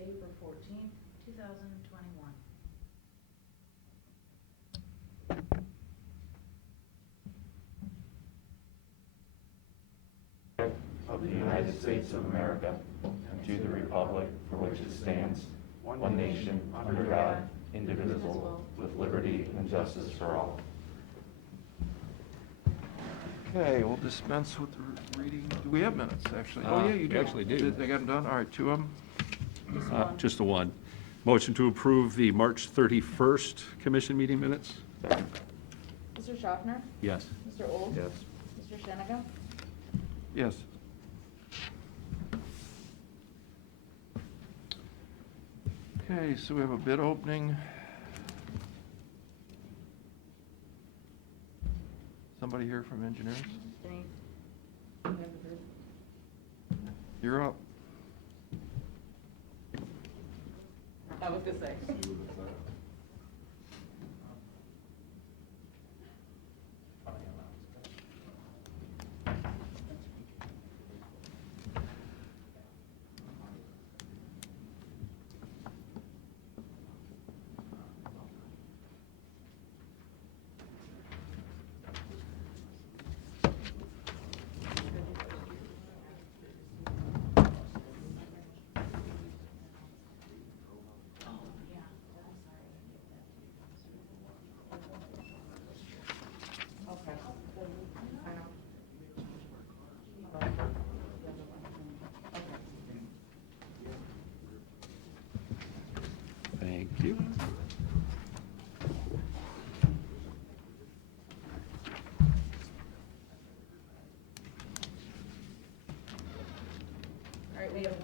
Tuesday, April 14th, 2021. Of the United States of America, and to the republic for which it stands, one nation, under God, indivisible, with liberty and justice for all. Okay, we'll dispense with the reading. Do we have minutes, actually? Oh, yeah, you do. actually do. They got them done? All right, two of them? Just the one. Motion to approve the March 31st commission meeting minutes? Mr. Schaffner? Yes. Mr. Olds? Yes. Mr. Sheniga? Yes. Okay, so we have a bid opening. Somebody here from engineers? Denise? You're up. I was gonna say. Thank you. All right, we have.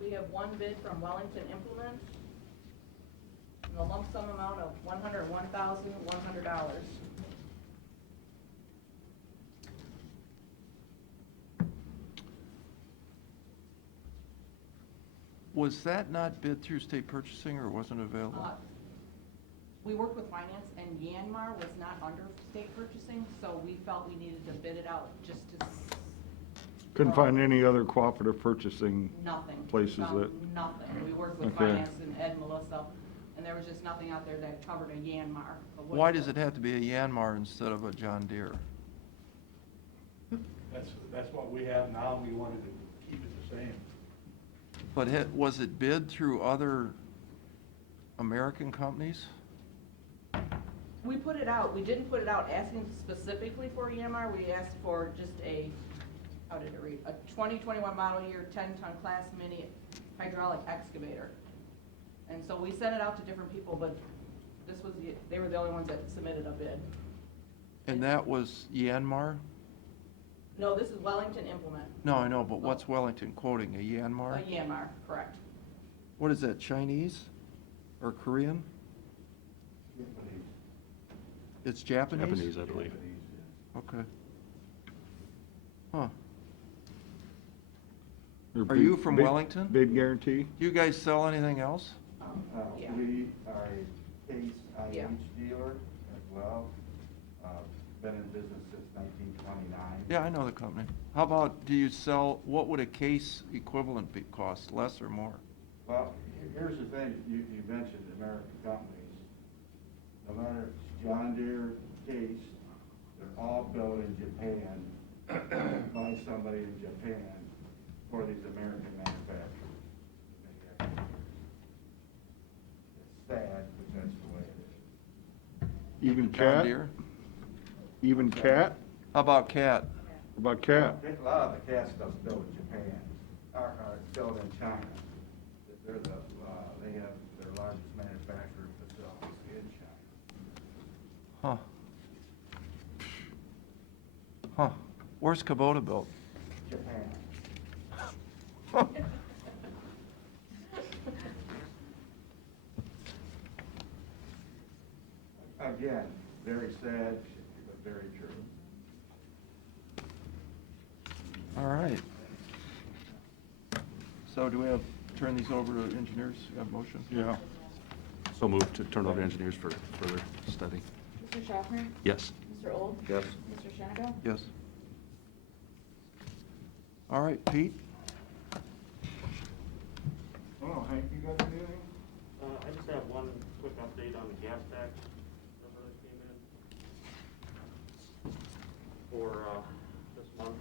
We have one bid from Wellington Implements in the lump sum amount of $101,100. Was that not bid through state purchasing or wasn't available? We worked with finance and Yanmar was not under state purchasing, so we felt we needed to bid it out just to. Couldn't find any other cooperative purchasing Nothing. places Found that, Nothing. We worked with Okay. finance and Ed and Melissa, and there was just nothing out there that covered a Yanmar. Why does it have to be a Yanmar instead of a John Deere? That's what we have now, we wanted to keep it the same. But was it bid through other American companies? We put it out, we didn't put it out asking specifically for a Yanmar, we asked for just a, how did it read? A 2021 model year 10-ton class mini hydraulic excavator. And so we sent it out to different people, but this was, they were the only ones that submitted a bid. And that was Yanmar? No, this is Wellington Implement, No, I know, but what's Wellington quoting, a a Yanmar? Yanmar, correct. What is that, Chinese or Korean? It's Japanese? Japanese, I believe. Okay. Huh. their Are you bid- from bid- Wellington? Bid guarantee? Do you guys sell anything else? Yeah. We are a case Yeah. IH dealer as well. Been in business since 1929. Yeah, I know the company. How about, do you sell, what would a case equivalent be, cost, less or more? Well, here's the thing, you mentioned American companies. No matter if it's John Deere, Case, they're all built in Japan by somebody in Japan for these American manufacturers. It's sad, but that's the way it is. Even John cat? Deere? Even cat? How about cat? About cat? A lot of the cat stuff's built in Japan, are built in China. They're they have their largest manufacturing facilities in China. Huh. Huh. Where's Kubota built? Japan. Again, very sad, but very true. All right. So do we have, turn these over to engineers? You have a motion? Yeah. So moved to turn over to engineers for further study. Mr. Schaffner? Yes. Mr. Old? Yes. Mr. Shennigo? Yes. All right, Pete? Oh, Hank, you got anything? I just have one quick update on the gas tax number that came in for this month.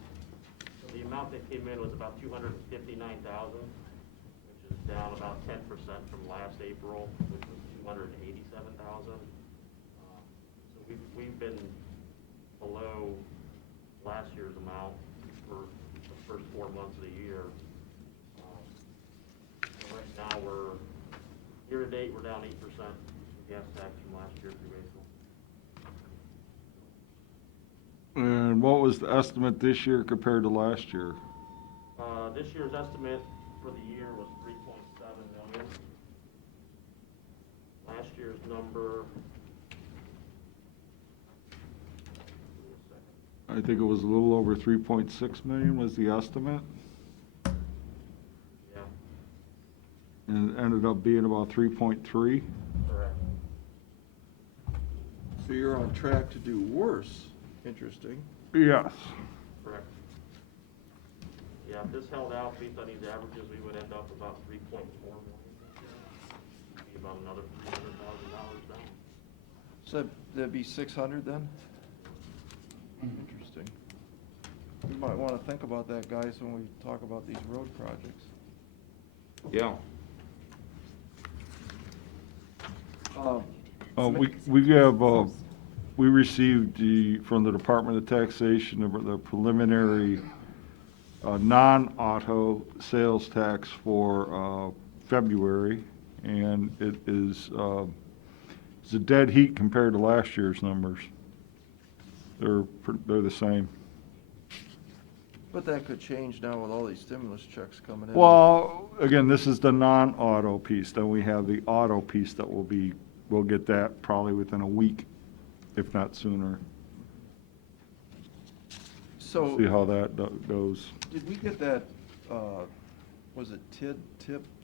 So the amount that came in was about $259,000, which is down about 10% from last April, which was $287,000. So we've been below last year's amount for the first 4 months of the year. So right now, year to date, we're down 8% in gas tax from last year through April. And what was the estimate this year compared to last year? This year's estimate for the year was 3.7 million. Last year's number, I think it was a little over 3.6 million was the estimate, yeah, and it ended up being about 3.3. correct. So you're on track to do worse. Interesting. Yes. Correct. Yeah, if this held out based on these averages, we would end up about 3.4 million this year. Be about another $300,000 down. So that'd be 600 then? Interesting. We might want to think about that, guys, when we talk about these road projects. Yeah. We received from the Department of Taxation, the preliminary non-auto sales tax for February, and it's a dead heat compared to last year's numbers. They're the same. But that could change now with all these stimulus checks coming in. Well, again, this is the non-auto piece. Then we have the auto piece that we'll get that probably within a week, if not sooner. So, See how that goes. did we get that, was it tip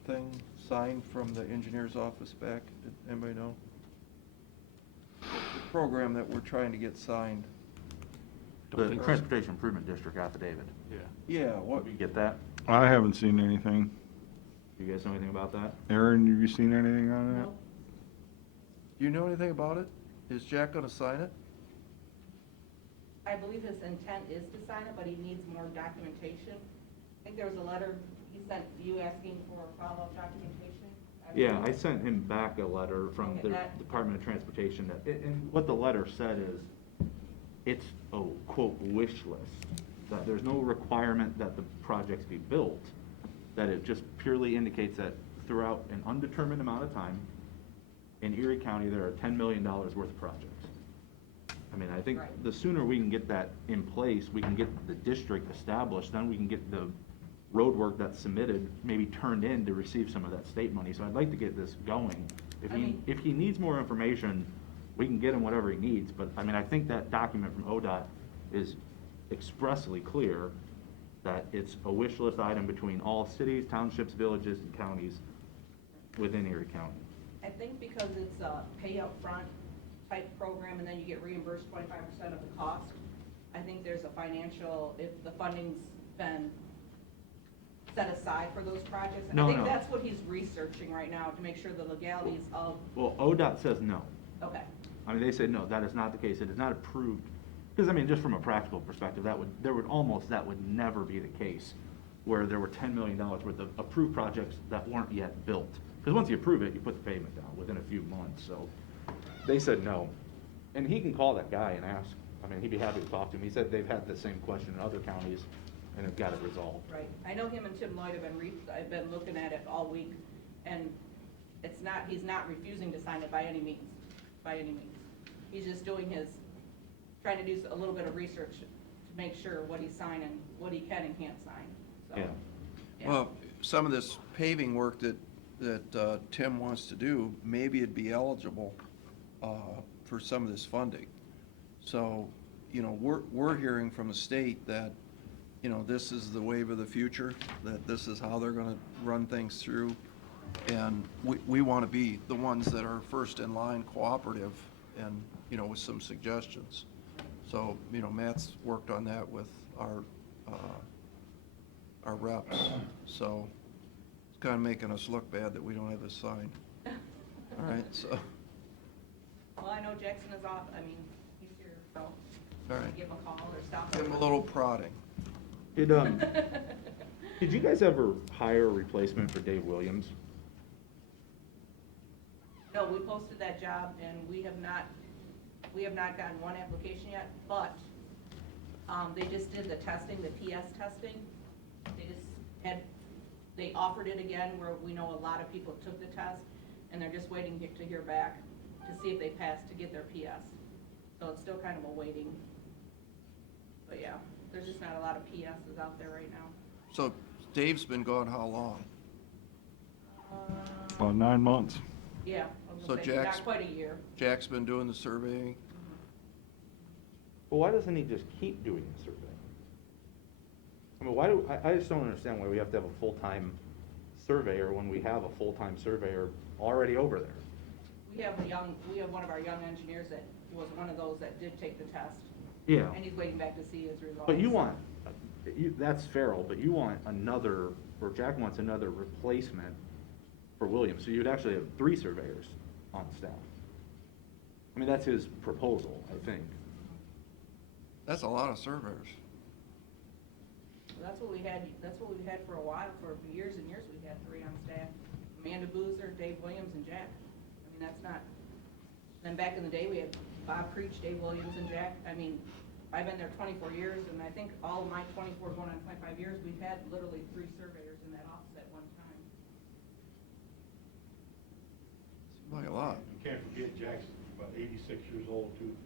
thing signed from the engineer's office back? Did anybody know? The program that we're trying to get signed. The Transportation Improvement District affidavit. Yeah, what, Did we get that? I haven't seen anything. You guys know anything about that? Aaron, have you seen anything on that? No. do you know anything about it? Is Jack gonna sign it? I believe his intent is to sign it, but he needs more documentation. I think there was a letter he sent you asking for follow-up documentation. Yeah, I sent him back a letter from Okay, the that- Department of Transportation, and what the letter said is, it's a quote wish list, that there's no requirement that the projects be built, that it just purely indicates that throughout an undetermined amount of time, in Erie County, there are $10 million worth of projects. I mean, I think Right. the sooner we can get that in place, we can get the district established, then we can get the road work that's submitted, maybe turned in to receive some of that state money. So I'd like to get this going. If he needs more information, we can get him whatever he needs, but I mean, I think that document from ODOT is expressly clear that it's a wish list item between all cities, townships, villages, and counties within Erie County. I think because it's a pay up front type program and then you get reimbursed 25% of the cost, I think there's a financial, if the funding's been set aside for those projects. No, I think no. that's what he's researching right now to make sure the legalities of, Well, ODOT says no. okay. I mean, they said, no, that is not the case. It is not approved. Because, I mean, just from a practical perspective, that would never be the case where there were $10 million worth of approved projects that weren't yet built. Because once you approve it, you put the payment down within a few months, so. They said no. And he can call that guy and ask. I mean, he'd be happy to talk to him. He said they've had the same question in other counties and have got it resolved. Right. I know him and Tim Lloyd have I've been looking at it all week, and he's not refusing to sign it by any means. He's just doing trying to do a little bit of research to make sure what he's signing, what he can and can't sign, so. Yeah. yeah. Well, some of this paving work that Tim wants to do, maybe it'd be eligible for some of this funding. So, we're hearing from the state that, this is the wave of the future, that this is how they're gonna run things through. And we want to be the ones that are first in line, cooperative, and, you know, with some suggestions. So, you know, Matt's worked on that with our reps, so it's kind of making us look bad that we don't have this sign. All right, so, Well, I know Jackson is off, I mean, he's here, so. all right. Give him a call or stop. Give him a little prodding. Did you guys ever hire a replacement for Dave Williams? No, we posted that job and we have not gotten one application yet, but, they just did the testing, the PS testing. They offered it again where we know a lot of people took the test and they're just waiting to hear back to see if they passed to get their PS. So it's still kind of a waiting. But yeah, there's just not a lot of PSs out there right now. So Dave's been gone how long? About 9 months. Yeah, I was So gonna say, Jack's- not quite a year. Jack's been doing the surveying? Well, why doesn't he just keep doing the survey? I mean, why do, I just don't understand why we have to have a full-time surveyor when we have a full-time surveyor already over there. We have one of our young engineers that was one of those that did take the test. Yeah. And he's waiting back to see his results. But you want, that's Farrell, but you want another, or Jack wants another replacement for Williams, so you'd actually have 3 surveyors on staff. I mean, that's his proposal, I think. That's a lot of surveyors. That's what we had for a while, for years and years, we had 3 on staff. Amanda Boozer, Dave Williams, and Jack. I mean, that's not, then back in the day, we had Bob Creech, Dave Williams, and Jack. I mean, I've been there 24 years, and I think all of my 24 going on 25 years, we've had literally 3 surveyors in that office at one time. Seems like a lot. You can't forget Jack's about 86 years old, too.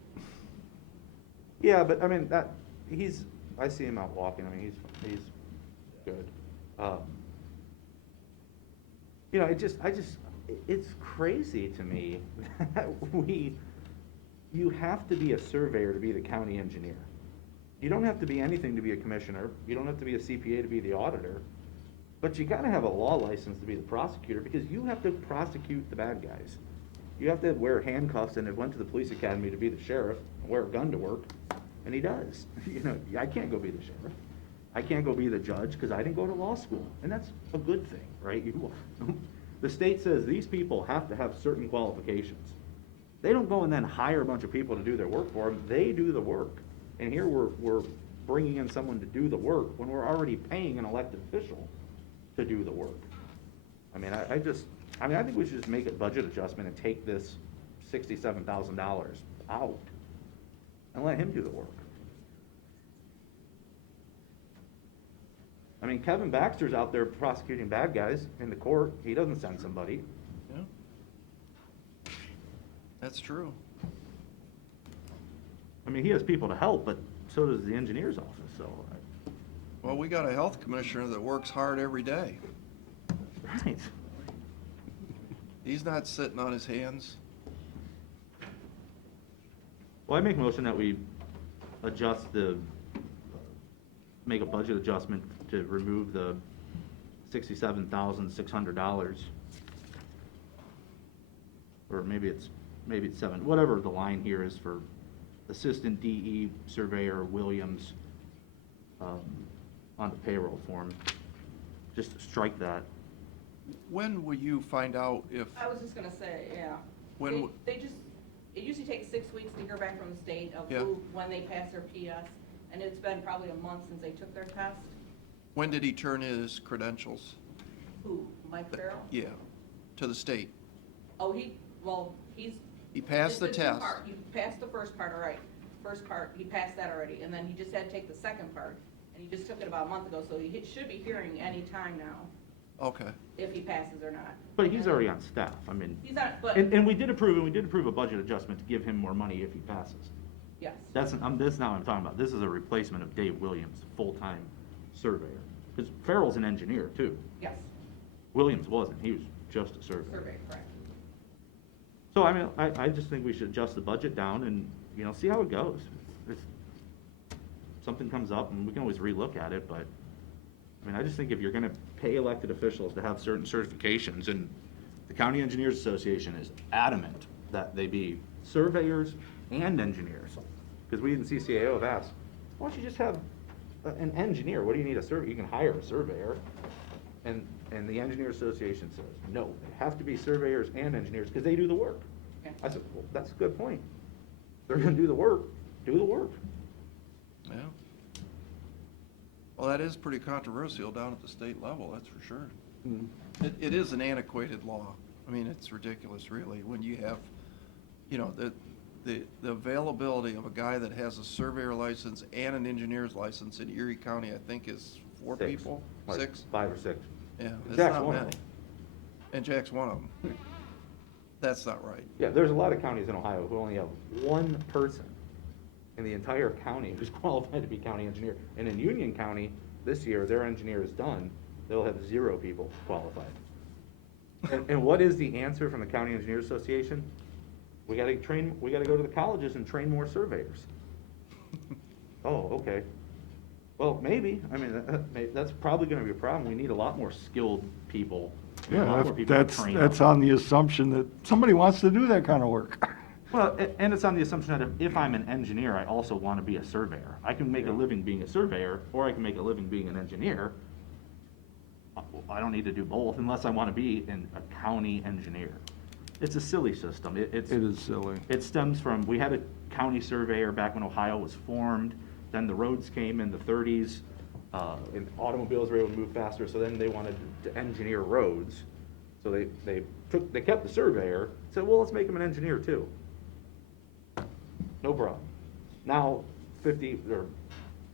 Yeah, but I mean, I see him out walking, I mean, he's good. You know, it's crazy to me that you have to be a surveyor to be the county engineer. You don't have to be anything to be a commissioner, you don't have to be a CPA to be the auditor, but you gotta have a law license to be the prosecutor, because you have to prosecute the bad guys. You have to wear handcuffs and have went to the police academy to be the sheriff, and wear a gun to work, and he does. You know, I can't go be the sheriff. I can't go be the judge, because I didn't go to law school, and that's a good thing, right? The state says these people have to have certain qualifications. They don't go and then hire a bunch of people to do their work for them, they do the work. And here we're bringing in someone to do the work when we're already paying an elected official to do the work. I mean, I think we should just make a budget adjustment and take this $67,000 out and let him do the work. I mean, Kevin Baxter's out there prosecuting bad guys in the court. He doesn't send somebody. Yeah. That's true. I mean, he has people to help, but so does the engineer's office, so. Well, we got a health commissioner that works hard every day. Right. He's not sitting on his hands. Well, I make a motion that we make a budget adjustment to remove the $67,600. Or maybe it's 7, whatever the line here is for Assistant DE Surveyor Williams on the payroll form. Just strike that. When will you find out if, I was just gonna say, yeah. When It usually takes 6 weeks to hear back from the state of Yeah. when they pass their PS, and it's been probably a month since they took their test. when did he turn his credentials? Who, Mike Farrell? Yeah, to the state. Oh, he's. He passed the it's a test. two-part. He passed the first part, all right. First part, he passed that already, and then he just had to take the second part, and he just took it about a month ago, so he should be hearing any time now, Okay. if he passes or not. But he's already on staff, I mean. He's not, but, And we did approve a budget adjustment to give him more money if he passes. yes. That's not what I'm talking about. This is a replacement of Dave Williams, full-time surveyor. Because Farrell's an engineer too. Yes, Williams wasn't, he was just a surveyor. survey, correct. So, I mean, I just think we should adjust the budget down and, you know, see how it goes. If something comes up, and we can always relook at it, but, I mean, I just think if you're gonna pay elected officials to have certain certifications, and The County Engineers Association is adamant that they be surveyors and engineers. Because we in CCAO have asked, why don't you just have an engineer? What do you need a surveyor? You can hire a surveyor. And the Engineer Association says, no, they have to be surveyors and engineers because they do the work. Okay. I said, well, that's a good point. They're gonna do the work, do the work. Yeah. Well, that is pretty controversial down at the state level, that's for sure. It is an antiquated law. I mean, it's ridiculous, really, when you have, you know, the availability of a guy that has a surveyor license and an engineer's license in Erie County, I think is 4 Six. people? Like 6? 5 or 6. Yeah, it's Jack's not one of many. them. And Jack's one of them. That's not right. Yeah, there's a lot of counties in Ohio who only have one person in the entire county who's qualified to be county engineer. And in Union County, this year, their engineer is done, they'll have 0 people qualified. And what is the answer from the County Engineers Association? We gotta go to the colleges and train more surveyors. Oh, okay. Well, maybe, I mean, that's probably gonna be a problem. We need a lot more skilled people. We need a lot Yeah, more people to that's, train that's up. on the assumption that somebody wants to do that kind of work. Well, and it's on the assumption that if I'm an engineer, I also want to be a surveyor. I can make a living being a surveyor, or I can make a living being an engineer. I don't need to do both unless I want to be a county engineer. It's a silly system. It is silly. It stems from, we had a county surveyor back when Ohio was formed, then the roads came in the 30s, and automobiles were able to move faster, so then they wanted to engineer roads. So they kept the surveyor, said, well, let's make him an engineer too. No problem. Now, 50 or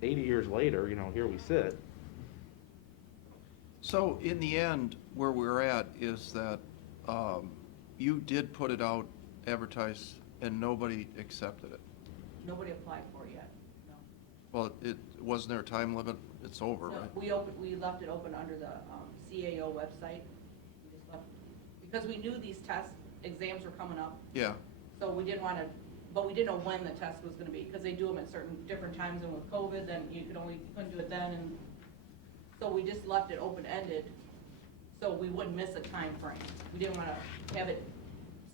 80 years later, here we sit. So in the end, where we're at is that you did put it out, advertised, and nobody accepted it. Nobody applied for it yet, no. Well, wasn't there a time limit? It's over, No, right? we left it open under the CAO website. We just left, because we knew these exams were coming up, Yeah, so we didn't want to, but we didn't know when the test was going to be, because they do them at certain different times, and with COVID, then you couldn't do it then, and so we just left it open-ended, so we wouldn't miss a time frame. We didn't want to have it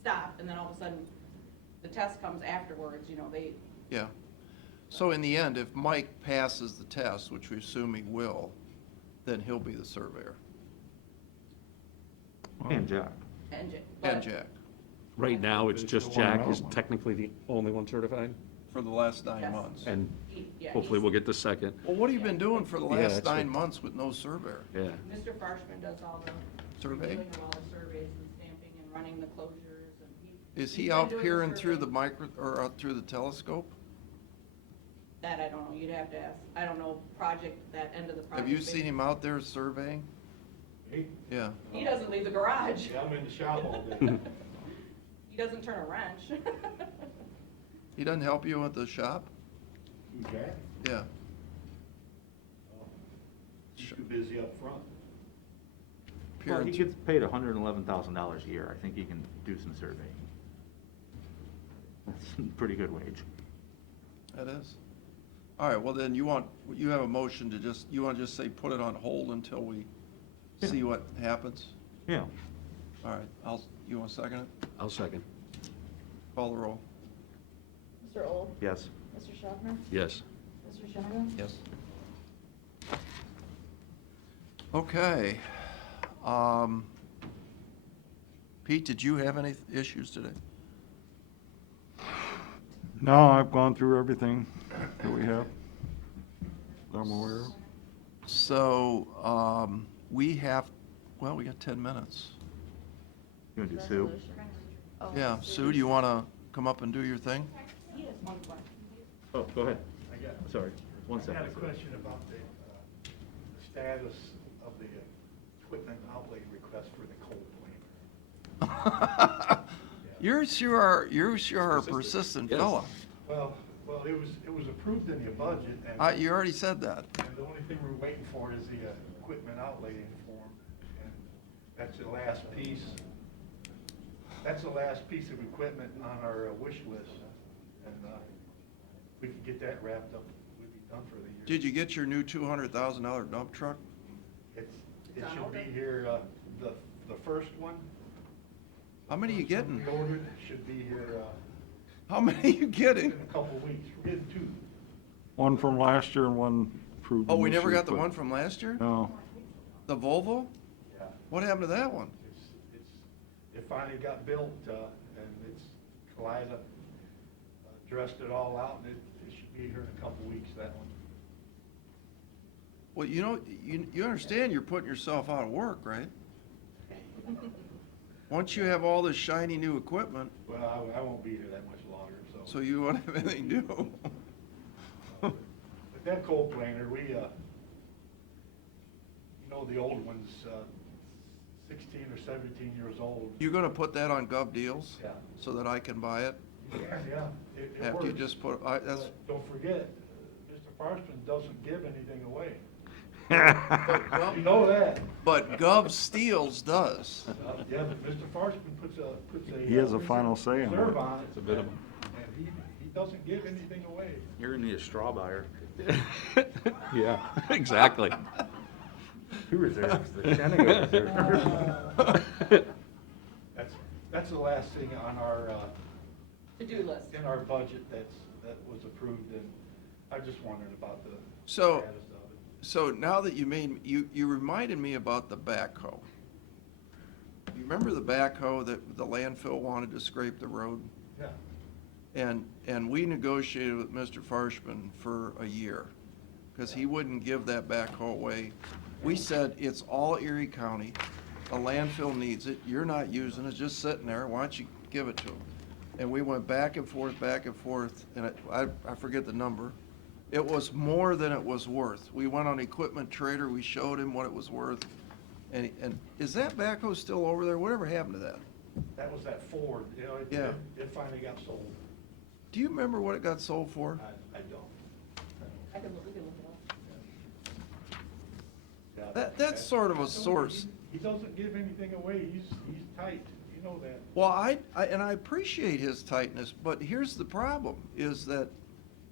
stop, and then all of a sudden, the test comes afterwards, they, yeah. So in the end, if Mike passes the test, which we assume he will, then he'll be the surveyor. And Jack. and And Jack, Right now, it's It's just the one Jack is element. technically the only one certified, for the last 9 Yes. months. and Yeah, hopefully he's- we'll get the second. Well, what have you been doing for the Yeah, last that's 9 what- months with no surveyor? Yeah. Mr. Farshman does all the Survey? reviewing of all the surveys and stamping and running the closures, and Is he's he been out doing peering through the survey. through the telescope? That I don't know, you'd have to ask, I don't know, that end of the project. Have you seen him out there surveying? Me? Yeah. He doesn't leave the garage. Yeah, I'm in the shop all day. He doesn't turn a wrench. He doesn't help you at the shop? Who, Jack? Yeah. Well, he's too busy up front. Well, Peering he through- gets paid $111,000 a year. I think he can do some surveying. That's a pretty good wage. That is. All right, well then you have a motion to you want to just say put it on hold until we see what happens? Yeah. All right, you want to second it? I'll second. Call the roll. Mr. Old? Yes. Mr. Schaffner? Yes. Mr. Shonnegan? Yes. Okay. Pete, did you have any issues today? No, I've gone through everything that we have, that I'm aware of. So, we got 10 minutes. You want to do Sue? Oh, Yeah, Sue, do you want to come up and do your thing? He has one question. Oh, go ahead. I got, Sorry. One I second. got a question about the status of the equipment outlay request for the coal plant. You're sure a persistent Yes. fella. Well, it was approved in the budget, and You already said that. the only thing we're waiting for is the equipment outlay form, and that's the last piece. That's the last piece of equipment on our wish list, and if we could get that wrapped up, we'd be done for the year. Did you get your new $200,000 dump truck? It It's on should be order. here, the first one How many you getting? We ordered, should be here, How many you in getting? a couple of weeks. We're getting 2. One from last year and one approved. Oh, we this never year, got the but- one from last year? No. The Volvo? Yeah. What happened to that one? It finally got built, and it's, Kalida dressed it all out, and it should be here in a couple of weeks, that one. Well, you know, you understand you're putting yourself out of work, right? Once you have all this shiny new equipment, Well, I won't be here that much longer, so you won't have anything to do. But that coal planer, we, you know, the old one's 16 or 17 years old. You gonna put that on Gov Deals? Yeah. So that I can buy it? Yeah, it After you works. just put, that's, But don't forget, Mr. Farshman doesn't give anything away. But You know that. but Gov Steels does. Yeah, but Mr. Farshman puts a. He has a final say on it. Reserve on it. It's a bit of And he doesn't give anything away. You're gonna need a straw buyer. Yeah, exactly. Who reserves? The Shenango reserve. That's the last thing on our, To-do list. in our budget that was approved, and I just wondered about the So- status of it. So now that you reminded me about the backhoe. You remember the backhoe that the landfill wanted to scrape the road? Yeah. And we negotiated with Mr. Farshman for a year, because he wouldn't give that backhoe away. We said, it's all Erie County, a landfill needs it, you're not using it, just sitting there, why don't you give it to him? And we went back and forth, and I forget the number. It was more than it was worth. We went on Equipment Trader, we showed him what it was worth. And is that backhoe still over there? Whatever happened to that? That was that Ford, you know, Yeah. it finally got sold. Do you remember what it got sold for? I don't. We can look it up. Yeah, That's sort of a source. He doesn't give anything away, he's tight, you know that. Well, and I appreciate his tightness, but here's the problem, is that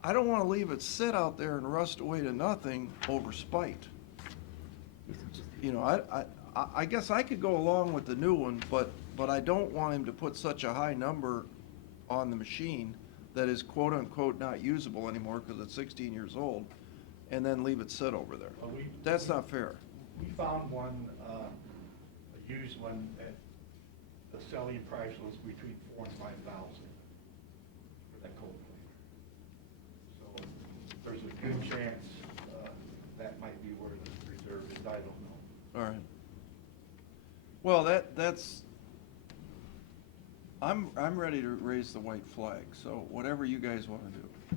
I don't want to leave it sit out there and rust away to nothing over spite. You know, I guess I could go along with the new one, but I don't want him to put such a high number on the machine that is quote-unquote not usable anymore because it's 16 years old, and then leave it sit over there. Well, That's not fair. We found one, a used one, at the selling price was between $4,000 and $5,000 for that coal planer. So there's a good chance that might be where the reserve is, I don't know. All right. Well, that's, I'm ready to raise the white flag, so whatever you guys want to do.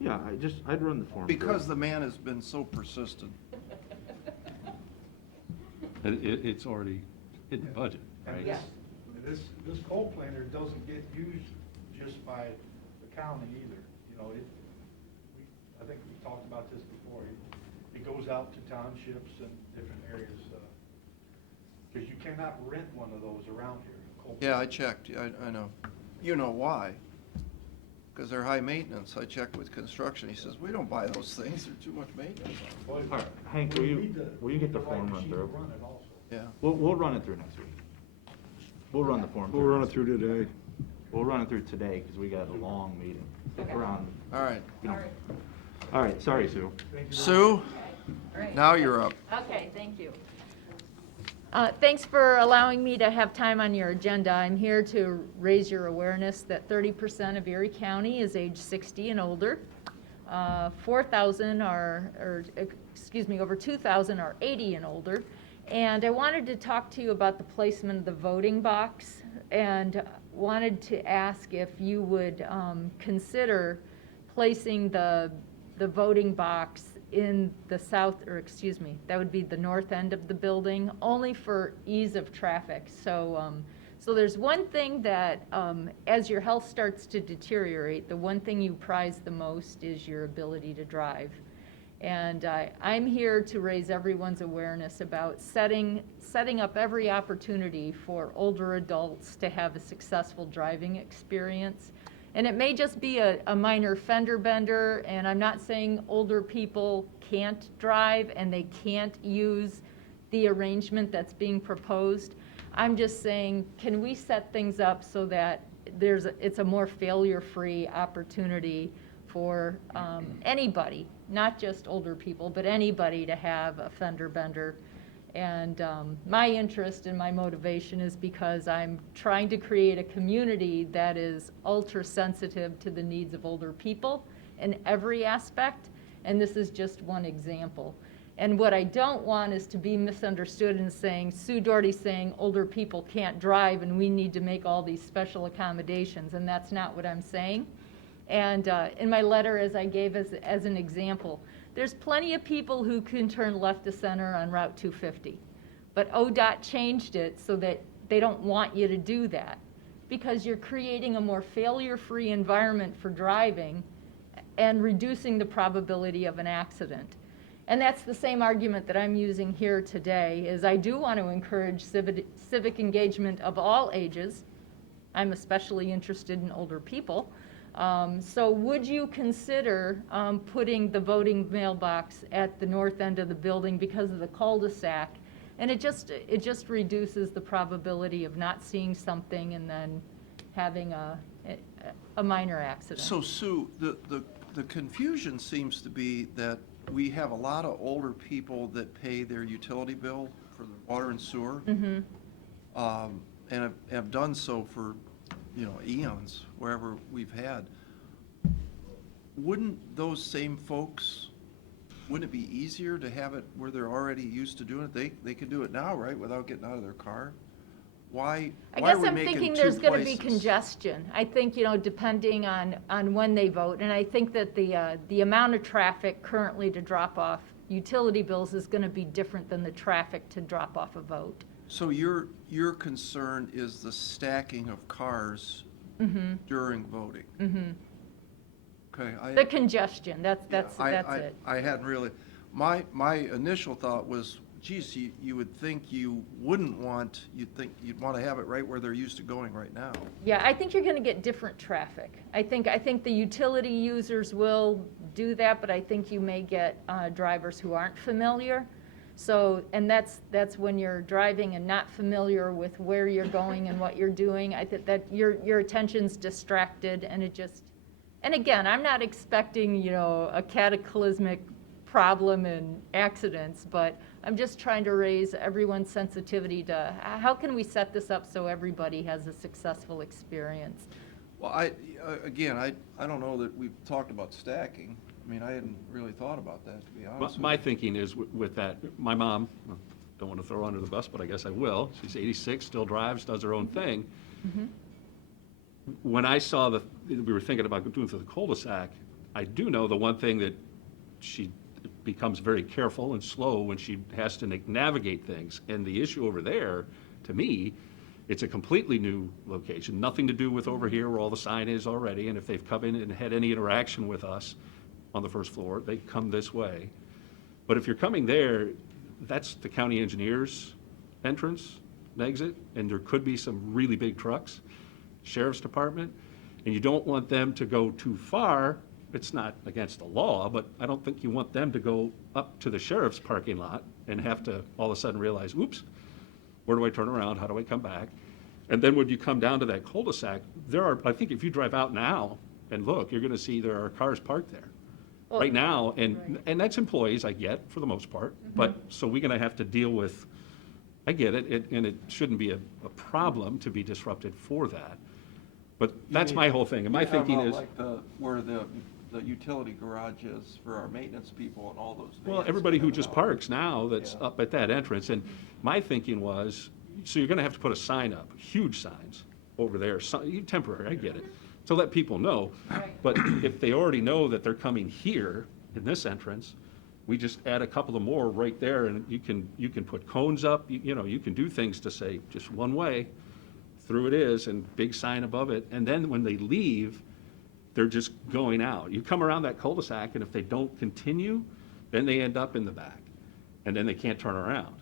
Yeah, I'd run the form. Because the man has been so persistent. And it's already in the budget, And right? Yes. this coal planer doesn't get used just by the county either, you know, I think we talked about this before, it goes out to townships and different areas, because you cannot rent one of those around here. coal Yeah, I planer. checked, I know. You know why? Because they're high maintenance. I checked with construction, he says, we don't buy those things, they're too much maintenance. Well, All right, Hank, will we you, need the- will you get the we need form right run machine to through? run it also. Yeah. We'll run it through next week. We'll run the form. We'll run it through today. We'll run it through today, because we got a long meeting. Okay. Around, All right. you know. All right. All right, sorry, Sue. Thank you very Sue, All right. now you're up. Okay, thank you. Thanks for allowing me to have time on your agenda. I'm here to raise your awareness that 30% of Erie County is age 60 and older. 4,000 over 2,000 are 80 and older. And I wanted to talk to you about the placement of the voting box, and wanted to ask if you would consider placing the voting box in the that would be the north end of the building, only for ease of traffic. So there's one thing that, as your health starts to deteriorate, the one thing you prize the most is your ability to drive. And I'm here to raise everyone's awareness about setting up every opportunity for older adults to have a successful driving experience. And it may just be a minor fender bender, and I'm not saying older people can't drive and they can't use the arrangement that's being proposed. I'm just saying, can we set things up so that it's a more failure-free opportunity for anybody, not just older people, but anybody to have a fender bender. And my interest and my motivation is because I'm trying to create a community that is ultra-sensitive to the needs of older people in every aspect, and this is just one example. And what I don't want is to be misunderstood in saying, Sue Doherty's saying older people can't drive and we need to make all these special accommodations, and that's not what I'm saying. And in my letter, as I gave as an example, there's plenty of people who can turn left to center on Route 250. But ODOT changed it so that they don't want you to do that because you're creating a more failure-free environment for driving and reducing the probability of an accident. And that's the same argument that I'm using here today, is I do want to encourage civic engagement of all ages. I'm especially interested in older people. So would you consider putting the voting mailbox at the north end of the building because of the cul-de-sac? And it just reduces the probability of not seeing something and then having a minor accident. So Sue, the confusion seems to be that we have a lot of older people that pay their utility bill for the water and sewer. And have done so for, eons, wherever we've had. Wouldn't those same folks, wouldn't it be easier to have it where they're already used to doing it? They could do it now, right, without getting out of their car? Why I are guess we I'm making thinking two there's going to be places? congestion. I think, depending on when they vote, and I think that the amount of traffic currently to drop off utility bills is going to be different than the traffic to drop off a vote. So your concern is the stacking of cars during voting? Okay. The congestion, that's I it. I hadn't really, my initial thought was, geez, you would think you'd want to have it right where they're used to going right now. Yeah, I think you're going to get different traffic. I think the utility users will do that, but I think you may get drivers who aren't familiar. So, and that's when you're driving and not familiar with where you're going and what you're doing. I think that your attention's distracted, and and again, I'm not expecting, a cataclysmic problem in accidents, but I'm just trying to raise everyone's sensitivity to how can we set this up so everybody has a successful experience. Well, I don't know that we've talked about stacking. I mean, I hadn't really thought about that, to be honest. My thinking is with that, my mom, don't want to throw her under the bus, but I guess I will. She's 86, still drives, does her own thing. When I saw we were thinking about doing through the cul-de-sac, I do know the one thing that she becomes very careful and slow when she has to navigate things. And the issue over there, to me, it's a completely new location, nothing to do with over here where all the sign is already. And if they've come in and had any interaction with us on the first floor, they come this way. But if you're coming there, that's the county engineer's entrance and exit, and there could be some really big trucks, sheriff's department, and you don't want them to go too far. It's not against the law, but I don't think you want them to go up to the sheriff's parking lot and have to all of a sudden realize, oops, where do I turn around? How do I come back? And then when you come down to that cul-de-sac, I think if you drive out now and look, you're gonna see there are cars parked there right now, and that's employees, I get, for the most part, but, so we're gonna have to deal with, I get it, and it shouldn't be a problem to be disrupted for that. But that's my whole thing, and my thinking is. Like where the utility garage is for our maintenance people and all those. Well, vans everybody who coming just out. parks now that's Yeah. up at that entrance, and my thinking was, so you're gonna have to put a sign up, huge signs over there, temporary, I get it, to let people know. But if they already know that they're coming here in this entrance, we just add a couple of more right there, and you can put cones up, you can do things to say, just one way, through it is, and big sign above it, and then when they leave, they're just going out. You come around that cul-de-sac, and if they don't continue, then they end up in the back, and then they can't turn around.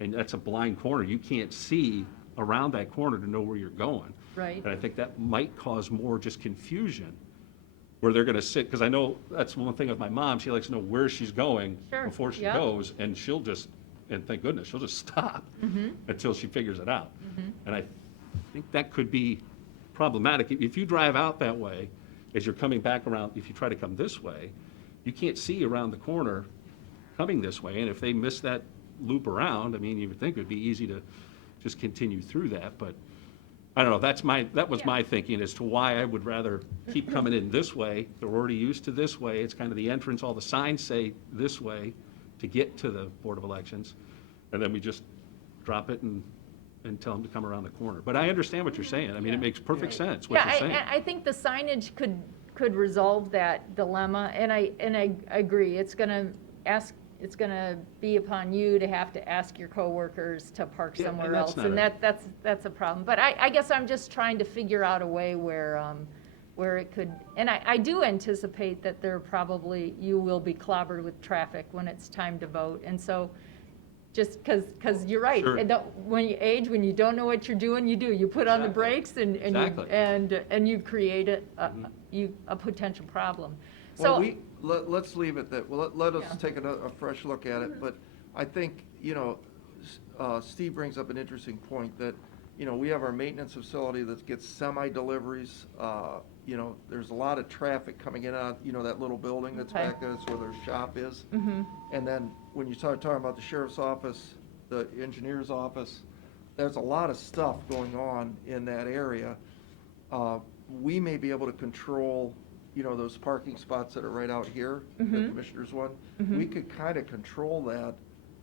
And that's a blind corner. You can't see around that corner to know where you're going. Right. And I think that might cause more just confusion, where they're gonna sit, because I know that's one thing with my mom, she likes to know where she's going Sure, before she yeah. goes, and she'll just and thank goodness, she'll just stop until she figures it out. And I think that could be problematic. If you drive out that way, as you're coming back around, if you try to come this way, you can't see around the corner coming this way, and if they miss that loop around, I mean, you would think it would be easy to just continue through that, but I don't know, that was my thinking as to why I would rather keep coming in this way. They're already used to this way, it's kind of the entrance, all the signs say this way to get to the Board of Elections, and then we just drop it and tell them to come around the corner. But I understand what you're saying, I mean, it makes perfect sense what you're saying. Yeah, I think the signage could resolve that dilemma, and I agree, it's gonna be upon you to have to ask your coworkers to park Yeah, and somewhere that's else, not and a- that's a problem. But I guess I'm just trying to figure out a way where it could, and I do anticipate that you will be clobbered with traffic when it's time to vote, and so, just because you're right, Sure. when you age, when you don't know what you're doing, you put on the Exactly. brakes Exactly. and you create a potential problem. Well, So, let's leave it that, well, let us Yeah. take a fresh look at it, but I think, Steve brings up an interesting point that, we have our maintenance facility that gets semi-deliveries, there's a lot of traffic coming in and out, that little building that's Okay. back there, that's where their shop is. mhm. And then when you start talking about the sheriff's office, the engineer's office, there's a lot of stuff going on in that area. We may be able to control, those parking spots that are right out here, the commissioner's one. We could kind of control that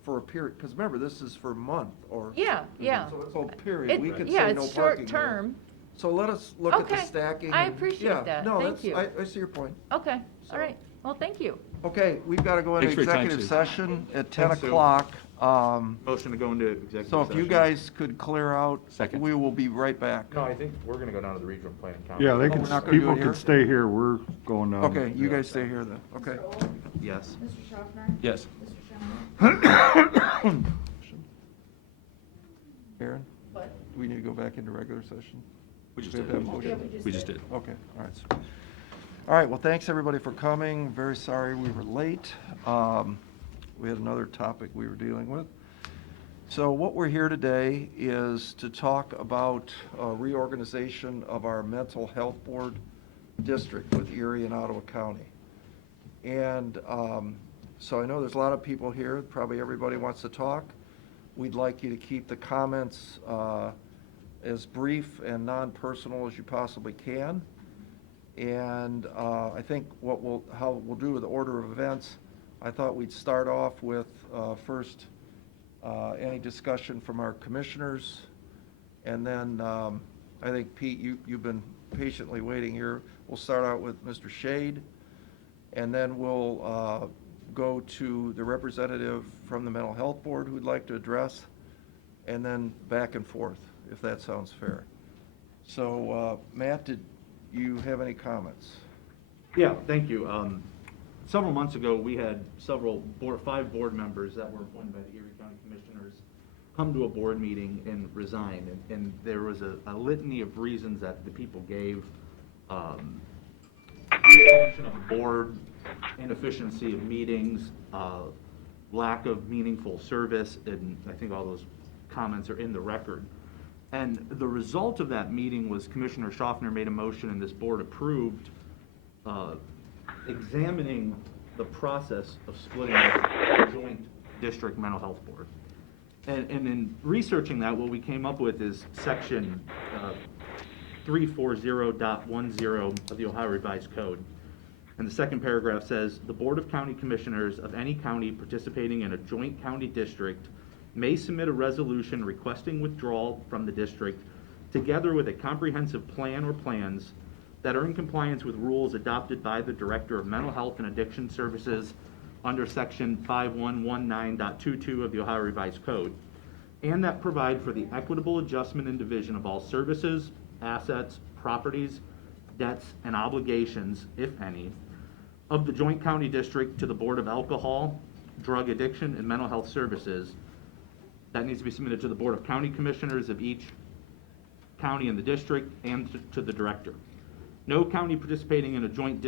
for a period, because remember, this is for a month or. Yeah, yeah. So period, we could Yeah, say no it's parking. short there. term. So let us look at the Okay. stacking. I and- appreciate yeah, that. No, Thank that's, you. I see your point. Okay, So- all right. Well, thank you. Okay, we've got to go into Thanks for your time, executive Sue. session at 10 Thanks, Sue. o'clock. Motion to go into executive So session. if you guys could clear out, Second. we will be right back. No, I think we're gonna go down to the regional planning council. Yeah, they Oh, can, we're not gonna do people it here? can stay here, we're going down. Okay, you guys stay here then, okay. Yes. Mr. Schaffner? Yes. Mr. Sherman? Aaron? What? Do we need to go back into regular session? We just We have did. to have a motion? We just did. Okay, all right. All right, well, thanks, everybody, for coming. Very sorry we were late. We had another topic we were dealing with. So what we're here today is to talk about reorganization of our mental health board district with Erie and Ottawa County. And so I know there's a lot of people here, probably everybody wants to talk. We'd like you to keep the comments as brief and non-personal as you possibly can. And I think how we'll do with the order of events, I thought we'd start off with first any discussion from our commissioners. And then I think, Pete, you've been patiently waiting here. We'll start out with Mr. Shade, and then we'll go to the representative from the Mental Health Board who'd like to address, and then back and forth, if that sounds fair. So, Matt, did you have any comments? Yeah, thank you. Several months ago, we had 5 board members that were appointed by the Erie County Commissioners come to a board meeting and resign. And there was a litany of reasons that the people gave. Function of the board, inefficiency of meetings, lack of meaningful service, and I think all those comments are in the record. And the result of that meeting was Commissioner Schaffner made a motion and this board approved examining the process of splitting the joint district mental health board. And in researching that, what we came up with is section 340.10 of the Ohio Revised Code. And the second paragraph says, "The Board of County Commissioners of any county participating in a joint county district may submit a resolution requesting withdrawal from the district together with a comprehensive plan or plans that are in compliance with rules adopted by the Director of Mental Health and Addiction Services under section 5119.22 of the Ohio Revised Code, and that provide for the equitable adjustment and division of all services, assets, properties, debts, and obligations, if any, of the joint county district to the Board of Alcohol, Drug Addiction, and Mental Health Services. That needs to be submitted to the Board of County Commissioners of each county in the district and to the director. No county participating in a joint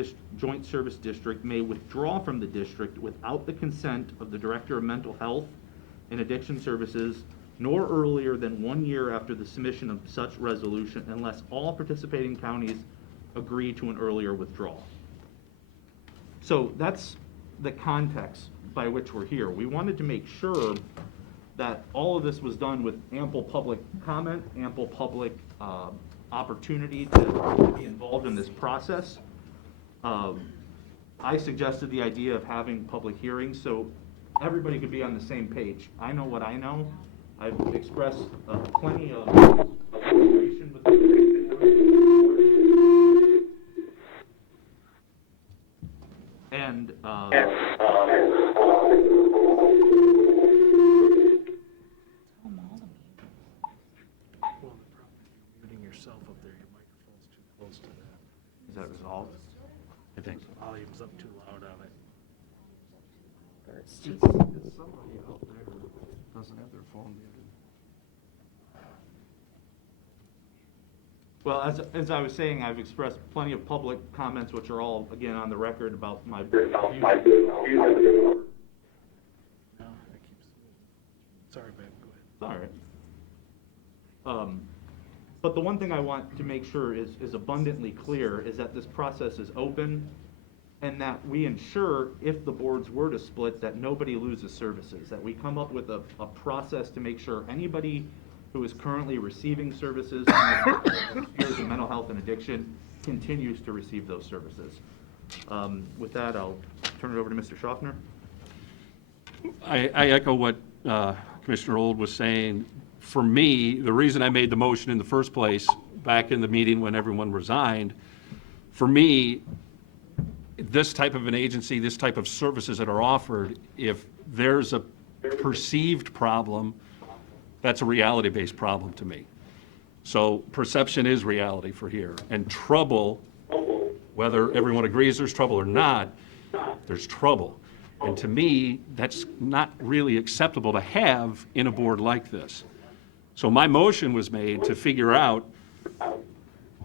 service district may withdraw from the district without the consent of the Director of Mental Health in addiction services nor earlier than 1 year after the submission of such resolution unless all participating counties agree to an earlier withdrawal. So that's the context by which we're here. We wanted to make sure that all of this was done with ample public comment, ample public opportunity to be involved in this process. I suggested the idea of having public hearings so everybody could be on the same page. I know what I know. I've expressed plenty of frustration with and Muting yourself up there, your microphone's too close to that. is that resolved? I think. Volume's up too loud on it. Somebody out there doesn't have their phone muted. Well, as I was saying, I've expressed plenty of public comments, which are all, again, on the record about my views. No, that keeps, sorry, babe, go ahead. It's all right. But the one thing I want to make sure is abundantly clear is that this process is open and that we ensure, if the boards were to split, that nobody loses services, that we come up with a process to make sure anybody who is currently receiving services in the spheres of mental health and addiction continues to receive those services. With that, I'll turn it over to Mr. Schaffner. I echo what Commissioner Old was saying. For me, the reason I made the motion in the first place, back in the meeting when everyone resigned, for me, this type of an agency, this type of services that are offered, if there's a perceived problem, that's a reality-based problem to me. So perception is reality for here. And trouble, whether everyone agrees there's trouble or not, there's trouble. And to me, that's not really acceptable to have in a board like this. So my motion was made to figure out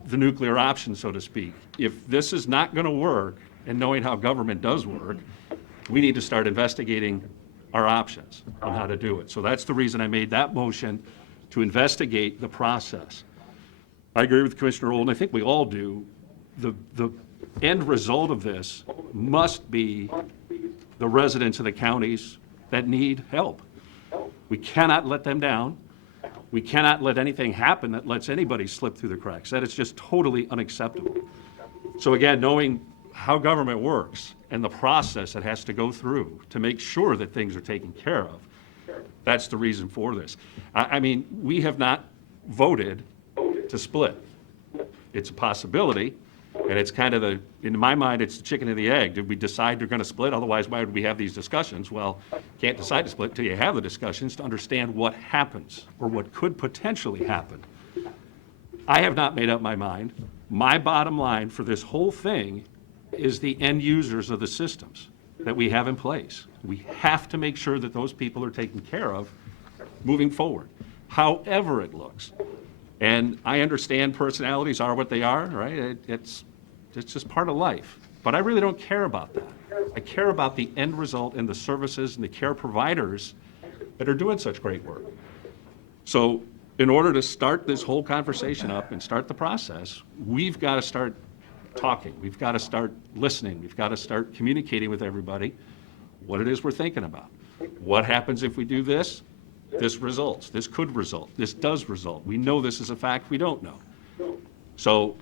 the nuclear option, so to speak. If this is not going to work, and knowing how government does work, we need to start investigating our options on how to do it. So that's the reason I made that motion, to investigate the process. I agree with Commissioner Old, and I think we all do. The end result of this must be the residents of the counties that need help. We cannot let them down. We cannot let anything happen that lets anybody slip through the cracks. That is just totally unacceptable. So again, knowing how government works and the process it has to go through to make sure that things are taken care of, that's the reason for this. I mean, we have not voted to split. It's a possibility, and it's kind of in my mind, it's the chicken and the egg. Did we decide they're going to split? Otherwise, why would we have these discussions? Well, can't decide to split until you have the discussions to understand what happens or what could potentially happen. I have not made up my mind. My bottom line for this whole thing is the end users of the systems that we have in place. We have to make sure that those people are taken care of moving forward, however it looks. And I understand personalities are what they are, right? It's just part of life. But I really don't care about that. I care about the end result and the services and the care providers that are doing such great work. So in order to start this whole conversation up and start the process, we've got to start talking. We've got to start listening. We've got to start communicating with everybody what it is we're thinking about. What happens if we do this? This results. This could result. This does result. We know this is a fact. We don't know. So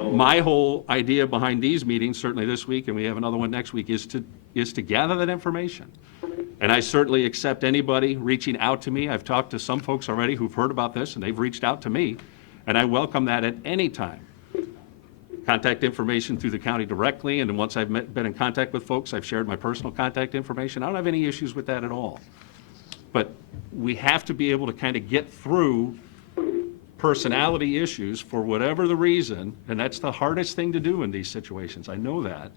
my whole idea behind these meetings, certainly this week, and we have another one next week, is to gather that information. And I certainly accept anybody reaching out to me. I've talked to some folks already who've heard about this, and they've reached out to me, and I welcome that at any time. Contact information through the county directly, and then once I've been in contact with folks, I've shared my personal contact information. I don't have any issues with that at all. But we have to be able to kind of get through personality issues for whatever the reason, and that's the hardest thing to do in these situations. I know that.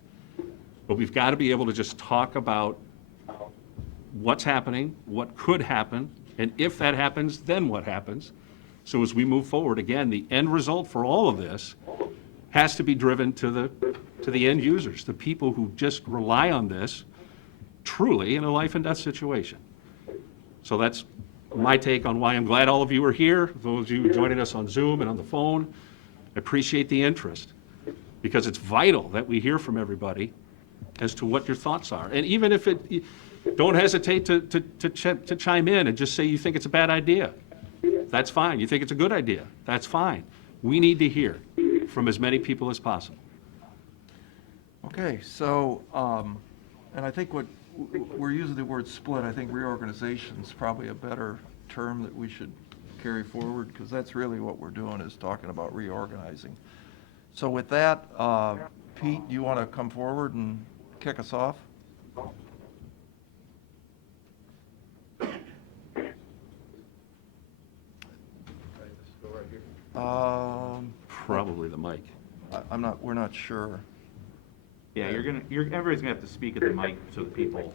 But we've got to be able to just talk about what's happening, what could happen, and if that happens, then what happens. So as we move forward, again, the end result for all of this has to be driven to the end users, the people who just rely on this truly in a life and death situation. So that's my take on why I'm glad all of you are here, those of you joining us on Zoom and on the phone. I appreciate the interest, because it's vital that we hear from everybody as to what your thoughts are. And even if don't hesitate to chime in and just say you think it's a bad idea. That's fine. You think it's a good idea. That's fine. We need to hear from as many people as possible. Okay, so, and I think we're using the word split. I think reorganization is probably a better term that we should carry forward, because that's really what we're doing, is talking about reorganizing. So with that, Pete, you want to come forward and kick us off? Probably the mic. We're not sure. Yeah, everybody's gonna have to speak at the mic so the people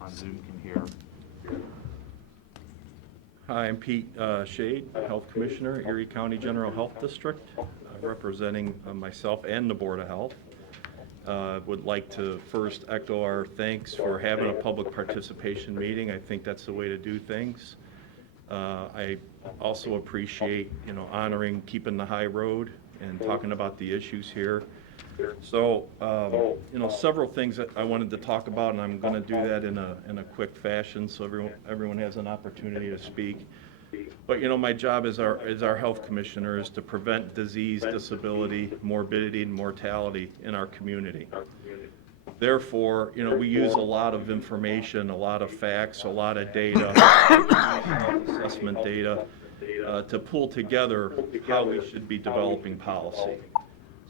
on Zoom can hear. Hi, I'm Pete Shade, Health Commissioner, Erie County General Health District, representing myself and the Board of Health. Would like to first echo our thanks for having a public participation meeting. I think that's the way to do things. I also appreciate, honoring keeping the high road and talking about the issues here. So, several things that I wanted to talk about, and I'm going to do that in a quick fashion so everyone has an opportunity to speak. But, my job as our health commissioner is to prevent disease, disability, morbidity, and mortality in our community. Therefore, we use a lot of information, a lot of facts, a lot of data, assessment data, to pull together how we should be developing policy.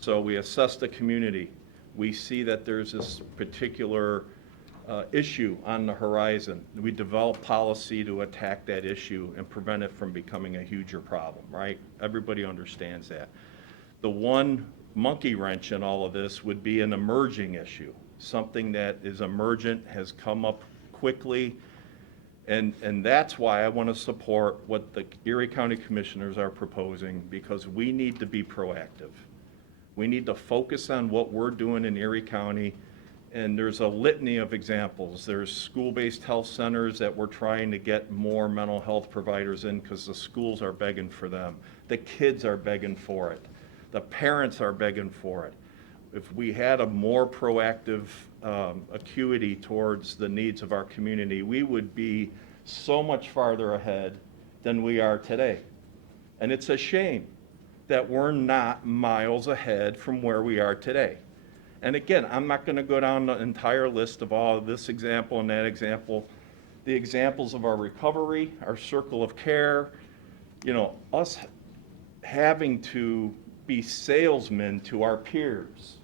So we assess the community. We see that there's this particular issue on the horizon. We develop policy to attack that issue and prevent it from becoming a huger problem, right? Everybody understands that. The one monkey wrench in all of this would be an emerging issue, something that is emergent, has come up quickly, and that's why I want to support what the Erie County Commissioners are proposing, because we need to be proactive. We need to focus on what we're doing in Erie County, and there's a litany of examples. There's school-based health centers that we're trying to get more mental health providers in because the schools are begging for them. The kids are begging for it. The parents are begging for it. If we had a more proactive acuity towards the needs of our community, we would be so much farther ahead than we are today. And it's a shame that we're not miles ahead from where we are today. And again, I'm not going to go down the entire list of all of this example and that example. The examples of our recovery, our circle of care, us having to be salesmen to our peers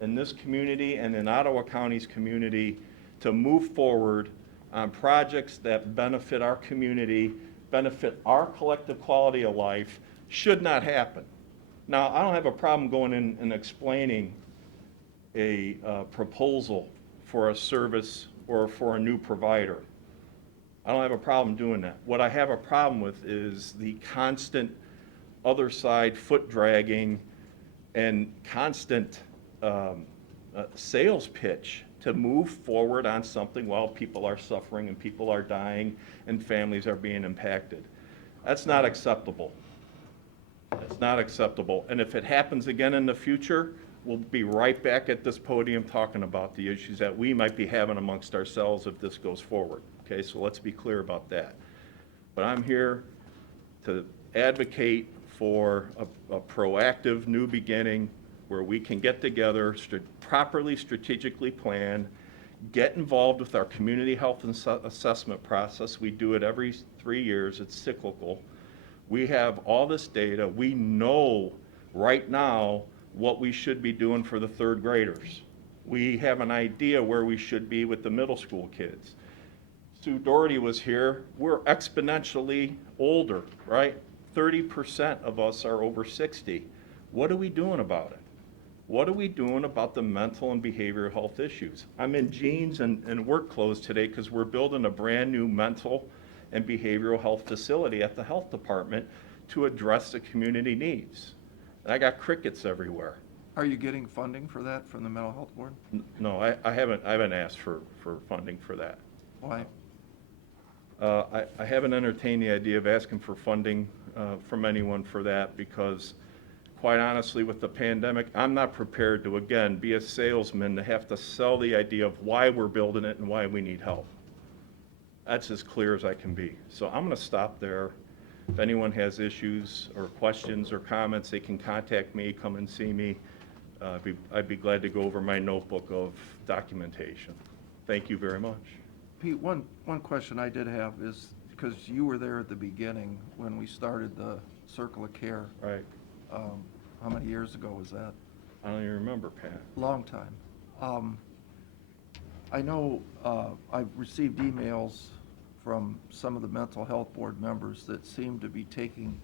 in this community and in Ottawa County's community to move forward on projects that benefit our community, benefit our collective quality of life, should not happen. Now, I don't have a problem going in and explaining a proposal for a service or for a new provider. I don't have a problem doing that. What I have a problem with is the constant other side foot dragging and constant sales pitch to move forward on something while people are suffering and people are dying and families are being impacted. That's not acceptable. That's not acceptable. And if it happens again in the future, we'll be right back at this podium talking about the issues that we might be having amongst ourselves if this goes forward. Okay, so let's be clear about that. But I'm here to advocate for a proactive new beginning where we can get together, properly strategically plan, get involved with our community health assessment process. We do it every 3 years. It's cyclical. We have all this data. We know right now what we should be doing for the third graders. We have an idea where we should be with the middle school kids. Sue Doherty was here. We're exponentially older, right? 30% of us are over 60. What are we doing about it? What are we doing about the mental and behavioral health issues? I'm in jeans and work clothes today because we're building a brand new mental and behavioral health facility at the health department to address the community needs. And I got crickets everywhere. Are you getting funding for that from the Mental Health Board? No, I haven't asked for funding for that. Why? I haven't entertained the idea of asking for funding from anyone for that because, quite honestly, with the pandemic, I'm not prepared to, again, be a salesman to have to sell the idea of why we're building it and why we need help. That's as clear as I can be. So I'm going to stop there. If anyone has issues or questions or comments, they can contact me, come and see me. I'd be glad to go over my notebook of documentation. Thank you very much. Pete, one question I did have is, because you were there at the beginning when we started the Circle of Care. Right. How many years ago was that? I don't even remember, Pat. Long time. I know I've received emails from some of the mental health board members that seem to be taking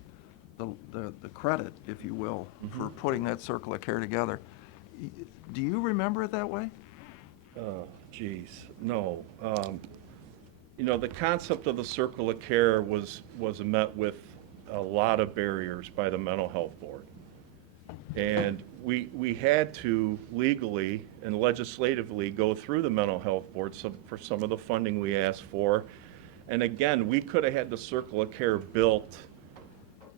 the credit, if you will, for putting that Circle of Care together. Do you remember it that way? Geez, no. You know, the concept of the Circle of Care was met with a lot of barriers by the Mental Health Board. And we had to legally and legislatively go through the Mental Health Board for some of the funding we asked for. And again, we could have had the Circle of Care built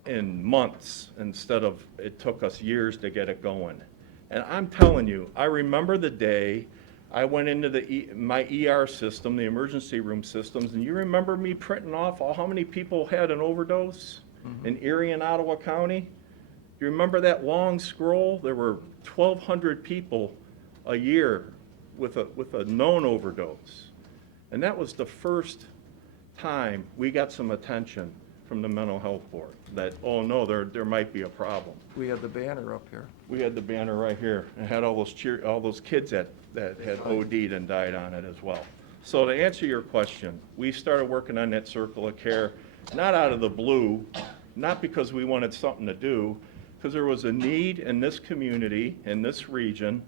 in months instead of, it took us years to get it going. And I'm telling you, I remember the day I went into my ER system, the emergency room systems, and you remember me printing off how many people had an overdose in Erie and Ottawa County? You remember that long scroll? There were 1,200 people a year with a known overdose. And that was the first time we got some attention from the Mental Health Board that, oh no, there might be a problem. We had the banner up here. We had the banner right here and had all those kids that had OD'd and died on it as well. So to answer your question, we started working on that Circle of Care, not out of the blue, not because we wanted something to do, because there was a need in this community, in this region,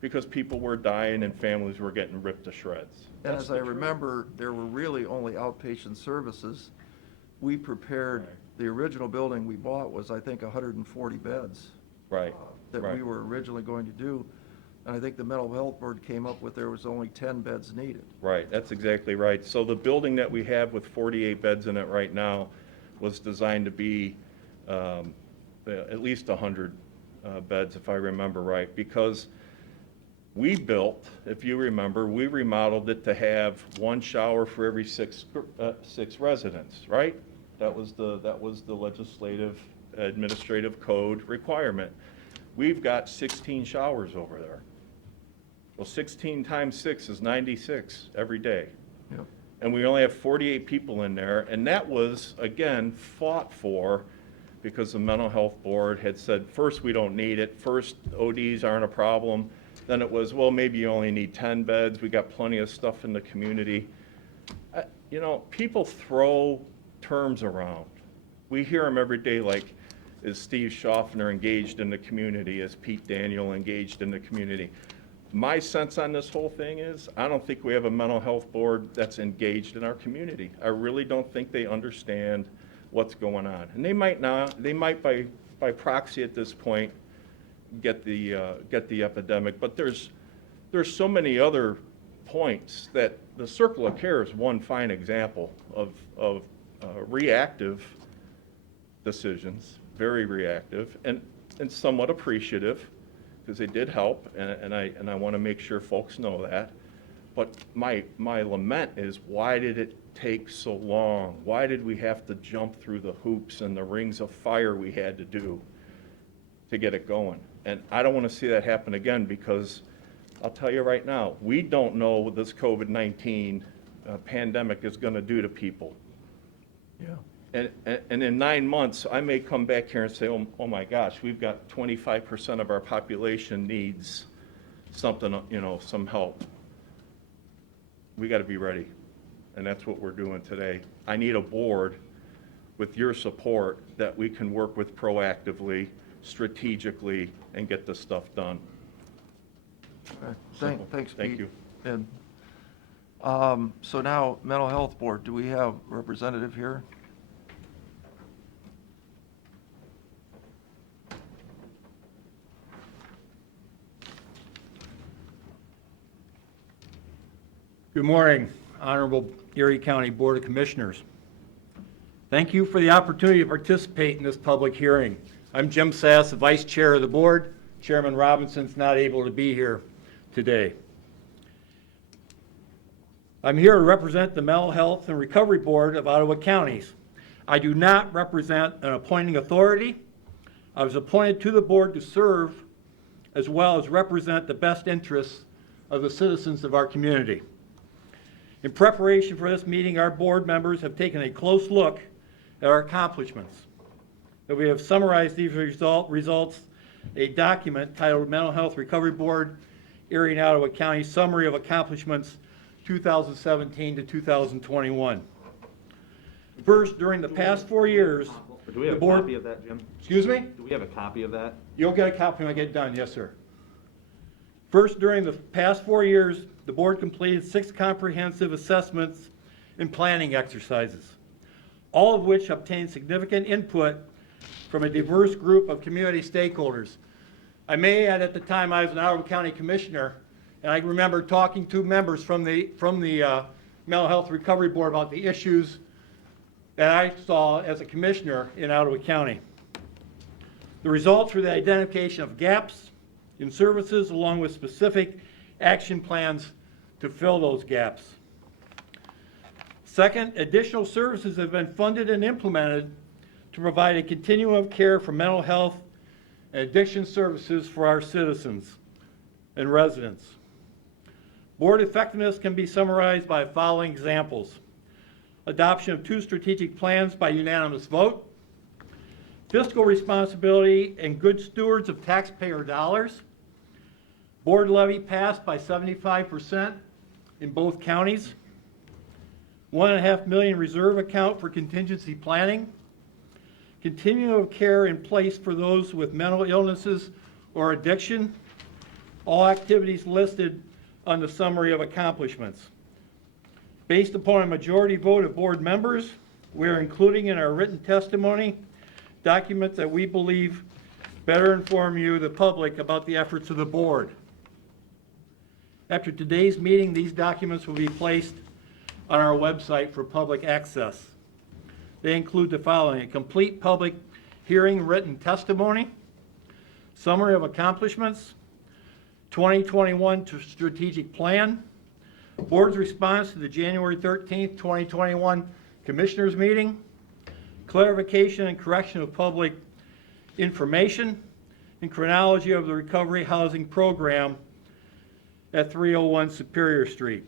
because people were dying and families were getting ripped to shreds. And That's as the I truth. remember, there were really only outpatient services. We prepared, the original building we bought was, I think, 140 beds. Right, That right. we were originally going to do. And I think the Mental Health Board came up with there was only 10 beds needed. Right, that's exactly right. So the building that we have with 48 beds in it right now was designed to be at least 100 beds, if I remember right, because we built, if you remember, we remodeled it to have one shower for every six residents, right? That was the legislative administrative code requirement. We've got 16 showers over there. Well, 16 times 6 is 96 every day. Yep. And we only have 48 people in there, and that was, again, fought for because the Mental Health Board had said, first, we don't need it, first, ODs aren't a problem, then it was, well, maybe you only need 10 beds, we got plenty of stuff in the community. You know, people throw terms around. We hear them every day, like, is Steve Schaffner engaged in the community? Is Pete Daniel engaged in the community? My sense on this whole thing is, I don't think we have a mental health board that's engaged in our community. I really don't think they understand what's going on. And they might not, they might by proxy at this point get the epidemic, but there's so many other points that the Circle of Care is one fine example of reactive decisions, very reactive, and somewhat appreciative, because they did help, and I want to make sure folks know that. But my lament is, why did it take so long? Why did we have to jump through the hoops and the rings of fire we had to do to get it going? And I don't want to see that happen again, because I'll tell you right now, we don't know what this COVID-19 pandemic is going to do to people. Yeah. And in 9 months, I may come back here and say, oh my gosh, we've got 25% of our population needs something, you know, some help. We got to be ready. And that's what we're doing today. I need a board with your support that we can work with proactively, strategically, and get this stuff done. Okay. Simple. Thanks, Pete. Thank you. And so now, Mental Health Board, do we have a representative here? Good morning. Honorable Erie County Board of Commissioners. Thank you for the opportunity to participate in this public hearing. I'm Jim Sass, the Vice Chair of the Board. Chairman Robinson's not able to be here today. I'm here to represent the Mental Health and Recovery Board of Ottawa Counties. I do not represent an appointing authority. I was appointed to the board to serve as well as represent the best interests of the citizens of our community. In preparation for this meeting, our board members have taken a close look at our accomplishments. And we have summarized these results in a document titled Mental Health Recovery Board, Erie and Ottawa County Summary of Accomplishments 2017 to 2021. First, during the past 4 years, Do we have the a board- copy of that, Jim? Excuse me? Do we have a copy of that? You'll get a copy when I get done, yes, sir. First, during the past 4 years, the board completed 6 comprehensive assessments and planning exercises, all of which obtained significant input from a diverse group of community stakeholders. I may add, at the time I was an Ottawa County Commissioner, and I remember talking to members from the Mental Health Recovery Board about the issues that I saw as a commissioner in Ottawa County. The results were the identification of gaps in services along with specific action plans to fill those gaps. Second, additional services have been funded and implemented to provide a continuum of care for mental health and addiction services for our citizens and residents. Board effectiveness can be summarized by the following examples: adoption of 2 strategic plans by unanimous vote, fiscal responsibility and good stewards of taxpayer dollars, board levy passed by 75% in both counties, $1.5 million reserve account for contingency planning, continuum of care in place for those with mental illnesses or addiction, all activities listed on the summary of accomplishments. Based upon a majority vote of board members, we are including in our written testimony documents that we believe better inform you, the public, about the efforts of the board. After today's meeting, these documents will be placed on our website for public access. They include the following: a complete public hearing written testimony, summary of accomplishments, 2021 strategic plan, board's response to the January 13th, 2021 commissioners meeting, clarification and correction of public information, and chronology of the recovery housing program at 301 Superior Street.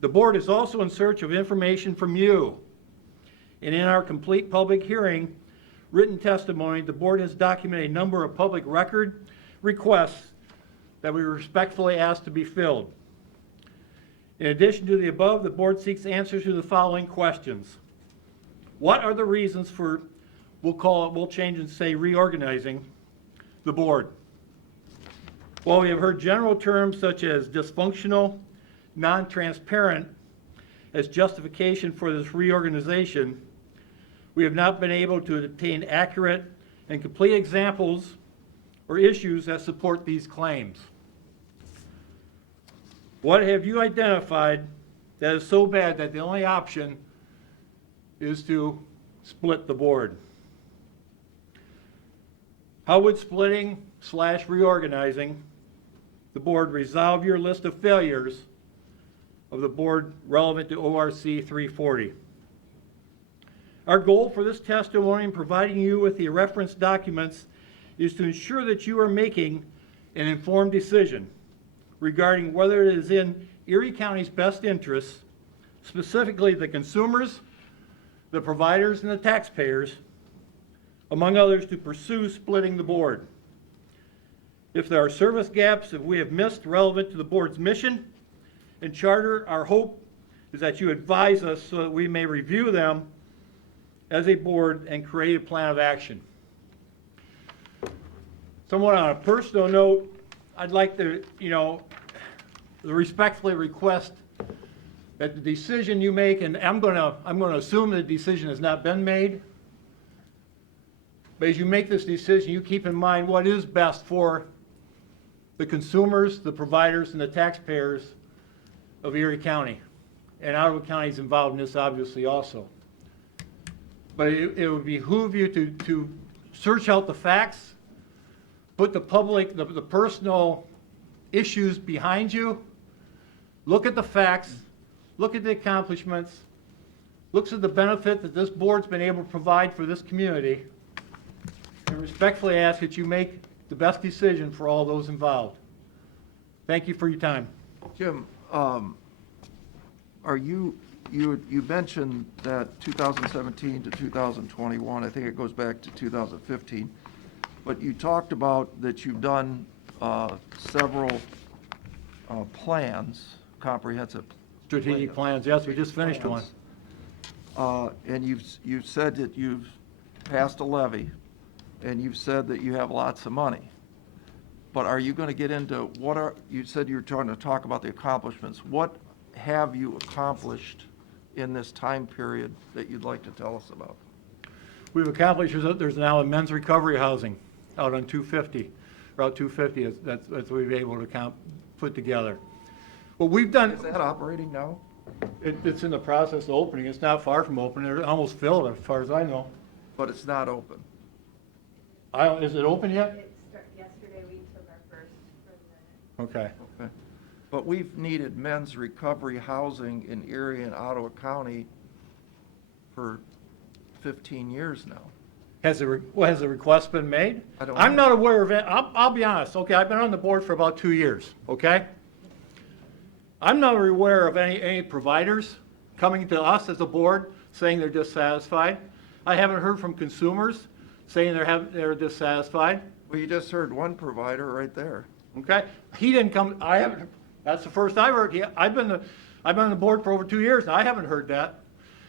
The board is also in search of information from you. And in our complete public hearing written testimony, the board has documented a number of public record requests that we respectfully ask to be filled. In addition to the above, the board seeks answers to the following questions. What are the reasons for, we'll change and say reorganizing the board? Well, we have heard general terms such as dysfunctional, non-transparent as justification for this reorganization. We have not been able to obtain accurate and complete examples or issues that support these claims. What have you identified that is so bad that the only option is to split the board? How would splitting / reorganizing the board resolve your list of failures of the board relevant to ORC 340? Our goal for this testimony and providing you with the reference documents is to ensure that you are making an informed decision regarding whether it is in Erie County's best interests, specifically the consumers, the providers, and the taxpayers, among others, to pursue splitting the board. If there are service gaps that we have missed relevant to the board's mission and charter, our hope is that you advise us so that we may review them as a board and create a plan of action. Somewhat on a personal note, I'd like to, respectfully request that the decision you make, and I'm going to assume the decision has not been made, but as you make this decision, you keep in mind what is best for the consumers, the providers, and the taxpayers of Erie County. And Ottawa County is involved in this obviously also. But it would behoove you to search out the facts, put the public, the personal issues behind you, look at the facts, look at the accomplishments, looks at the benefit that this board's been able to provide for this community, and respectfully ask that you make the best decision for all those involved. Thank you for your time. Jim, are you mentioned that 2017 to 2021, I think it goes back to 2015, but you talked about that you've done several plans, comprehensive. Strategic plans, yes, we just finished one. And you've said that you've passed a levy, and you've said that you have lots of money. But are you going to get into you said you were trying to talk about the accomplishments. What have you accomplished in this time period that you'd like to tell us about? We've accomplished, there's now a men's recovery housing out on 250, Route 250, that's what we've been able to put together. What we've done. Is that operating now? It's in the process of opening. It's not far from opening. It's almost filled as far as I know. But it's not open. Is it open yet? Yesterday we took our first resident. Okay. Okay. But we've needed men's recovery housing in Erie and Ottawa County for 15 years now. Has the request been made? I don't I'm know. not aware of it. I'll be honest. Okay, I've been on the board for about 2 years, okay? I'm not aware of any providers coming to us as a board saying they're dissatisfied. I haven't heard from consumers saying they're dissatisfied, Well, you just heard one provider right there. okay? He didn't come, I haven't, that's the first I've heard. I've been on the board for over 2 years, and I haven't heard that.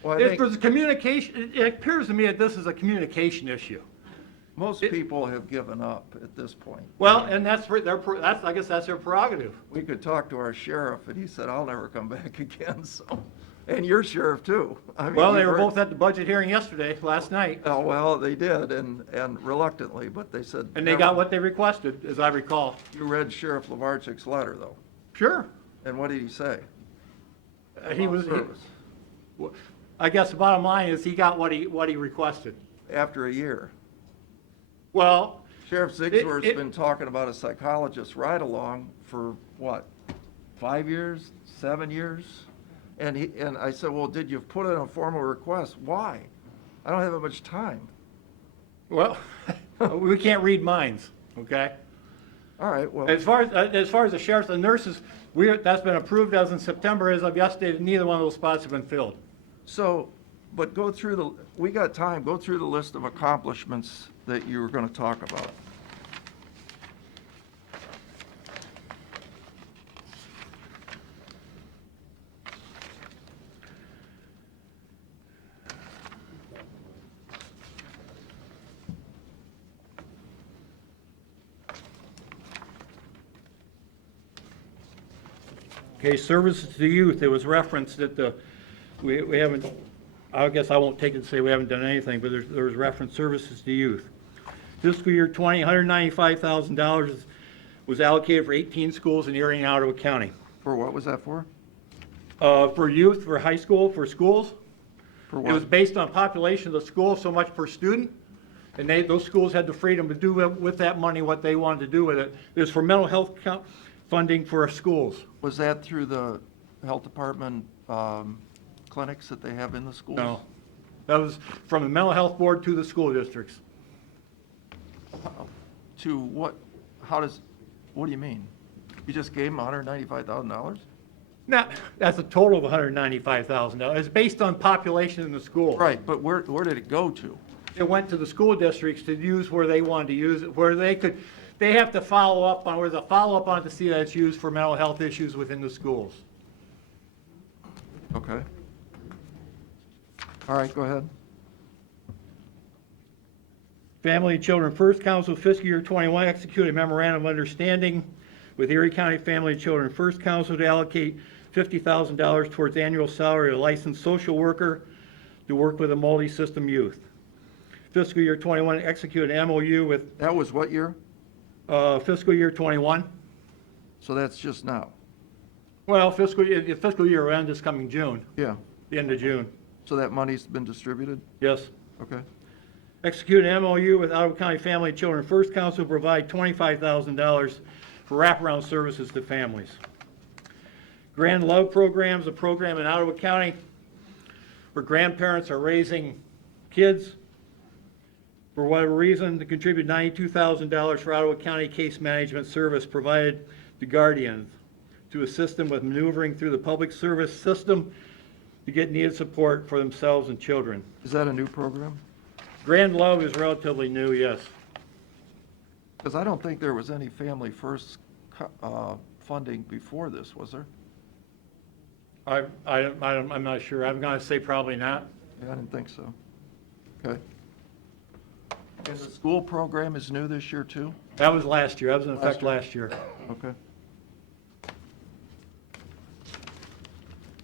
Well, I If think there's a communication, it appears to me that this is a communication issue. most people have given up at this point. Well, and I guess that's their prerogative. We could talk to our sheriff, and he said, I'll never come back again, so, and your sheriff too. I mean, Well, they you were heard- both at the budget hearing yesterday, last night, Oh, well, they did, and reluctantly, but they said. and they got what they requested, as I recall. You read Sheriff Lavarchik's letter, though, Sure. and what did he say? He was, Service. I guess the bottom line is he got what he requested. After a year. Well, Sheriff Zigsworth's it- been talking about a psychologist ride-along for, what, 5 years, 7 years? And I said, well, did you put in a formal request? Why? I don't have that much time. well, we can't read minds, okay? All right, well, As far as the sheriffs and nurses, that's been approved as in September, as of yesterday, neither one of those spots have been filled. so, but we got time, go through the list of accomplishments that you were gonna talk about. Okay, services to youth, it was referenced that we haven't, I guess I won't take it and say we haven't done anything, but there was reference services to youth. Fiscal year 20, $195,000 was allocated for 18 schools in Erie and Ottawa County. For what was that for? For youth, for high school, for schools. For It was what? based on population of the school, so much per student. And those schools had the freedom to do with that money what they wanted to do with it. It was for mental health funding for our schools. Was that through the health department clinics that they have in the schools? No. That was from the mental health board to the school districts. To what, what do you mean? You just gave them $195,000? Now, that's a total of $195,000. It's based on population in the school. Right, but where did it go to? It went to the school districts to use where they wanted to use it, where they have to follow up on, there's a follow-up on it to see that it's used for mental health issues within the schools. Okay. All right, go ahead. Family and Children First Council, fiscal year 21, executed a memorandum of understanding with Erie County Family and Children First Council to allocate $50,000 towards annual salary of a licensed social worker to work with a multi-system youth. Fiscal year 21, executed an MOU with That was what year? fiscal year 21. So that's just now. Well, the fiscal year end is coming June, Yeah, the end of June. so that money's been distributed? Yes. Okay. Execute an MOU with Ottawa County Family and Children First Council to provide $25,000 for wraparound services to families. Grand Love Program is a program in Ottawa County where grandparents are raising kids. For whatever reason, to contribute $92,000 for Ottawa County Case Management Service provided to guardians to assist them with maneuvering through the public service system to get needed support for themselves and children. Is that a new program? Grand Love is relatively new, yes. Because I don't think there was any Family First funding before this, was there? I'm not sure. I'm going to say probably not. Yeah, I didn't think so. Okay. And the school program is new this year, too? That was last year. That was in effect Last last year. Okay.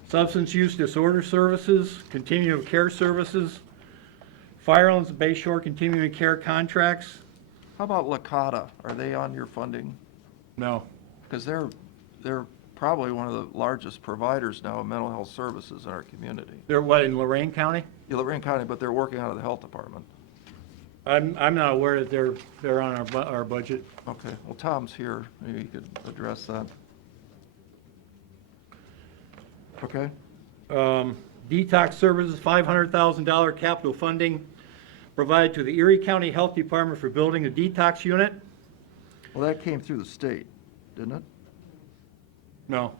Substance Use Disorder Services, Continuum of Care Services, Firelands and Bay Shore Continuing Care Contracts. How about Lakota? Are they on your funding? No. Because they're probably one of the largest providers now of mental health services in our community. They're what, in Lorraine County? Yeah, Lorraine County, but they're working out of the health department. I'm not aware that they're on our budget. Okay, well, Tom's here, maybe he could address that. Okay, Detox Services, $500,000 capital funding provided to the Erie County Health Department for building a detox unit. well, that came through the state, didn't it? No.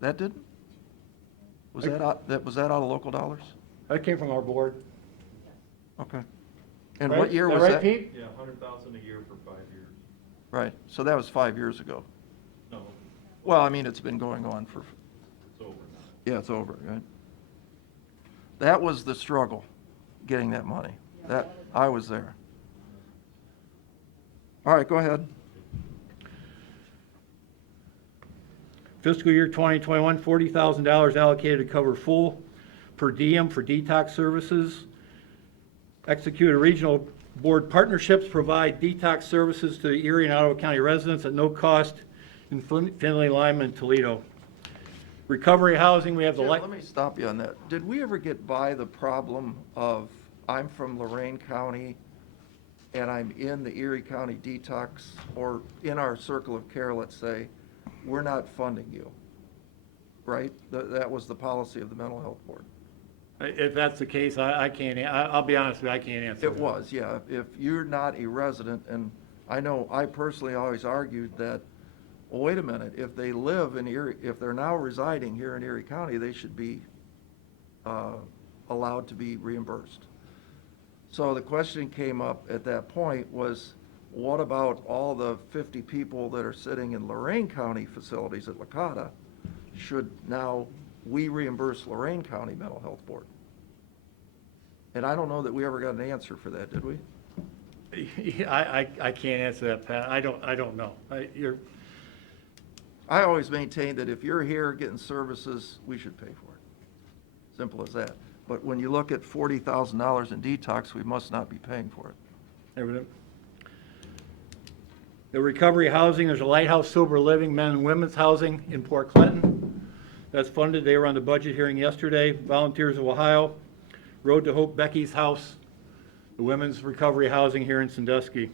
That didn't? Was that out of local dollars? That came from our board. Okay. And Right? what year Is was right, that? Pete? Yeah, 100,000 a year for 5 years. Right, so that was 5 years ago. No, Well, I mean, it's been going on for, it's over now. yeah, it's over, right? That was the struggle, getting that money. That, I was there. All right, go ahead. Fiscal year 2021, $40,000 allocated to cover full per diem for detox services. Execute a regional board partnerships, provide detox services to the Erie and Ottawa County residents at no cost in Findlay, Lima, and Toledo. Recovery housing, we have the Jim, light. let me stop you on that. Did we ever get by the problem of, I'm from Lorraine County, and I'm in the Erie County detox, or in our circle of care, let's say, we're not funding you, right? That was the policy of the mental health board. If that's the case, I can't, I'll be honest with you, I can't answer It that. was, yeah. If you're not a resident, and I know I personally always argued that, well, wait a minute, if they live in Erie, if they're now residing here in Erie County, they should be allowed to be reimbursed. So the question came up at that point was, what about all the 50 people that are sitting in Lorraine County facilities at Lakota? Should now we reimburse Lorraine County Mental Health Board? And I don't know that we ever got an answer for that, did we? I can't answer that, Pat. I don't know. I always maintain that if you're here getting services, we should pay for it. Simple as that. But when you look at $40,000 in detox, we must not be paying for it. Evident. The recovery housing, there's a Lighthouse Sober Living men and women's housing in Port Clinton. That's funded. They were on the budget hearing yesterday. Volunteers of Ohio. Road to Hope Becky's House, the women's recovery housing here in Sandusky.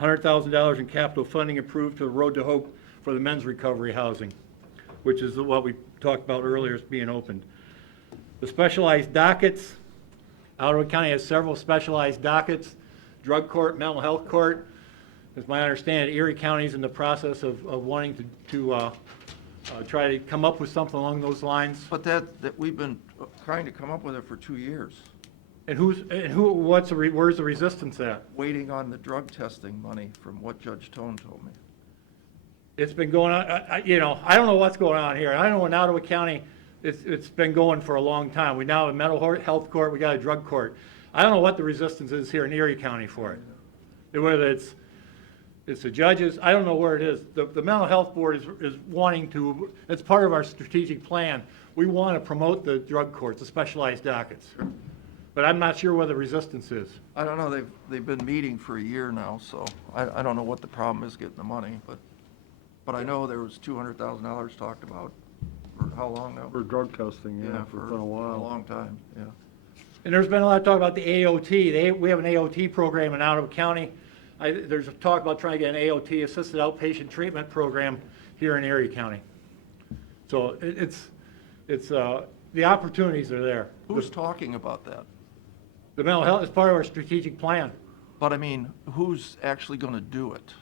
$100,000 in capital funding approved to the Road to Hope for the men's recovery housing, which is what we talked about earlier is being opened. The specialized dockets, Ottawa County has several specialized dockets, drug court, mental health court. As my understanding, Erie County is in the process of wanting to try to come up with something along those lines. But that we've been trying to come up with it for 2 years, And where's the resistance at? waiting on the drug testing money from what Judge Tone told me. It's been going on, I don't know what's going on here. I know in Ottawa County, it's been going for a long time. We now have a mental health court, we got a drug court. I don't know what the resistance is here in Erie County for it. Whether it's the judges, I don't know where it is. The mental health board is wanting to, it's part of our strategic plan. We want to promote the drug courts, the specialized dockets. But I'm not sure where the resistance is. I don't know, they've been meeting for a year now, so I don't know what the problem is getting the money, but But I know there was $200,000 talked about for how long now? For drug testing, yeah, for for quite a a while. long time, yeah. And there's been a lot of talk about the AOT. We have an AOT program in Ottawa County. There's a talk about trying to get an AOT, Assisted Outpatient Treatment Program, here in Erie County. So the opportunities are there. Who's talking about that? The mental health is part of our strategic plan. But I mean, who's actually gonna do it?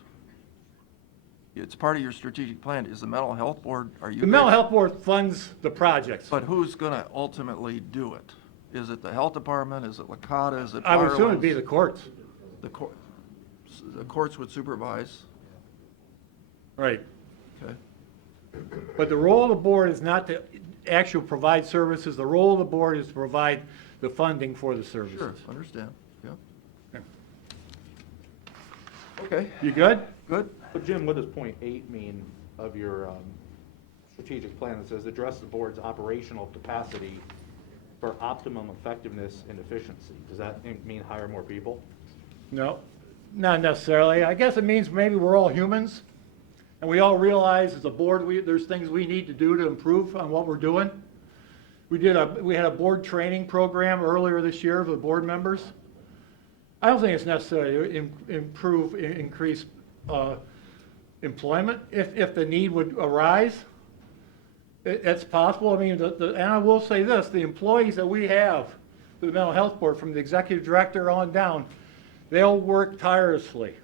It's part of your strategic plan. Is the mental health board, are you? The mental guys- health board funds the projects. But who's gonna ultimately do it? Is it the health department? Is it Lakota? Is it I would assume it'd be Firelands? the courts. The courts would supervise, Right. okay? But the role of the board is not to actually provide services. The role of the board is to provide the funding for the services. Sure, understand, yeah. Okay. Okay, You good? good. But Jim, what does point 8 mean of your strategic plan that says address the board's operational capacity for optimum effectiveness and efficiency? Does that mean hire more people? No, not necessarily. I guess it means maybe we're all humans, and we all realize as a board, there's things we need to do to improve on what we're doing. We had a board training program earlier this year for the board members. I don't think it's necessary to increase employment if the need would arise. It's possible. I mean, and I will say this, the employees that we have for the mental health board, from the executive director on down, they'll work tirelessly.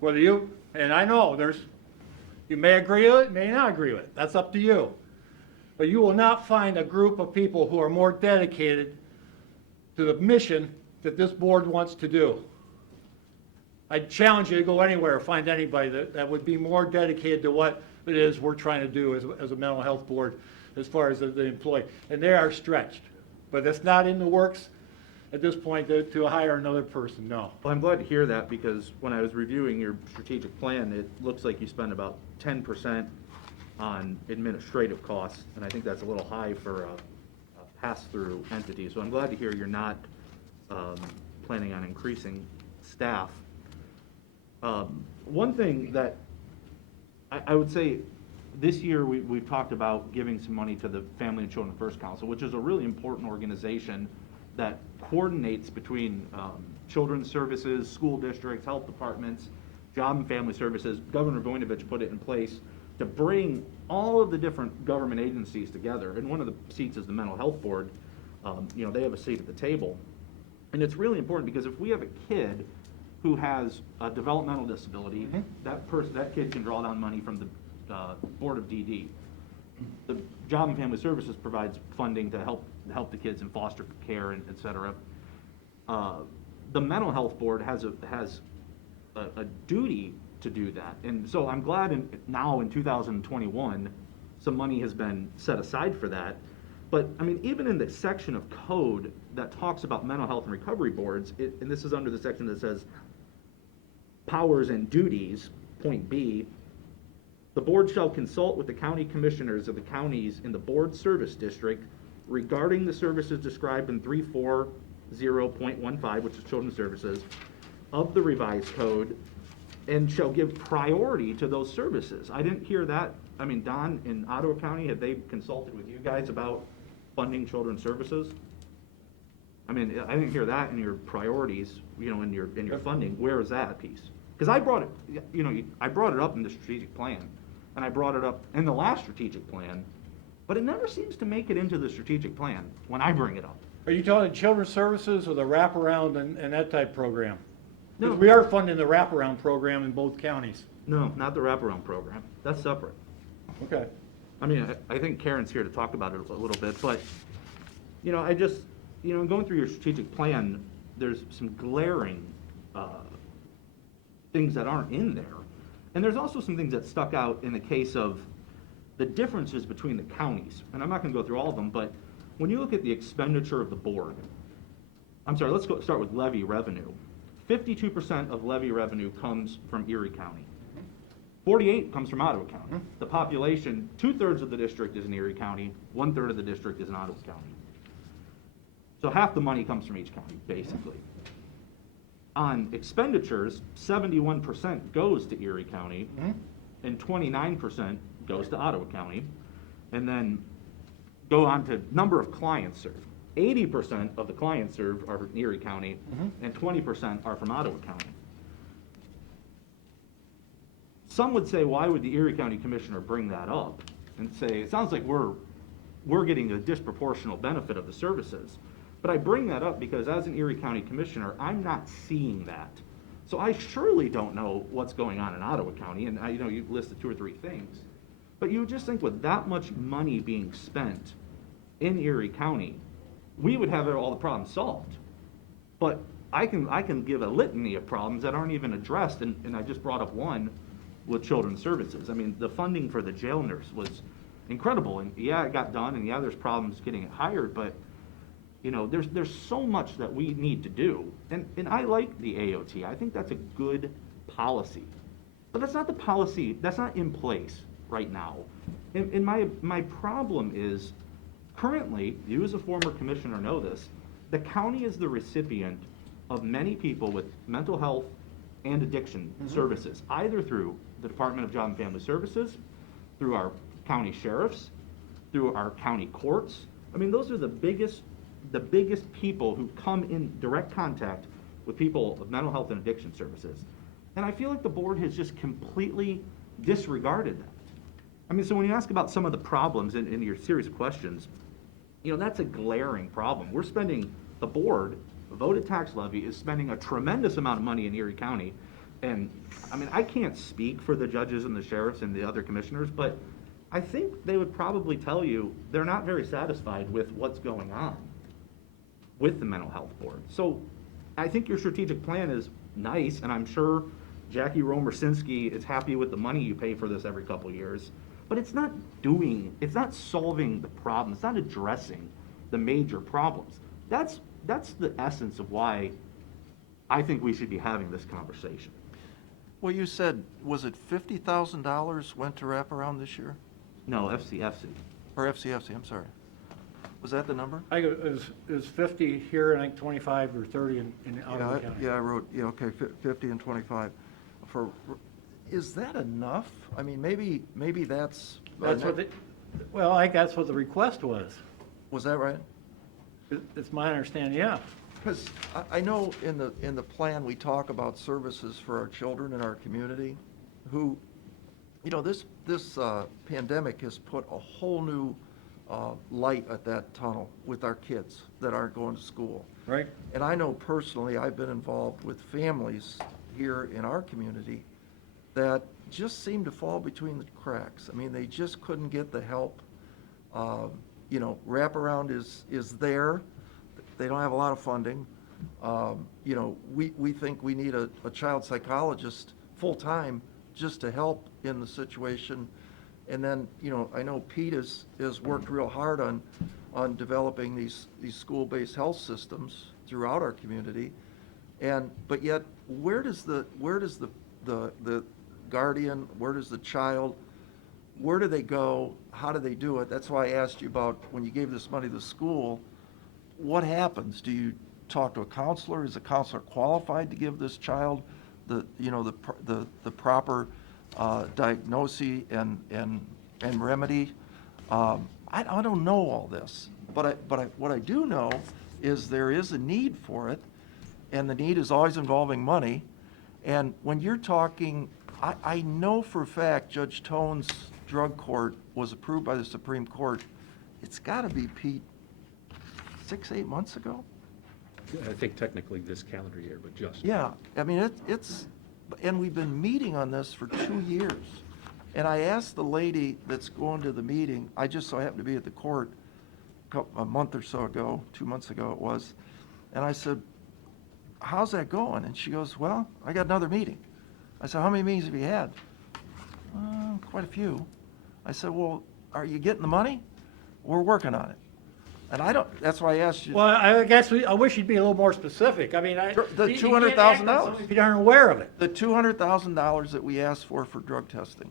Whether you, and I know you may agree with it, may not agree with it. That's up to you. But you will not find a group of people who are more dedicated to the mission that this board wants to do. I challenge you to go anywhere, find anybody that would be more dedicated to what it is we're trying to do as a mental health board as far as the employee. And they are stretched. But it's not in the works at this point to hire another person, no. Well, I'm glad to hear that, because when I was reviewing your strategic plan, it looks like you spend about 10% on administrative costs, and I think that's a little high for a pass-through entity. So I'm glad to hear you're not planning on increasing staff. One thing that I would say, this year we've talked about giving some money to the Family and Children First Council, which is a really important organization that coordinates between children's services, school districts, health departments, job and family services. Governor Voinovich put it in place to bring all of the different government agencies together. And one of the seats is the Mental Health Board. They have a seat at the table. And it's really important, because if we have a kid who has a developmental disability, that kid can draw down money from the Board of DD. The Job and Family Services provides funding to help the kids in foster care and et cetera. The Mental Health Board has a duty to do that. And so I'm glad now in 2021, some money has been set aside for that. But I mean, even in the section of code that talks about mental health and recovery boards, and this is under the section that says powers and duties, point B, the board shall consult with the county commissioners of the counties in the board service district regarding the services described in 340.15, which is children's services, of the revised code, and shall give priority to those services. I didn't hear that. I mean, Don, in Ottawa County, have they consulted with you guys about funding children's services? I mean, I didn't hear that in your priorities, in your funding. Where is that piece? Because I brought it up in the strategic plan, and I brought it up in the last strategic plan, but it never seems to make it into the strategic plan when I bring it up. Are you talking children's services or the wraparound and that type program? No. We are funding the wraparound program in both counties. No, not the wraparound program. That's separate. Okay. I mean, I think Karen's here to talk about it a little bit, but, I just, going through your strategic plan, there's some glaring things that aren't in there. And there's also some things that stuck out in the case of the differences between the counties. And I'm not going to go through all of them, but when you look at the expenditure of the board, let's start with levy revenue. 52% of levy revenue comes from Erie County. 48 comes from Ottawa County. The population, 2/3 of the district is in Erie County, 1/3 of the district is in Ottawa County. So half the money comes from each county, basically. On expenditures, 71% goes to Erie County, and 29% goes to Ottawa County. And then go on to number of clients served. 80% of the clients served are from Erie County, and 20% are from Ottawa County. Some would say, why would the Erie County Commissioner bring that up? And say, it sounds like we're getting a disproportionate benefit of the services. But I bring that up because as an Erie County Commissioner, I'm not seeing that. So I surely don't know what's going on in Ottawa County, and I, you listed 2 or 3 things. But you would just think with that much money being spent in Erie County, we would have all the problems solved. But I can give a litany of problems that aren't even addressed, and I just brought up one with Children's Services. I mean, the funding for the jail nurse was incredible, and yeah, it got done, and yeah, there's problems getting it hired, but there's so much that we need to do, and I like the AOT. I think that's a good policy, but that's not the policy, that's not in place right now. And my problem is, currently, you as a former commissioner know this, the county is the recipient of many people with mental health and addiction services, either through the Department of Job and Family Services, through our county sheriffs, through our county courts. I mean, those are the biggest people who come in direct contact with people with mental health and addiction services. And I feel like the board has just completely disregarded that. I mean, so when you ask about some of the problems in your series of questions, that's a glaring problem. The board, voted tax levy, is spending a tremendous amount of money in Erie County. And, I mean, I can't speak for the judges and the sheriffs and the other commissioners, but I think they would probably tell you they're not very satisfied with what's going on with the mental health board. So I think your strategic plan is nice, and I'm sure Jackie Romersinski is happy with the money you pay for this every couple of years, but it's not solving the problem. It's not addressing the major problems. That's the essence of why I think we should be having this conversation. Well, you said, was it $50,000 went to wraparound this year? No, FCFC. Or FCFC, I'm sorry. Was that the number? I think it was 50 here, and I think 25 or 30 in Ottawa County. Yeah, I wrote, 50 and 25. Is that enough? I mean, maybe that's. That's what well, I think that's what the request was. Was that right? It's my understanding, yeah. Because I know in the plan, we talk about services for our children in our community who, this pandemic has put a whole new light at that tunnel with our kids that aren't going to school. Right. And I know personally, I've been involved with families here in our community that just seem to fall between the cracks. I mean, they just couldn't get the help. Wraparound is there. They don't have a lot of funding. We think we need a child psychologist full-time just to help in the situation. And then, I know Pete has worked real hard on developing these school-based health systems throughout our community. But yet, where does the guardian, where does the child, where do they go? How do they do it? That's why I asked you about when you gave this money to the school, what happens? Do you talk to a counselor? Is a counselor qualified to give this child the proper diagnosis and remedy? I don't know all this, but what I do know is there is a need for it, and the need is always involving money. And when you're talking, I know for a fact Judge Tone's drug court was approved by the Supreme Court. It's got to be, Pete, 6-8 months ago? I think technically this calendar year, but just. Yeah, I mean, and we've been meeting on this for 2 years. And I asked the lady that's going to the meeting, I just so happened to be at the court a month or so ago, 2 months ago it was, and I said, how's that going? And she goes, well, I got another meeting. I said, how many meetings have you had? Quite a few. I said, well, are you getting the money? We're working on it. And that's why I asked you. Well, I guess I wish you'd be a little more specific. I mean, The you can't act on $200,000. something if you aren't aware of it. The $200,000 that we asked for drug testing,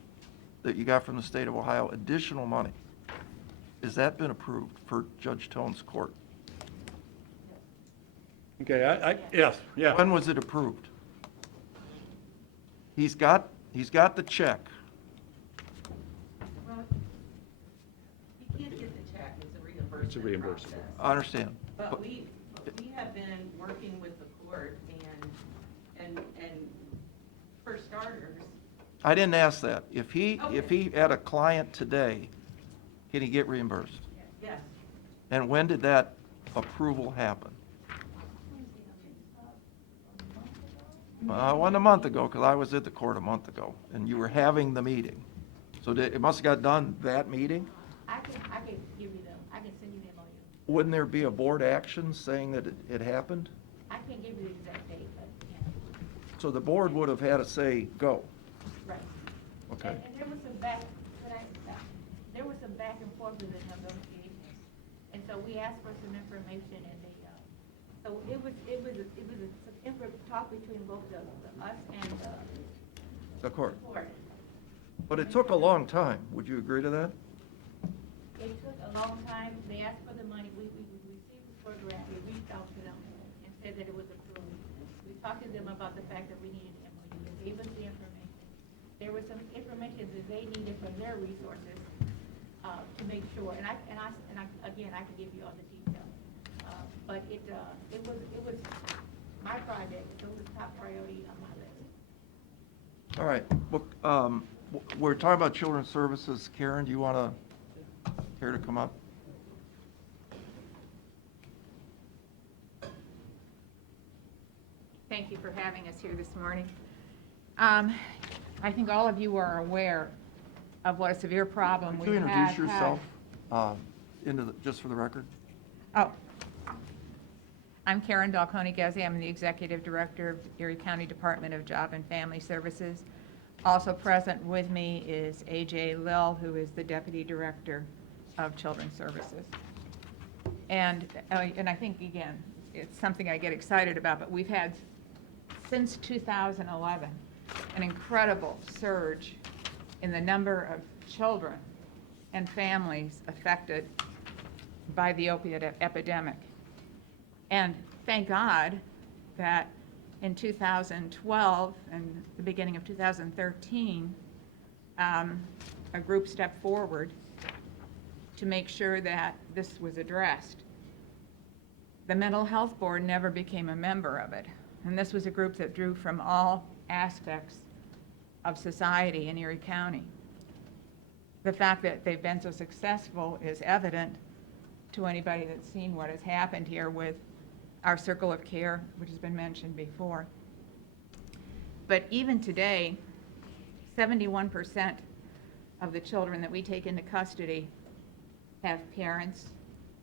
that you got from the state of Ohio, additional money, has that been approved for Judge Tone's court? Okay, yes, yeah. When was it approved? He's got the check It's a reimbursable. I understand. But we have been working with the court and for starters, I didn't ask that. If he had a client today, can he get reimbursed? yes. And when did that approval happen? Well, it wasn't a month ago, because I was at the court a month ago, and you were having the meeting. So it must have got done that meeting? I can give you I can send you the MOU. Wouldn't there be a board action saying that it happened? I can't give you the exact date, but, yeah. So the board would have had to say, go. Right. Okay. And there was some there was some back and forth with the negotiations. And so we asked for some information and they, so it was a talk between both us and The court. the court. But it took a long time. Would you agree to that? It took a long time. They asked for the money. We received the court grant. We reached out to them and said that it was approved. We talked to them about the fact that we needed an MOU. They gave us the information. There was some information that they needed from their resources to make sure. And again, I can give you all the details. But it was my project. So it was top priority on my list. All right. Well, we're talking about children's services. Karen, do you want to care to come up? Thank you for having us here this morning. I think all of you are aware of what a severe problem Could you we have introduce yourself just for the record? Oh. I'm Karen Dalconi-Gezi. I'm the Executive Director of Erie County Department of Job and Family Services. Also present with me is A.J. Lill, who is the Deputy Director of Children's Services. And I think, again, it's something I get excited about, but we've had, since 2011, an incredible surge in the number of children and families affected by the opiate epidemic. And thank God that in 2012 and the beginning of 2013, a group stepped forward to make sure that this was addressed. The Mental Health Board never became a member of it, and this was a group that drew from all aspects of society in Erie County. The fact that they've been so successful is evident to anybody that's seen what has happened here with our circle of care, which has been mentioned before. But even today, 71% of the children that we take into custody have parents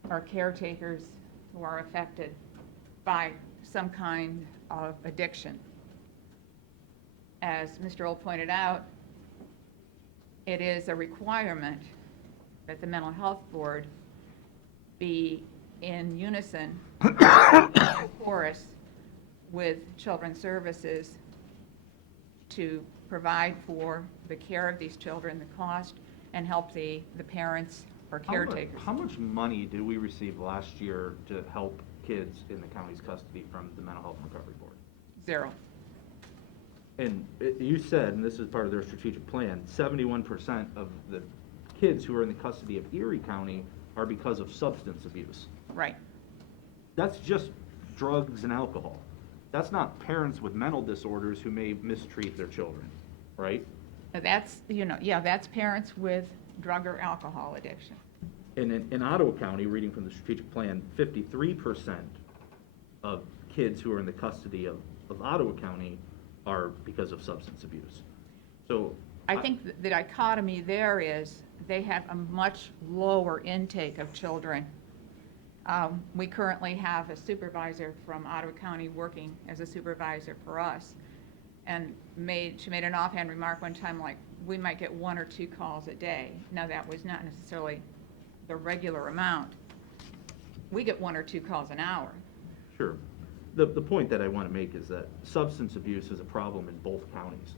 or caretakers who are affected by some kind of addiction. As Mr. Old pointed out, it is a requirement that the Mental Health Board be in unison, chorus with Children's Services to provide for the care of these children, the cost, and help the parents or caretakers. How much money did we receive last year to help kids in the county's custody from the Mental Health Recovery Board? Zero. And you said, and this is part of their strategic plan, 71% of the kids who are in the custody of Erie County are because of substance abuse. Right. That's just drugs and alcohol. That's not parents with mental disorders who may mistreat their children, right? That's, that's parents with drug or alcohol addiction. And in Ottawa County, reading from the strategic plan, 53% of kids who are in the custody of Ottawa County are because of substance abuse. So I think the dichotomy there is they have a much lower intake of children. We currently have a supervisor from Ottawa County working as a supervisor for us, and she made an offhand remark one time like, we might get 1 or 2 calls a day. Now that was not necessarily the regular amount. We get 1 or 2 calls an hour. Sure. The point that I want to make is that substance abuse is a problem in both counties.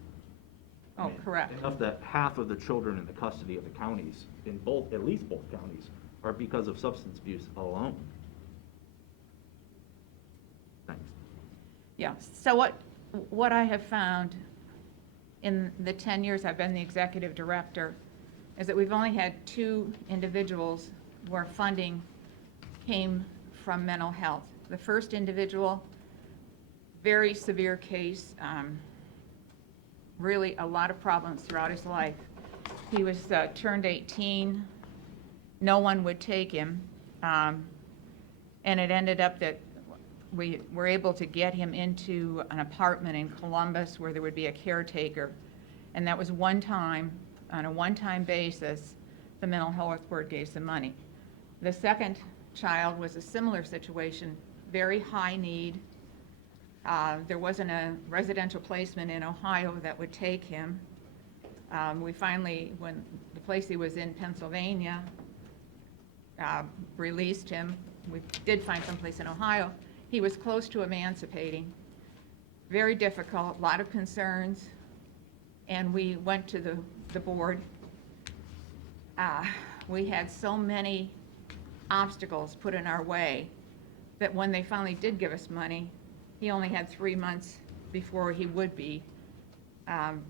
Oh, correct. Enough that half of the children in the custody of the counties, at least both counties, are because of substance abuse alone. Thanks. Yeah, so what I have found in the 10 years I've been the executive director is that we've only had 2 individuals where funding came from mental health. The first individual, very severe case, really a lot of problems throughout his life. He was turned 18, no one would take him, and it ended up that we were able to get him into an apartment in Columbus where there would be a caretaker, and that was one time, on a one-time basis, the mental health board gave some money. The second child was a similar situation, very high need. There wasn't a residential placement in Ohio that would take him. We finally, when the place he was in, Pennsylvania, released him. We did find someplace in Ohio. He was close to emancipating. Very difficult, a lot of concerns. And we went to the board. We had so many obstacles put in our way that when they finally did give us money, he only had 3 months before he would be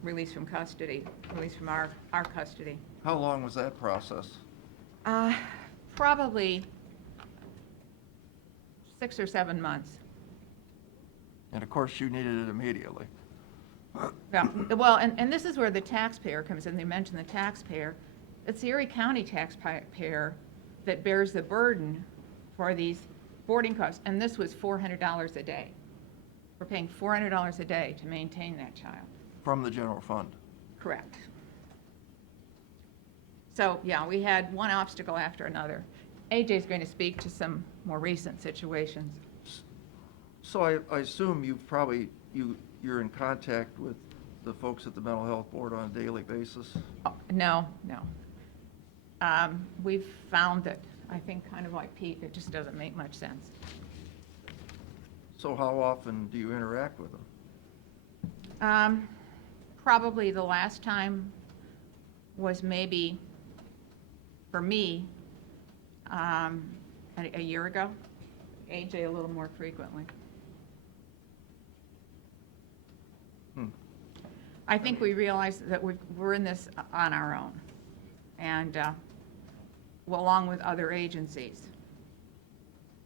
released from custody, released from our custody. How long was that process? Probably 6 or 7 months. And of course, you needed it immediately. Yeah, well, and this is where the taxpayer comes in. They mentioned the taxpayer. It's the Erie County taxpayer that bears the burden for these boarding costs, and this was $400 a day. We're paying $400 a day to maintain that child. From the general fund? Correct. So, yeah, we had one obstacle after another. AJ's going to speak to some more recent situations. So I assume you've probably, you're in contact with the folks at the Mental Health Board on a daily basis? Oh, no. We've found that, I think, kind of like Pete, it just doesn't make much sense. So how often do you interact with them? Probably the last time was maybe, for me, a year ago. AJ a little more frequently. I think we realized that we're in this on our own, and well, along with other agencies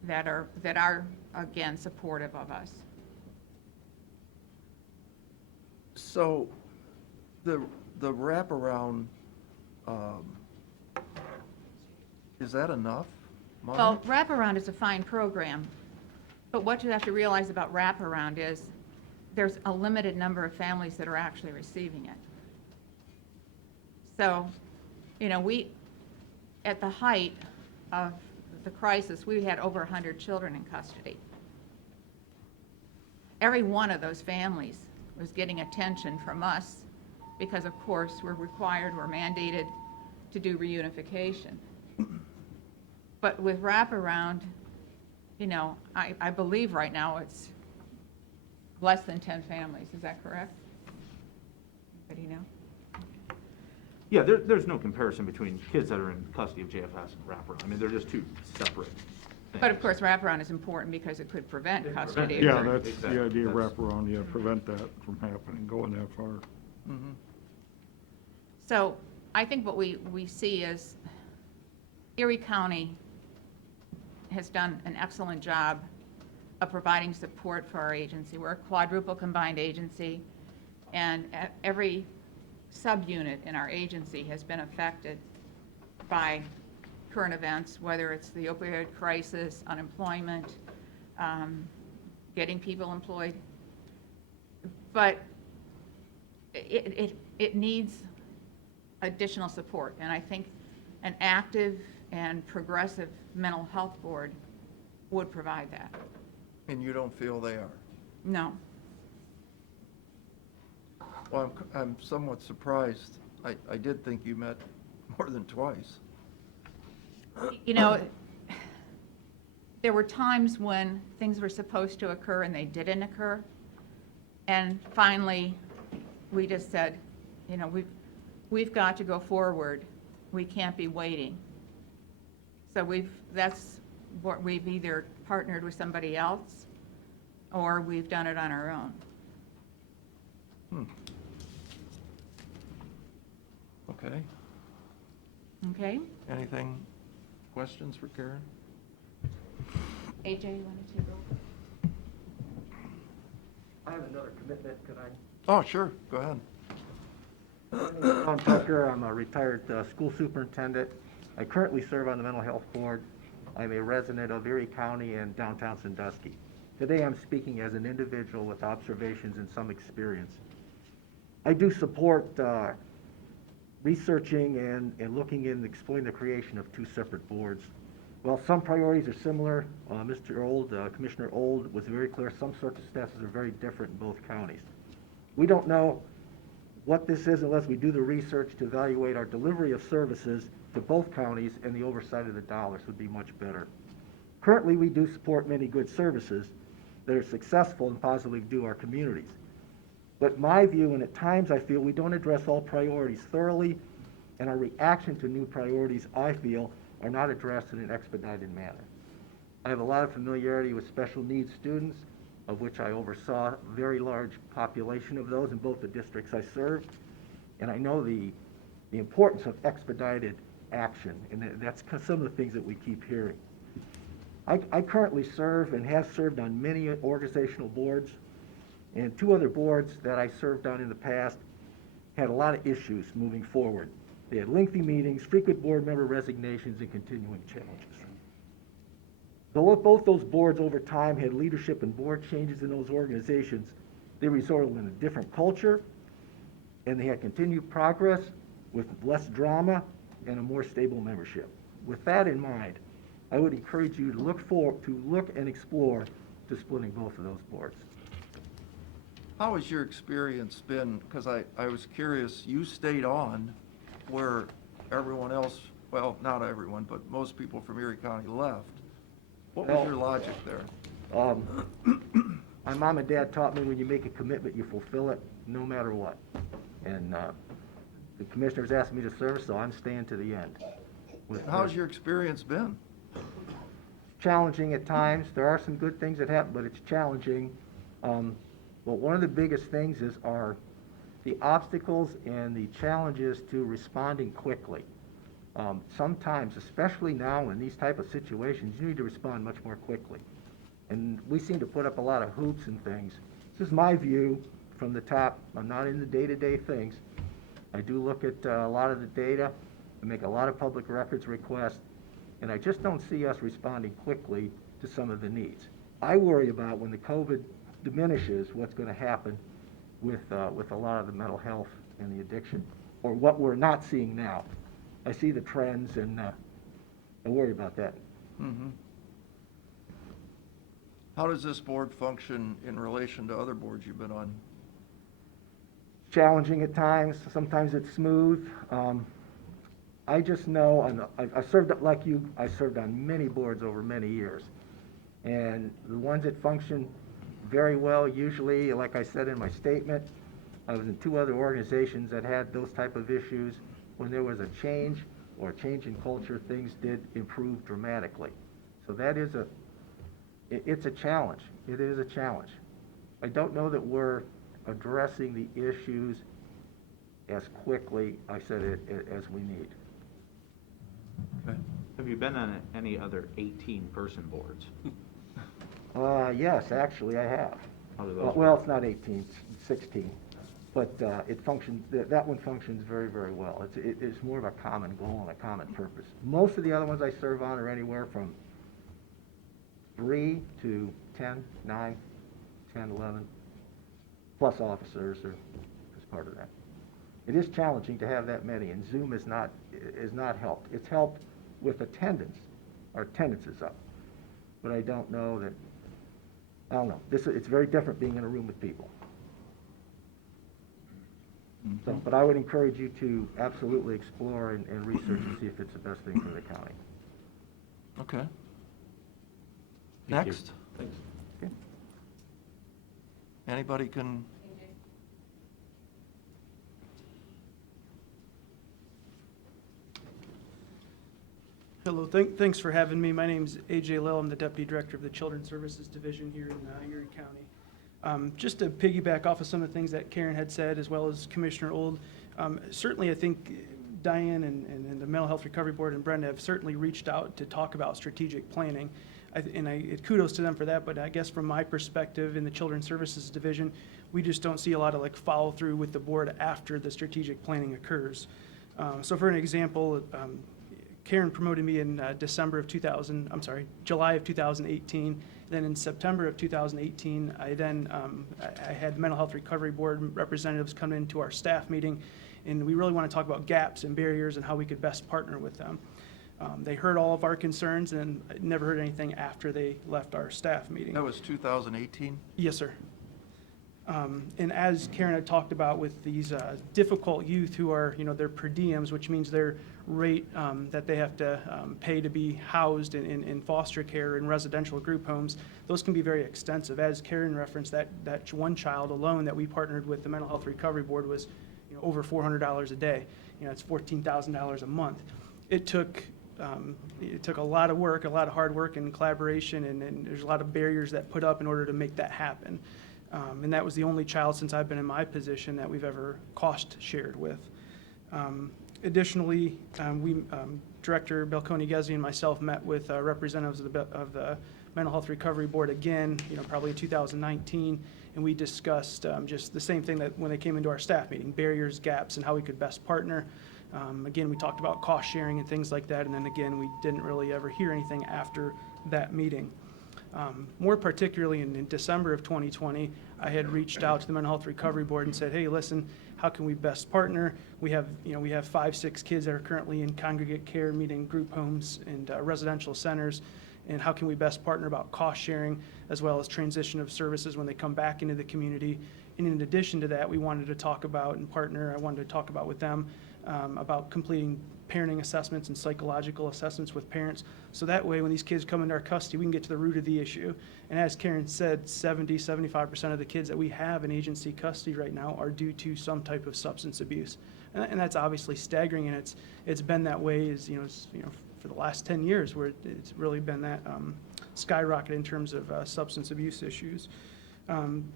that are again supportive of us. So the wraparound, is that enough money? Well, wraparound is a fine program, but what you have to realize about wraparound is there's a limited number of families that are actually receiving it. So, at the height of the crisis, we had over 100 children in custody. Every one of those families was getting attention from us because, of course, we're mandated to do reunification. But with wraparound, I believe right now it's less than 10 families. Is that correct? Anybody know? Yeah, there's no comparison between kids that are in custody of JFS and wraparound. I mean, they're just two separate things. But of course, wraparound is important because it could prevent custody. Yeah, that's Exactly. the idea of That's- wraparound, yeah, prevent that from happening, going that far. Mhm. So I think what we see is Erie County has done an excellent job of providing support for our agency. We're a quadruple combined agency, and every subunit in our agency has been affected by current events, whether it's the opioid crisis, unemployment, getting people employed. But it needs additional support, and I think an active and progressive mental health board would provide that. And you don't feel they are? No. Well, I'm somewhat surprised. I did think you met more than twice. There were times when things were supposed to occur and they didn't occur. And finally, we just said, we've got to go forward. We can't be waiting. So that's what we've either partnered with somebody else or we've done it on our own. Okay. Okay? Anything, questions for Karen? AJ, you want to take over? I have another commitment, could I? Oh, sure, go ahead. Tom Tucker, I'm a retired school superintendent. I currently serve on the Mental Health Board. I'm a resident of Erie County and downtown Sandusky. Today I'm speaking as an individual with observations and some experience. I do support researching and looking in exploring the creation of two separate boards. While some priorities are similar, Mr. Old, Commissioner Old was very clear, some circumstances are very different in both counties. We don't know what this is unless we do the research to evaluate our delivery of services to both counties, and the oversight of the dollars would be much better. Currently, we do support many good services that are successful and positively do our communities. But my view, and at times I feel we don't address all priorities thoroughly, and our reaction to new priorities, I feel, are not addressed in an expedited manner. I have a lot of familiarity with special needs students, of which I oversaw a very large population of those in both the districts I served, and I know the importance of expedited action, and that's some of the things that we keep hearing. I currently serve and have served on many organizational boards, and two other boards that I served on in the past had a lot of issues moving forward. They had lengthy meetings, frequent board member resignations, and continuing challenges. Though both those boards over time had leadership and board changes in those organizations, they resulted in a different culture, and they had continued progress with less drama and a more stable membership. With that in mind, I would encourage you to look and explore to splitting both of those boards. How has your experience been? Because I was curious, you stayed on where everyone else, well, not everyone, but most people from Erie County left. What was your logic there? My mom and dad taught me when you make a commitment, you fulfill it no matter what. And the commissioners asked me to serve, so I'm staying to the end. How's your experience been? Challenging at times. There are some good things that happen, but it's challenging. But one of the biggest things are the obstacles and the challenges to responding quickly. Sometimes, especially now in these type of situations, you need to respond much more quickly. And we seem to put up a lot of hoops and things. This is my view from the top. I'm not in the day-to-day things. I do look at a lot of the data. I make a lot of public records requests, and I just don't see us responding quickly to some of the needs. I worry about when the COVID diminishes, what's going to happen with a lot of the mental health and the addiction, or what we're not seeing now. I see the trends, and I worry about that. Mm-hmm. How does this board function in relation to other boards you've been on? Challenging at times. Sometimes it's smooth. I just know, I served like you, I served on many boards over many years. And the ones that function very well, usually, like I said in my statement, I was in two other organizations that had those type of issues. When there was a change or a change in culture, things did improve dramatically. So that is it's a challenge. It is a challenge. I don't know that we're addressing the issues as quickly, I said it, as we need. Okay. Have you been on any other 18-person boards? Yes, actually, I have. How do those Well, work? it's not 18, it's 16. But it functions, that one functions very, very well. It's more of a common goal and a common purpose. Most of the other ones I serve on are anywhere from 3 to 10, 9, 10, 11, plus officers are as part of that. It is challenging to have that many, and Zoom is not helped. It's helped with attendance. Our attendance is up. But I don't know. It's very different being in a room with people. Mm-hmm. So, but I would encourage you to absolutely explore and research and see if it's the best thing for the county. Okay. Thank you. Next. Thanks. Okay. Anybody can, Hello, thanks for having me. My name is AJ Lill. I'm the Deputy Director of the Children's Services Division here in Erie County. Just to piggyback off of some of the things that Karen had said, as well as Commissioner Old, certainly I think Diane and the Mental Health Recovery Board and Brenda have certainly reached out to talk about strategic planning. kudos to them for that, but I guess from my perspective in the Children's Services Division, we just don't see a lot of like follow through with the board after the strategic planning occurs. So for an example, Karen promoted me in July of 2018. Then in September of 2018, I had the Mental Health Recovery Board representatives come into our staff meeting, and we really want to talk about gaps and barriers and how we could best partner with them. They heard all of our concerns and never heard anything after they left our staff meeting. That was 2018? Yes, sir. And as Karen had talked about with these difficult youth who are, they're per diems, which means their rate that they have to pay to be housed in foster care in residential group homes, those can be very extensive. As Karen referenced, that one child alone that we partnered with the Mental Health Recovery Board was over $400 a day. It's $14,000 a month. It took a lot of work, a lot of hard work and collaboration, and there's a lot of barriers that put up in order to make that happen. And that was the only child since I've been in my position that we've ever cost shared with. Additionally, Director Belconi-Gezi and myself met with representatives of the Mental Health Recovery Board again, probably in 2019, and we discussed just the same thing that when they came into our staff meeting, barriers, gaps, and how we could best partner. Again, we talked about cost sharing and things like that, and then again, we didn't really ever hear anything after that meeting. More particularly in December of 2020, I had reached out to the Mental Health Recovery Board and said, hey, listen, how can we best partner? We have 5-6 kids that are currently in congregate care, meeting group homes and residential centers, and how can we best partner about cost sharing as well as transition of services when they come back into the community. And in addition to that, we wanted to talk about and partner, I wanted to talk about with them about completing parenting assessments and psychological assessments with parents. So that way, when these kids come into our custody, we can get to the root of the issue. And as Karen said, 75% of the kids that we have in agency custody right now are due to some type of substance abuse. And that's obviously staggering, and it's been that way for the last 10 years where it's really been that skyrocket in terms of substance abuse issues.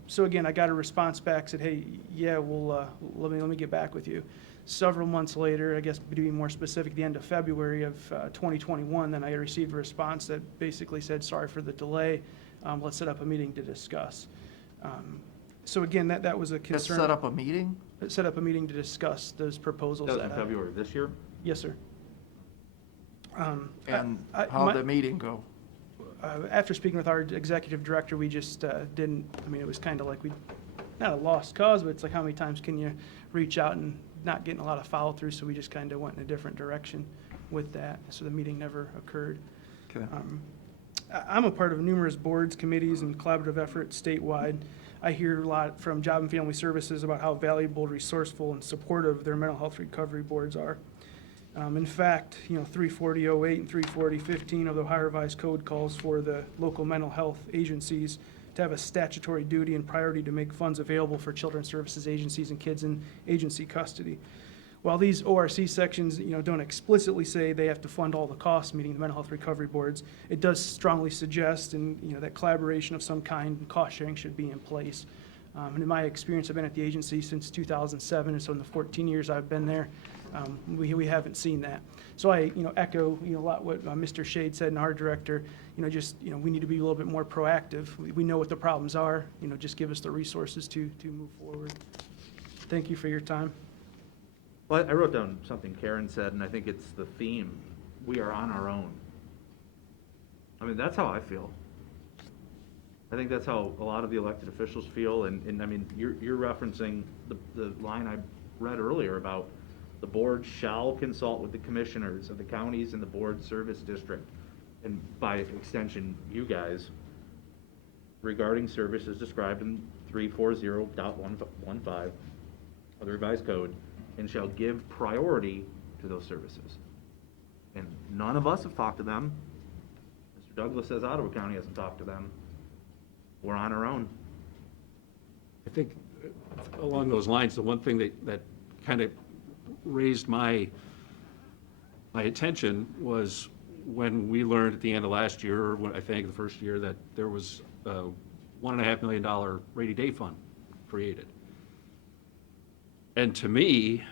So again, I got a response back, said, hey, yeah, let me get back with you. Several months later, I guess to be more specific, the end of February of 2021, then I received a response that basically said, sorry for the delay, let's set up a meeting to discuss. So again, that was a concern. Set up a meeting? Set up a meeting to discuss those proposals. That was in February of this year? Yes, sir. And how'd the meeting go? After speaking with our executive director, we just didn't, it was kind of like not a lost cause, but it's like how many times can you reach out and not getting a lot of follow through, so we just kind of went in a different direction with that, so the meeting never occurred. Okay. I'm a part of numerous boards, committees, and collaborative efforts statewide. I hear a lot from Job and Family Services about how valuable, resourceful, and supportive their mental health recovery boards are. In fact, 34008 and 34015 of the Ohio Revised Code calls for the local mental health agencies to have a statutory duty and priority to make funds available for children's services agencies and kids in agency custody. While these ORC sections, don't explicitly say they have to fund all the costs, meaning the mental health recovery boards, it does strongly suggest that collaboration of some kind and cost sharing should be in place. And in my experience, I've been at the agency since 2007, and so in the 14 years I've been there, we haven't seen that. So I, echo, a lot what Mr. Shade said and our director, we need to be a little bit more proactive. We know what the problems are, just give us the resources to move forward. Thank you for your time. Well, I wrote down something Karen said, and I think it's the theme. We are on our own. That's how I feel. I think that's how a lot of the elected officials feel, and you're referencing the line I read earlier about the board shall consult with the commissioners of the counties and the board service district, and by extension, you guys, regarding services described in 340.15 of the revised code, and shall give priority to those services. And none of us have talked to them. Mr. Douglas says Ottawa County hasn't talked to them. We're on our own. I think along those lines, the one thing that kind of raised my attention was when we learned at the end of last year, or I think the first year, that there was a $1.5 million rainy day fund created. And to me,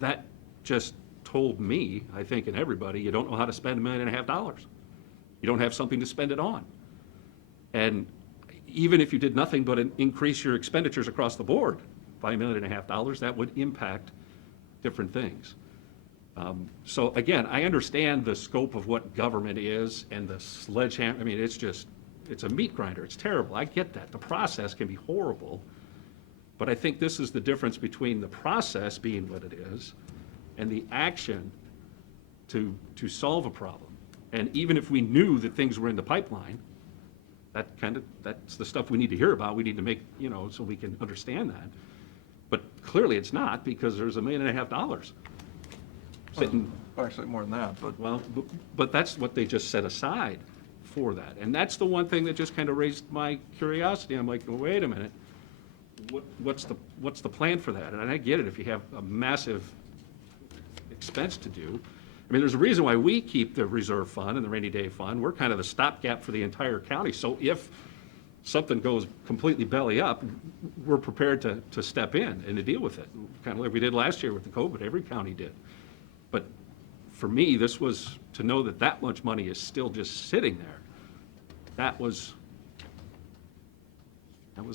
that just told me, I think, and everybody, you don't know how to spend $1.5 million. You don't have something to spend it on. And even if you did nothing but increase your expenditures across the board by $1.5 million, that would impact different things. So again, I understand the scope of what government is and the sledgehammer. I mean, it's a meat grinder. It's terrible. I get that. The process can be horrible. But I think this is the difference between the process being what it is and the action to solve a problem. And even if we knew that things were in the pipeline, that's the stuff we need to hear about. We need to make, so we can understand that. But clearly it's not, because there's $1.5 million sitting. Actually, more than that, but. Well, but that's what they just set aside for that. And that's the one thing that just kind of raised my curiosity. I'm like, well, wait a minute. What's the plan for that? And I get it if you have a massive expense to do. I mean, there's a reason why we keep the reserve fund and the rainy day fund. We're kind of the stopgap for the entire county. So if something goes completely belly up, we're prepared to step in and to deal with it. Kind of like we did last year with the COVID. Every county did. But for me, this was to know that much money is still just sitting there. That was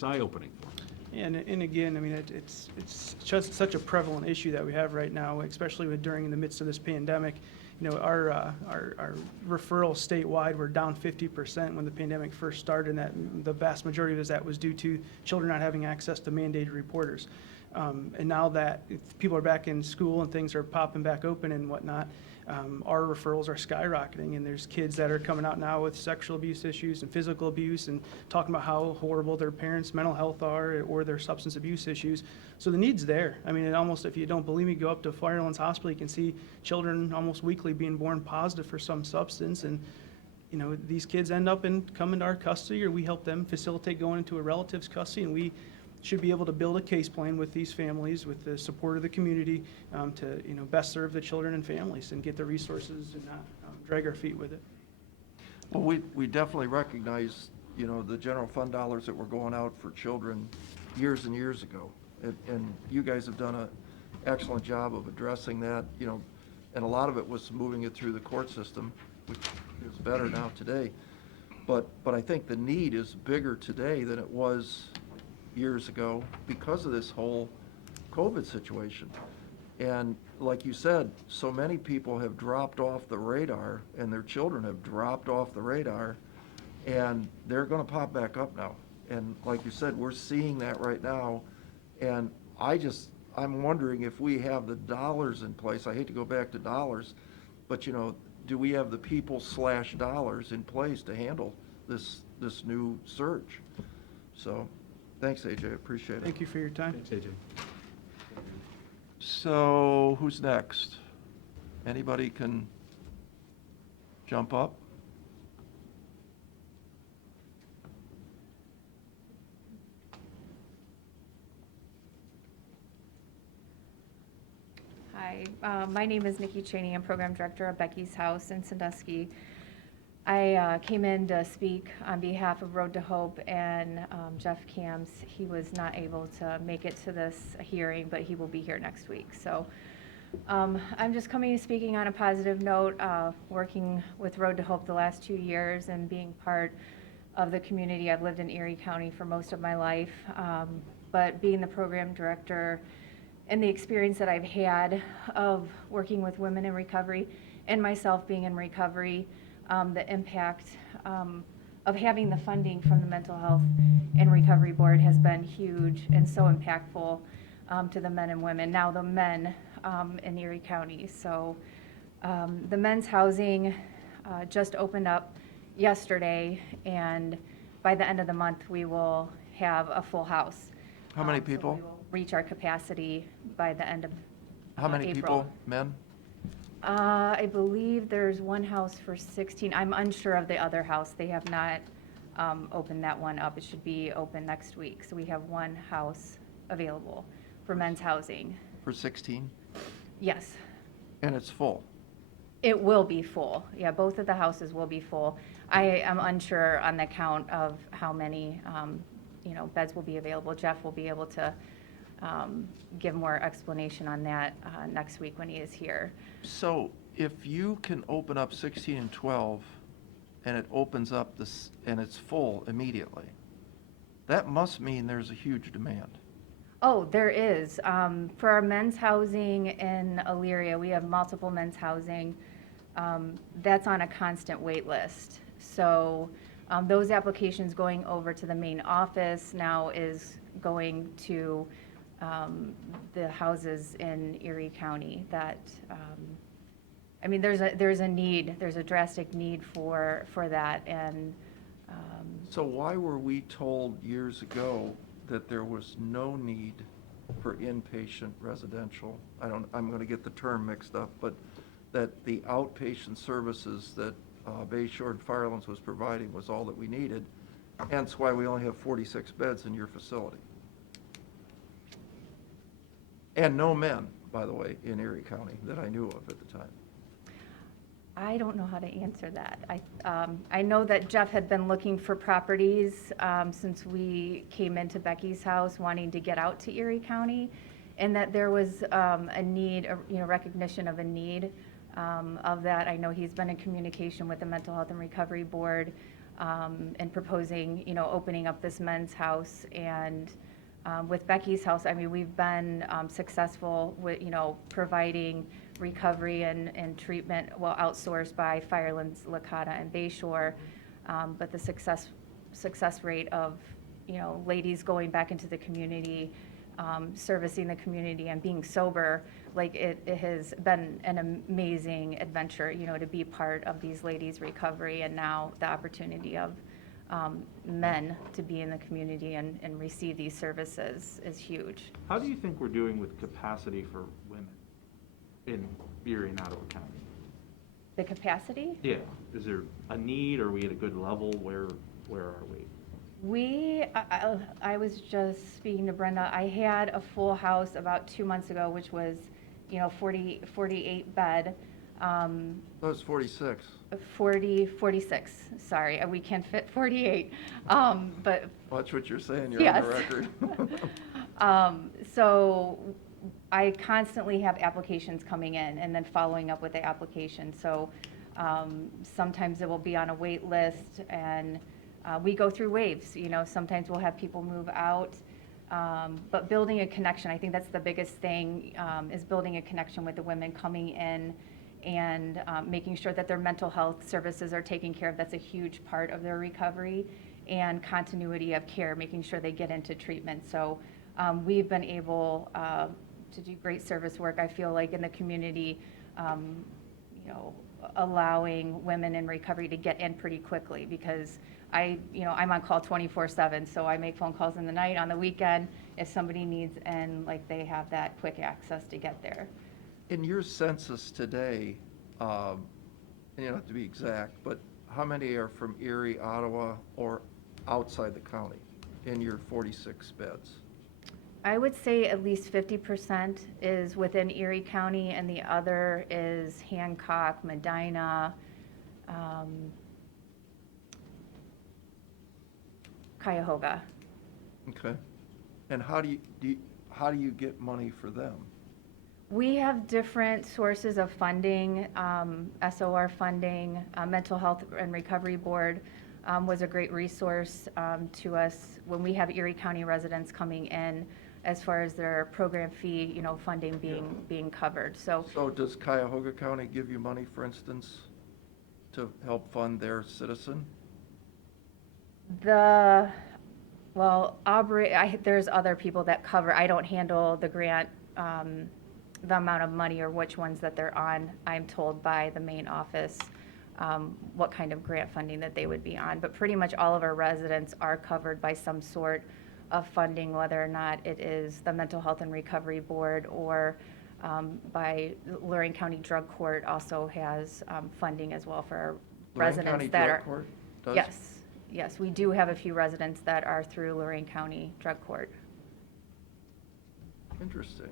eye-opening for me. And again, I mean, it's just such a prevalent issue that we have right now, especially during the midst of this pandemic. Our referrals statewide were down 50% when the pandemic first started, and that the vast majority of that was due to children not having access to mandated reporters. And now that people are back in school and things are popping back open and whatnot, our referrals are skyrocketing, and there's kids that are coming out now with sexual abuse issues and physical abuse and talking about how horrible their parents' mental health are or their substance abuse issues. So the need's there. I mean, if you don't believe me, go up to Firelands Hospital. You can see children almost weekly being born positive for some substance, and these kids end up coming to our custody, or we help them facilitate going into a relative's custody, and we should be able to build a case plan with these families, with the support of the community, to best serve the children and families and get the resources and not drag our feet with it. Well, we definitely recognize, the general fund dollars that were going out for children years and years ago. And you guys have done an excellent job of addressing that, and a lot of it was moving it through the court system, which is better now today. But I think the need is bigger today than it was years ago because of this whole COVID situation. And like you said, so many people have dropped off the radar, and their children have dropped off the radar, and they're going to pop back up now. And like you said, we're seeing that right now. And I'm wondering if we have the dollars in place. I hate to go back to dollars, but do we have the people/dollars in place to handle this new surge? So thanks, AJ, appreciate it. Thank you for your time. Thanks, AJ. So who's next? Anybody can jump up? Hi, my name is Nikki Cheney. I'm Program Director of Becky's House in Sandusky. I came in to speak on behalf of Road to Hope, and Jeff Camps. He was not able to make it to this hearing, but he will be here next week. So I'm just speaking on a positive note, working with Road to Hope the last 2 years and being part of the community. I've lived in Erie County for most of my life, but being the program director and the experience that I've had of working with women in recovery and myself being in recovery, the impact of having the funding from the Mental Health and Recovery Board has been huge and so impactful to the men and women, now the men in Erie County. So the men's housing just opened up yesterday, and by the end of the month we will have a full house. How many So people? we will reach our capacity by the end of How many April. people, men? I believe there's one house for 16. I'm unsure of the other house. They have not opened that one up. It should be open next week. So we have one house available for men's housing. For 16? Yes, And it's full? it will be full. Yeah, both of the houses will be full. I am unsure on the count of how many, beds will be available. Jeff will be able to give more explanation on that next week when he is here. So if you can open up 16 and 12 and it opens up this, and it's full immediately. That must mean there's a huge demand. Oh, there is. For our men's housing in Elyria, we have multiple men's housing. That's on a constant wait list. So those applications going over to the main office now is going to the houses in Erie County that, I mean, there's a need, there's a drastic need for that. And So why were we told years ago that there was no need for inpatient residential? I'm going to get the term mixed up, but that the outpatient services that Bay Shore and Firelands was providing was all that we needed, hence why we only have 46 beds in your facility. And no men, by the way, in Erie County that I knew of at the time. I don't know how to answer that. I know that Jeff had been looking for properties since we came into Becky's house, wanting to get out to Erie County, and that there was a need, recognition of a need of that. I know he's been in communication with the Mental Health and Recovery Board and proposing, opening up this men's house. And with Becky's house, I mean, we've been successful with, providing recovery and treatment, well, outsourced by Firelands, Licata, and Bay Shore. But the success rate of, ladies going back into the community, servicing the community and being sober, like it has been an amazing adventure, to be part of these ladies' recovery, and now the opportunity of men to be in the community and receive these services is huge. How do you think we're doing with capacity for women in Erie and Ottawa County? The capacity? Yeah. Is there a need? Are we at a good level? Where are we? I was just speaking to Brenda. I had a full house about 2 months ago, which was, 48 bed. That was 46. 46, sorry, we can fit 48, but. Watch what you're saying, you're Yes. on the record. So I constantly have applications coming in and then following up with the application. So sometimes it will be on a wait list, and we go through waves. Sometimes we'll have people move out, but building a connection, I think that's the biggest thing, is building a connection with the women coming in and making sure that their mental health services are taken care of. That's a huge part of their recovery, and continuity of care, making sure they get into treatment. So we've been able to do great service work, I feel like, in the community, allowing women in recovery to get in pretty quickly, because I'm on call 24/7, so I make phone calls in the night, on the weekend, if somebody needs in, like, they have that quick access to get there. In your census today, and you don't have to be exact, but how many are from Erie, Ottawa, or outside the county in your 46 beds? I would say at least 50% is within Erie County, and the other is Hancock, Medina, Cuyahoga. Okay. And how do you get money for them? We have different sources of funding, SOR funding, Mental Health and Recovery Board was a great resource to us when we have Erie County residents coming in, as far as their program fee, funding being covered. So does Cuyahoga County give you money, for instance, to help fund their citizen? there's other people that cover. I don't handle the grant, the amount of money or which ones that they're on. I'm told by the main office what kind of grant funding that they would be on. But pretty much all of our residents are covered by some sort of funding, whether or not it is the Mental Health and Recovery Board or by Lorain County Drug Court also has funding as well for our residents County that Drug are. Court does? Yes, we do have a few residents that are through Lorain County Drug Court. Interesting.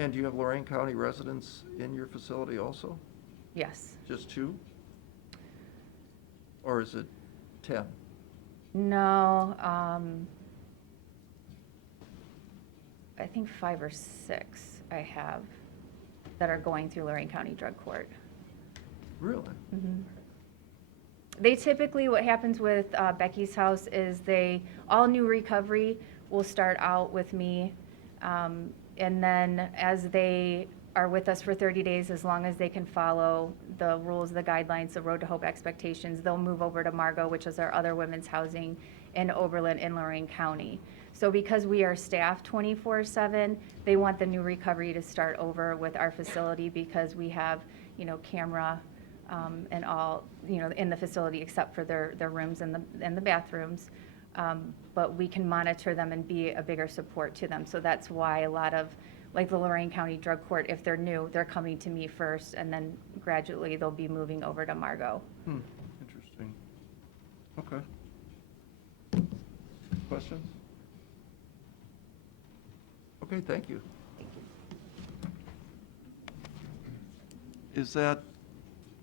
And do you have Lorain County residents in your facility also? Yes. Just 2? Or is it 10? No, I think 5 or 6 I have that are going through Lorain County Drug Court. Really? They typically, what happens with Becky's House is all new recovery will start out with me. And then as they are with us for 30 days, as long as they can follow the rules, the guidelines, the Road to Hope expectations, they'll move over to Margot, which is our other women's housing in Oberlin in Lorraine County. So because we are staffed 24/7, they want the new recovery to start over with our facility because we have, camera and all, in the facility except for their rooms and the bathrooms. But we can monitor them and be a bigger support to them. So that's why a lot of, like the Lorraine County Drug Court, if they're new, they're coming to me first, and then gradually they'll be moving over to Margot. Interesting. Okay. Questions? Okay, thank you. Is that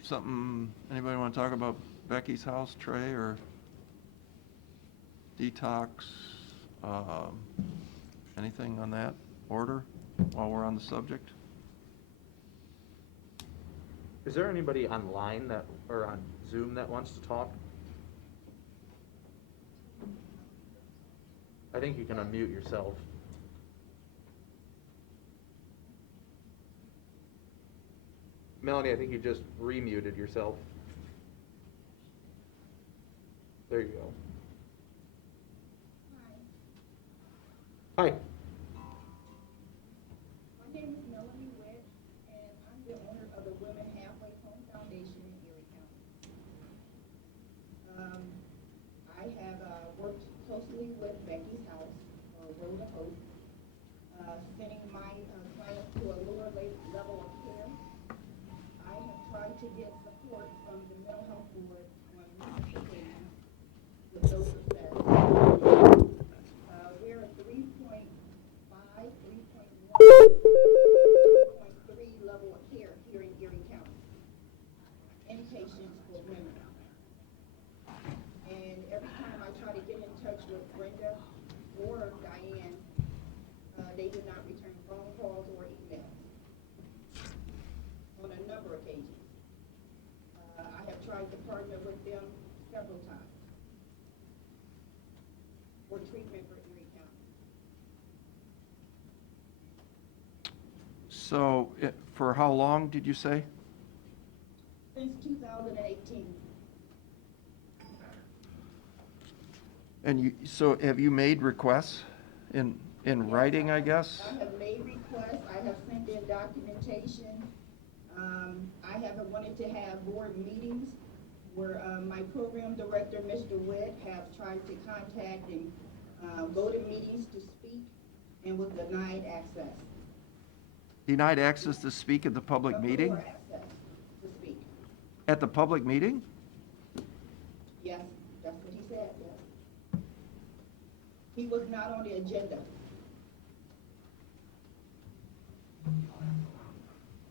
something, anybody want to talk about Becky's House, Trey, or detox? Anything on that order while we're on the subject? Is there anybody online or on Zoom that wants to talk? I think you can unmute yourself. Melanie, I think you just remuted yourself. There you go. Hi. My name is Melanie Witt, and I'm the owner of the Women Halfway Home Foundation in Erie County. I have worked closely with Becky's House, or Road to Hope, sending my clients to a lower level of care. I have tried to get support from the mental health board on numerous occasions with those assessments. We're at 3.5, 3.3 level of care here in Erie County. Inpatients for women. And every time I try to get in touch with Brenda or Diane, they do not return phone calls or emails on a number of occasions. I have tried to partner with them several times for treatment for Erie County. So, for how long did you say? Since 2018. And so have you made requests in writing, I guess? I have made requests, I have sent in documentation. I haven't wanted to have board meetings where my program director, Mr. Witt, have tried to contact and go to meetings to speak and was denied access. Denied access to speak at the public meeting? Access to speak. At the public meeting? Yes, that's what he said, yes. He was not on the agenda.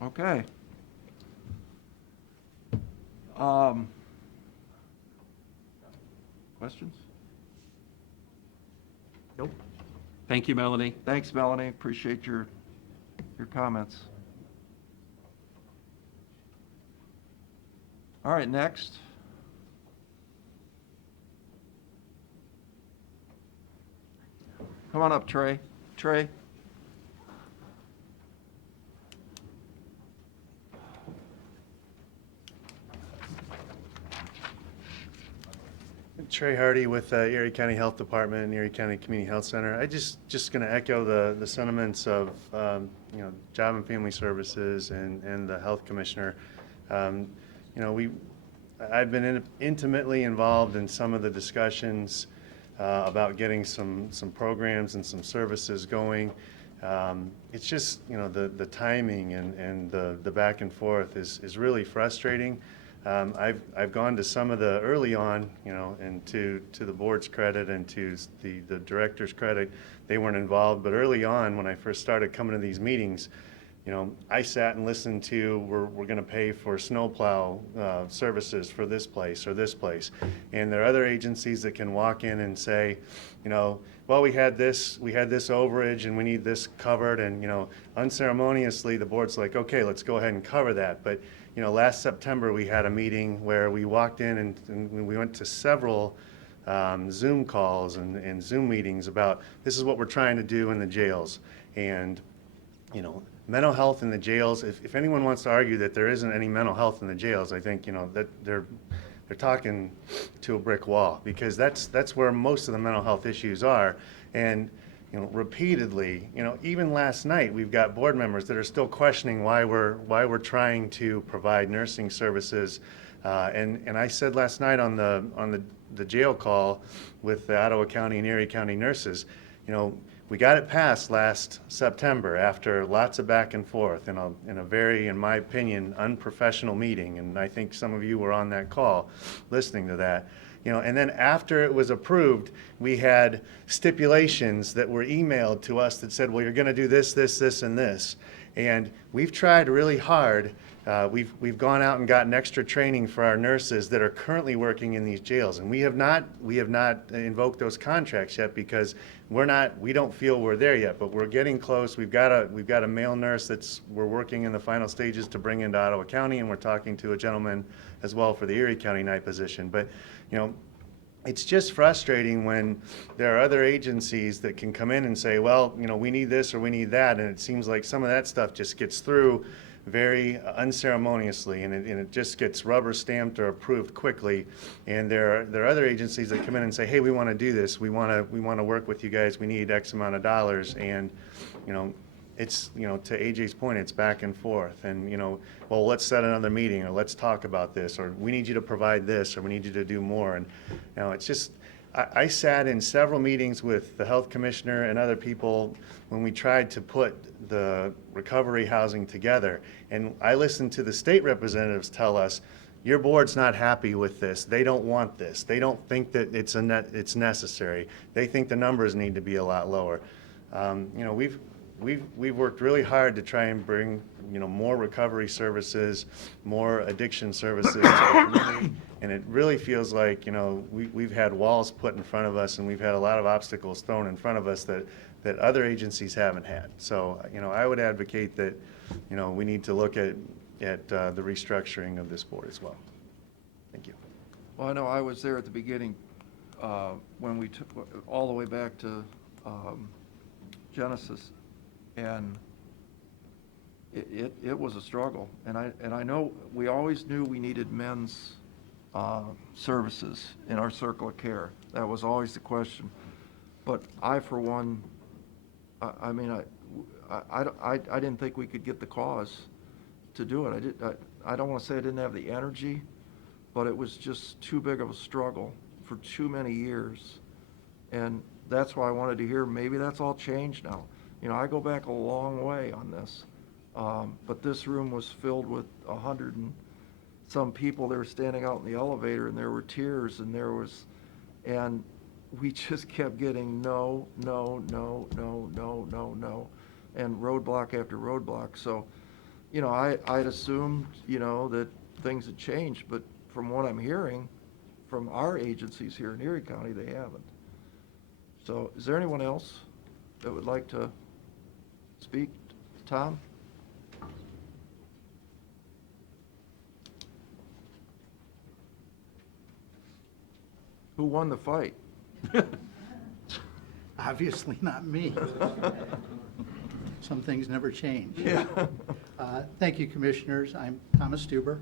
Okay. Questions? Nope. Thank you, Melanie. Thanks, Melanie. Appreciate your comments. All right, next. Come on up, Trey. Trey? Trey Hardy with Erie County Health Department and Erie County Community Health Center. I just going to echo the sentiments of Job and Family Services and the Health Commissioner. I've been intimately involved in some of the discussions about getting some programs and some services going. It's just the timing and the back and forth is really frustrating. I've gone to some of the early on, and to the board's credit and to the director's credit, they weren't involved. But early on, when I first started coming to these meetings, I sat and listened to, we're going to pay for snowplow services for this place or this place. And there are other agencies that can walk in and say, well, we had this overage and we need this covered. And, unceremoniously, the board's like, okay, let's go ahead and cover that. But, last September, we had a meeting where we walked in and we went to several Zoom calls and Zoom meetings about this is what we're trying to do in the jails. And, mental health in the jails, if anyone wants to argue that there isn't any mental health in the jails, I think, that they're talking to a brick wall, because that's where most of the mental health issues are. And, repeatedly, even last night, we've got board members that are still questioning why we're trying to provide nursing services. And I said last night on the jail call with the Ottawa County and Erie County nurses, we got it passed last September after lots of back and forth in a very, in my opinion, unprofessional meeting. And I think some of you were on that call listening to that. And then after it was approved, we had stipulations that were emailed to us that said, well, you're going to do this, this, this, and this. And we've tried really hard. We've gone out and gotten extra training for our nurses that are currently working in these jails, and we have not invoked those contracts yet because we don't feel we're there yet, but we're getting close. We've got a male nurse we're working in the final stages to bring into Ottawa County, and we're talking to a gentleman as well for the Erie County night position. But it's just frustrating when there are other agencies that can come in and say, well, we need this or we need that, and it seems like some of that stuff just gets through very unceremoniously, and it just gets rubber stamped or approved quickly. And there are other agencies that come in and say, hey, we want to do this. We want to work with you guys. We need X amount of dollars. And it's to AJ's point, it's back and forth. And well, let's set another meeting, or let's talk about this, or we need you to provide this, or we need you to do more. And it's just. I sat in several meetings with the health commissioner and other people when we tried to put the recovery housing together. And I listened to the state representatives tell us, your board's not happy with this. They don't want this. They don't think that it's necessary. They think the numbers need to be a lot lower. We've worked really hard to try and bring more recovery services, more addiction services to the community, and it really feels like we've had walls put in front of us, and we've had a lot of obstacles thrown in front of us that other agencies haven't had. So I would advocate that we need to look at the restructuring of this board as well. Thank you. Well, I know I was there at the beginning when we took all the way back to Genesis. And it was a struggle, and I know we always knew we needed men's services in our circle of care. That was always the question. But I, for one, I didn't think we could get the cause to do it. I don't want to say I didn't have the energy, but it was just too big of a struggle for too many years, and that's why I wanted to hear maybe that's all changed now. I go back a long way on this, but this room was filled with 100 and some people. They were standing out in the elevator, and there were tears, and we just kept getting no, and roadblock after roadblock. So, I'd assumed, that things had changed, but from what I'm hearing from our agencies here in Erie County, they haven't. So, is there anyone else that would like to speak? Tom? Who won the fight? Obviously not me. Some things never change. Yeah. Thank you, Commissioners. I'm Thomas Stuber.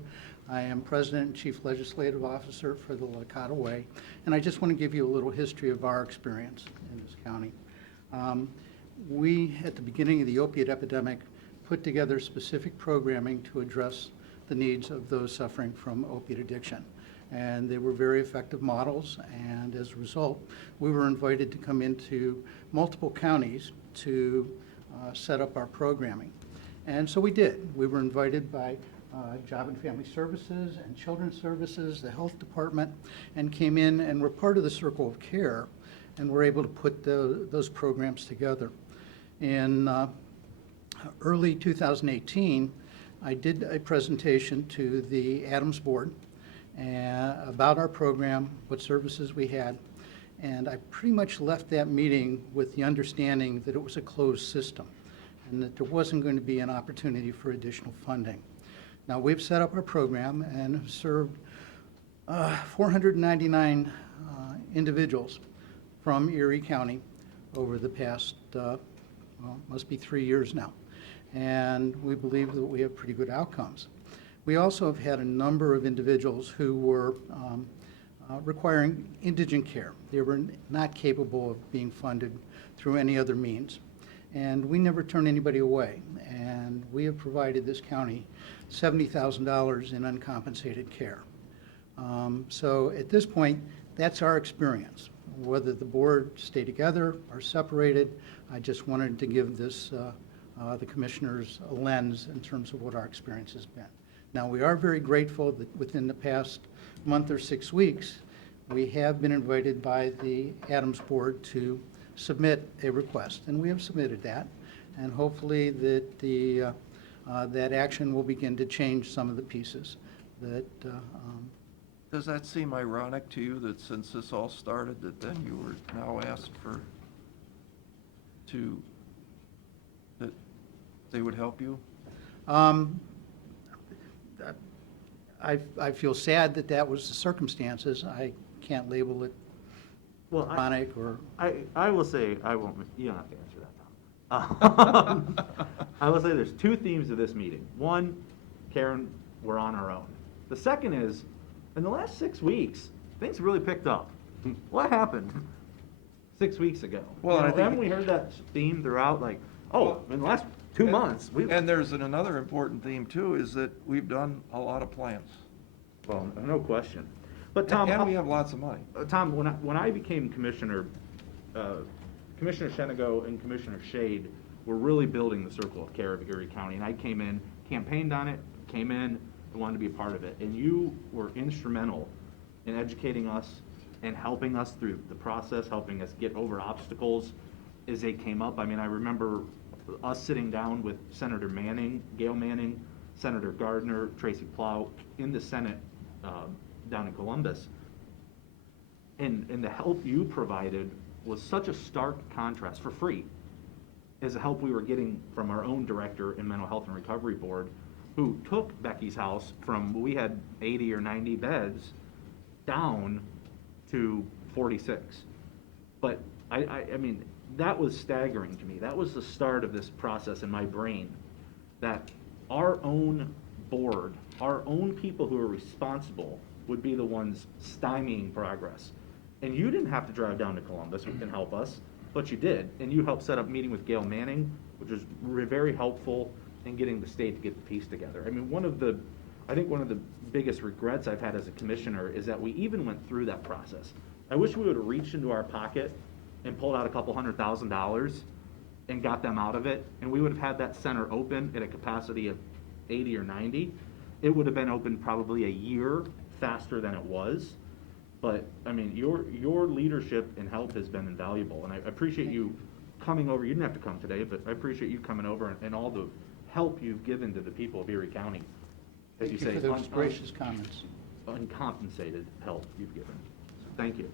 I am President and Chief Legislative Officer for the Lakota Way, and I just want to give you a little history of our experience in this county. We, at the beginning of the opiate epidemic, put together specific programming to address the needs of those suffering from opiate addiction. And they were very effective models, and as a result, we were invited to come into multiple counties to set up our programming. And so we did. We were invited by Job and Family Services and Children's Services, the Health Department, and came in and were part of the Circle of Care, and were able to put those programs together. In early 2018, I did a presentation to the Adams Board about our program, what services we had, and I pretty much left that meeting with the understanding that it was a closed system and that there wasn't going to be an opportunity for additional funding. Now, we've set up our program and have served 499 individuals from Erie County over the past, must be 3 years now. And we believe that we have pretty good outcomes. We also have had a number of individuals who were requiring indigent care. They were not capable of being funded through any other means. And we never turn anybody away. And we have provided this county $70,000 in uncompensated care. So at this point, that's our experience. Whether the board stay together or separated, I just wanted to give this, the commissioners a lens in terms of what our experience has been. Now, we are very grateful that within the past month or 6 weeks, we have been invited by the Adams Board to submit a request, and we have submitted that, and hopefully that that action will begin to change some of the pieces that Does that seem ironic to you that since this all started, that then you were now asked that they would help you? I feel sad that that was the circumstances. I can't label it ironic or... I will say, I won't, you don't have to answer that, Tom. I will say there's 2 themes of this meeting. One, Karen, we're on our own. The second is, in the last 6 weeks, things really picked up. What happened 6 weeks ago? Well, I think- haven't we heard that theme throughout, like, in the last 2 months, we... And there's another important theme, too, is that we've done a lot of plans. Well, no question. But Tom... And we have lots of money. Tom, when I became commissioner, Commissioner Shenago and Commissioner Shade were really building the circle of care of Erie County, and I came in, campaigned on it, came in, and wanted to be a part of it. And you were instrumental in educating us and helping us through the process, helping us get over obstacles as they came up. I mean, I remember us sitting down with Senator Manning, Gail Manning, Senator Gardner, Tracy Plow in the Senate down in Columbus. And the help you provided was such a stark contrast, for free, as the help we were getting from our own director in Mental Health and Recovery Board, who took Becky's house from, we had 80 or 90 beds, down to 46. But I mean, that was staggering to me. That was the start of this process in my brain, that our own board, our own people who are responsible would be the ones stymieing progress. And you didn't have to drive down to Columbus and help us, but you did. And you helped set up a meeting with Gail Manning, which was very helpful in getting the state to get the piece together. I mean, I think one of the biggest regrets I've had as a commissioner is that we even went through that process. I wish we would have reached into our pocket and pulled out a couple $100,000 and got them out of it, and we would have had that center open at a capacity of 80 or 90. It would have been open probably a year faster than it was. But, I mean, your leadership and help has been invaluable, and I appreciate you coming over. You didn't have to come today, but I appreciate you coming over and all the help you've given to the people of Erie County. As Thank you you say, for those gracious comments. Uncompensated help you've given. So thank you.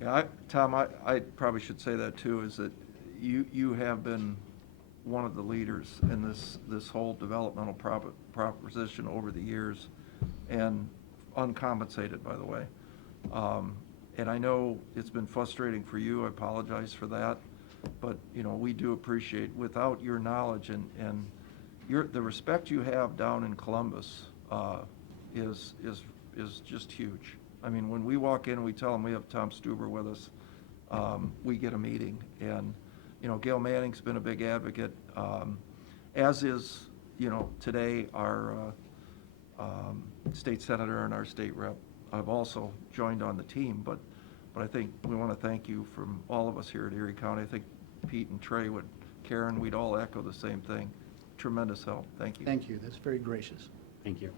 Yeah, Tom, I probably should say that too, is that you have been one of the leaders in this whole developmental proposition over the years, and uncompensated, by the way. And I know it's been frustrating for you. I apologize for that. But, you know, we do appreciate, without your knowledge and the respect you have down in Columbus is just huge. I mean, when we walk in and we tell them we have Tom Stuber with us, we get a meeting. And, you know, Gail Manning's been a big advocate, as is, you know, today our state senator and our state rep. I've also joined on the team, but I think we want to thank you from all of us here at Erie County. I think Pete and Trey Karen, we'd all echo the same thing. Tremendous help. Thank you. Thank you. That's very gracious. Thank you.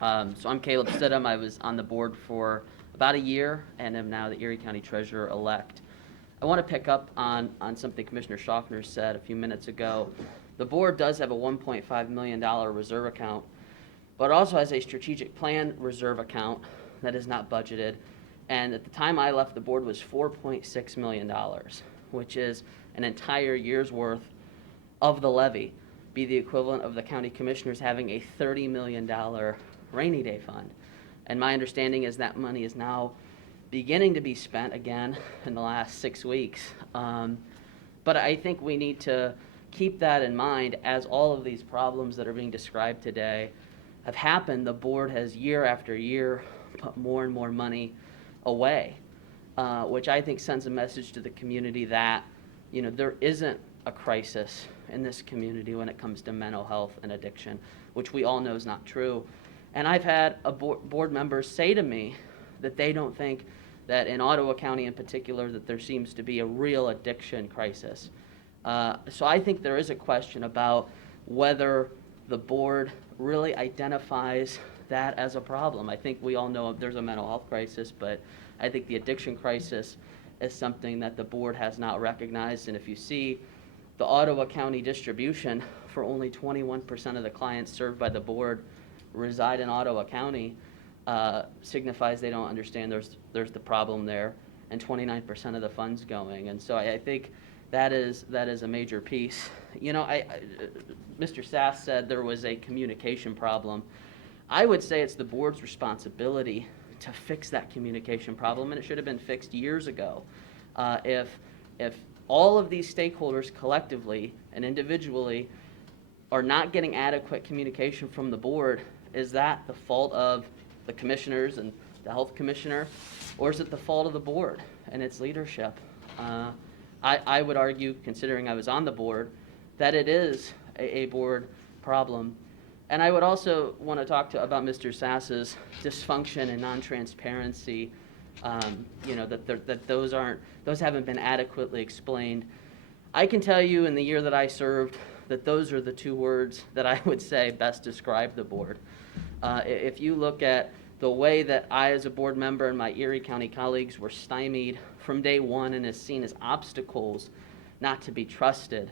So I'm Caleb Stidham. I was on the board for about a year and am now the Erie County Treasurer-elect. I want to pick up on something Commissioner Schaffner said a few minutes ago. The board does have a $1.5 million reserve account, but also has a strategic plan reserve account that is not budgeted. And at the time I left, the board was $4.6 million, which is an entire year's worth of the levy, be the equivalent of the county commissioners having a $30 million rainy day fund. And my understanding is that money is now beginning to be spent again in the last 6 weeks. But I think we need to keep that in mind as all of these problems that are being described today have happened. The board has year after year put more and more money away, which I think sends a message to the community that, you know, there isn't a crisis in this community when it comes to mental health and addiction, which we all know is not true. And I've had board members say to me that they don't think that in Ottawa County in particular that there seems to be a real addiction crisis. So I think there is a question about whether the board really identifies that as a problem. I think we all know there's a mental health crisis, but I think the addiction crisis is something that the board has not recognized. And if you see the Ottawa County distribution for only 21% of the clients served by the board reside in Ottawa County, signifies they don't understand there's the problem there, and 29% of the funds going. And so I think that is a major piece. You know, Mr. Sass said there was a communication problem. I would say it's the board's responsibility to fix that communication problem, and it should have been fixed years ago. If all of these stakeholders collectively and individually are not getting adequate communication from the board, is that the fault of the commissioners and the health commissioner, or is it the fault of the board and its leadership? I would argue, considering I was on the board, that it is a board problem. And I would also want to talk about Mr. Sass's dysfunction and non-transparency. You know, that those haven't been adequately explained. I can tell you in the year that I served that those are the two words that I would say best describe the board. If you look at the way that I as a board member and my Erie County colleagues were stymied from day one and is seen as obstacles not to be trusted.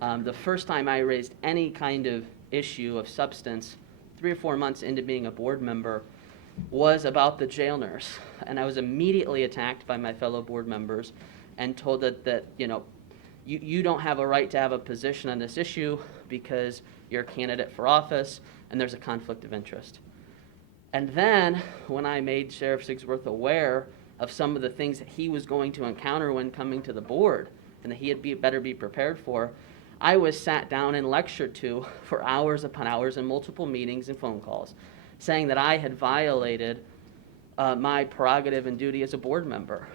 The first time I raised any kind of issue of substance 3 or 4 months into being a board member was about the jail nurse. And I was immediately attacked by my fellow board members and told that you know, you don't have a right to have a position on this issue because you're a candidate for office and there's a conflict of interest. And then when I made Sheriff Sigsworth aware of some of the things that he was going to encounter when coming to the board and that he had better be prepared for, I was sat down and lectured to for hours upon hours in multiple meetings and phone calls, saying that I had violated my prerogative and duty as a board member.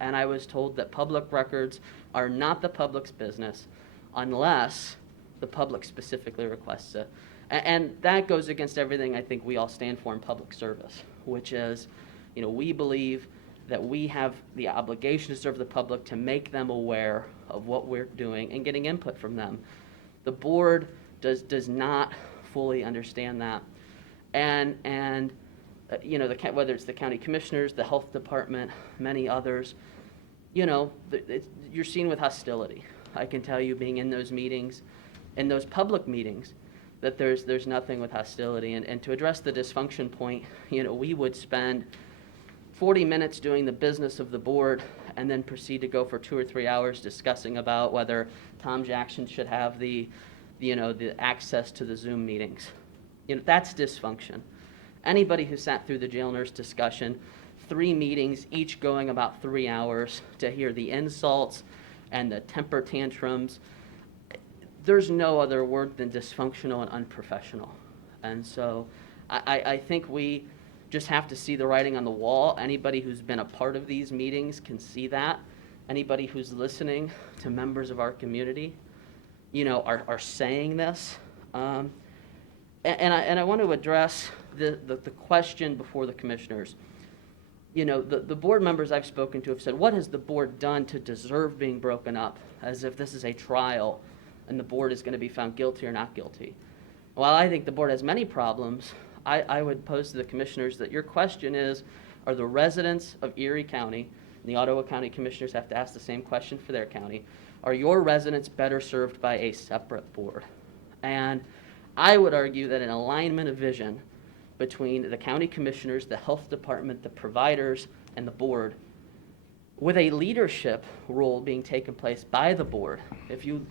And I was told that public records are not the public's business unless the public specifically requests it. And that goes against everything I think we all stand for in public service, which is, you know, we believe that we have the obligation to serve the public, to make them aware of what we're doing and getting input from them. The board does not fully understand that. And you know, whether it's the county commissioners, the health department, many others, you know, you're seen with hostility. I can tell you, being in those meetings, in those public meetings, that there's nothing with hostility. And to address the dysfunction point, you know, we would spend 40 minutes doing the business of the board and then proceed to go for 2 or 3 hours discussing about whether Tom Jackson should have the access to the Zoom meetings. You know, that's dysfunction. Anybody who sat through the jail nurse discussion, 3 meetings, each going about 3 hours, to hear the insults and the temper tantrums, there's no other word than dysfunctional and unprofessional. And so I think we just have to see the writing on the wall. Anybody who's been a part of these meetings can see that. Anybody who's listening to members of our community, you know, are saying this. And I want to address the question before the commissioners. You know, the board members I've spoken to have said, what has the board done to deserve being broken up, as if this is a trial and the board is going to be found guilty or not guilty? While I think the board has many problems, I would pose to the commissioners that your question is, are the residents of Erie County, and the Ottawa County Commissioners have to ask the same question for their county, are your residents better served by a separate board? And I would argue that an alignment of vision between the county commissioners, the health department, the providers, and the board, with a leadership role being taken place by the board. If you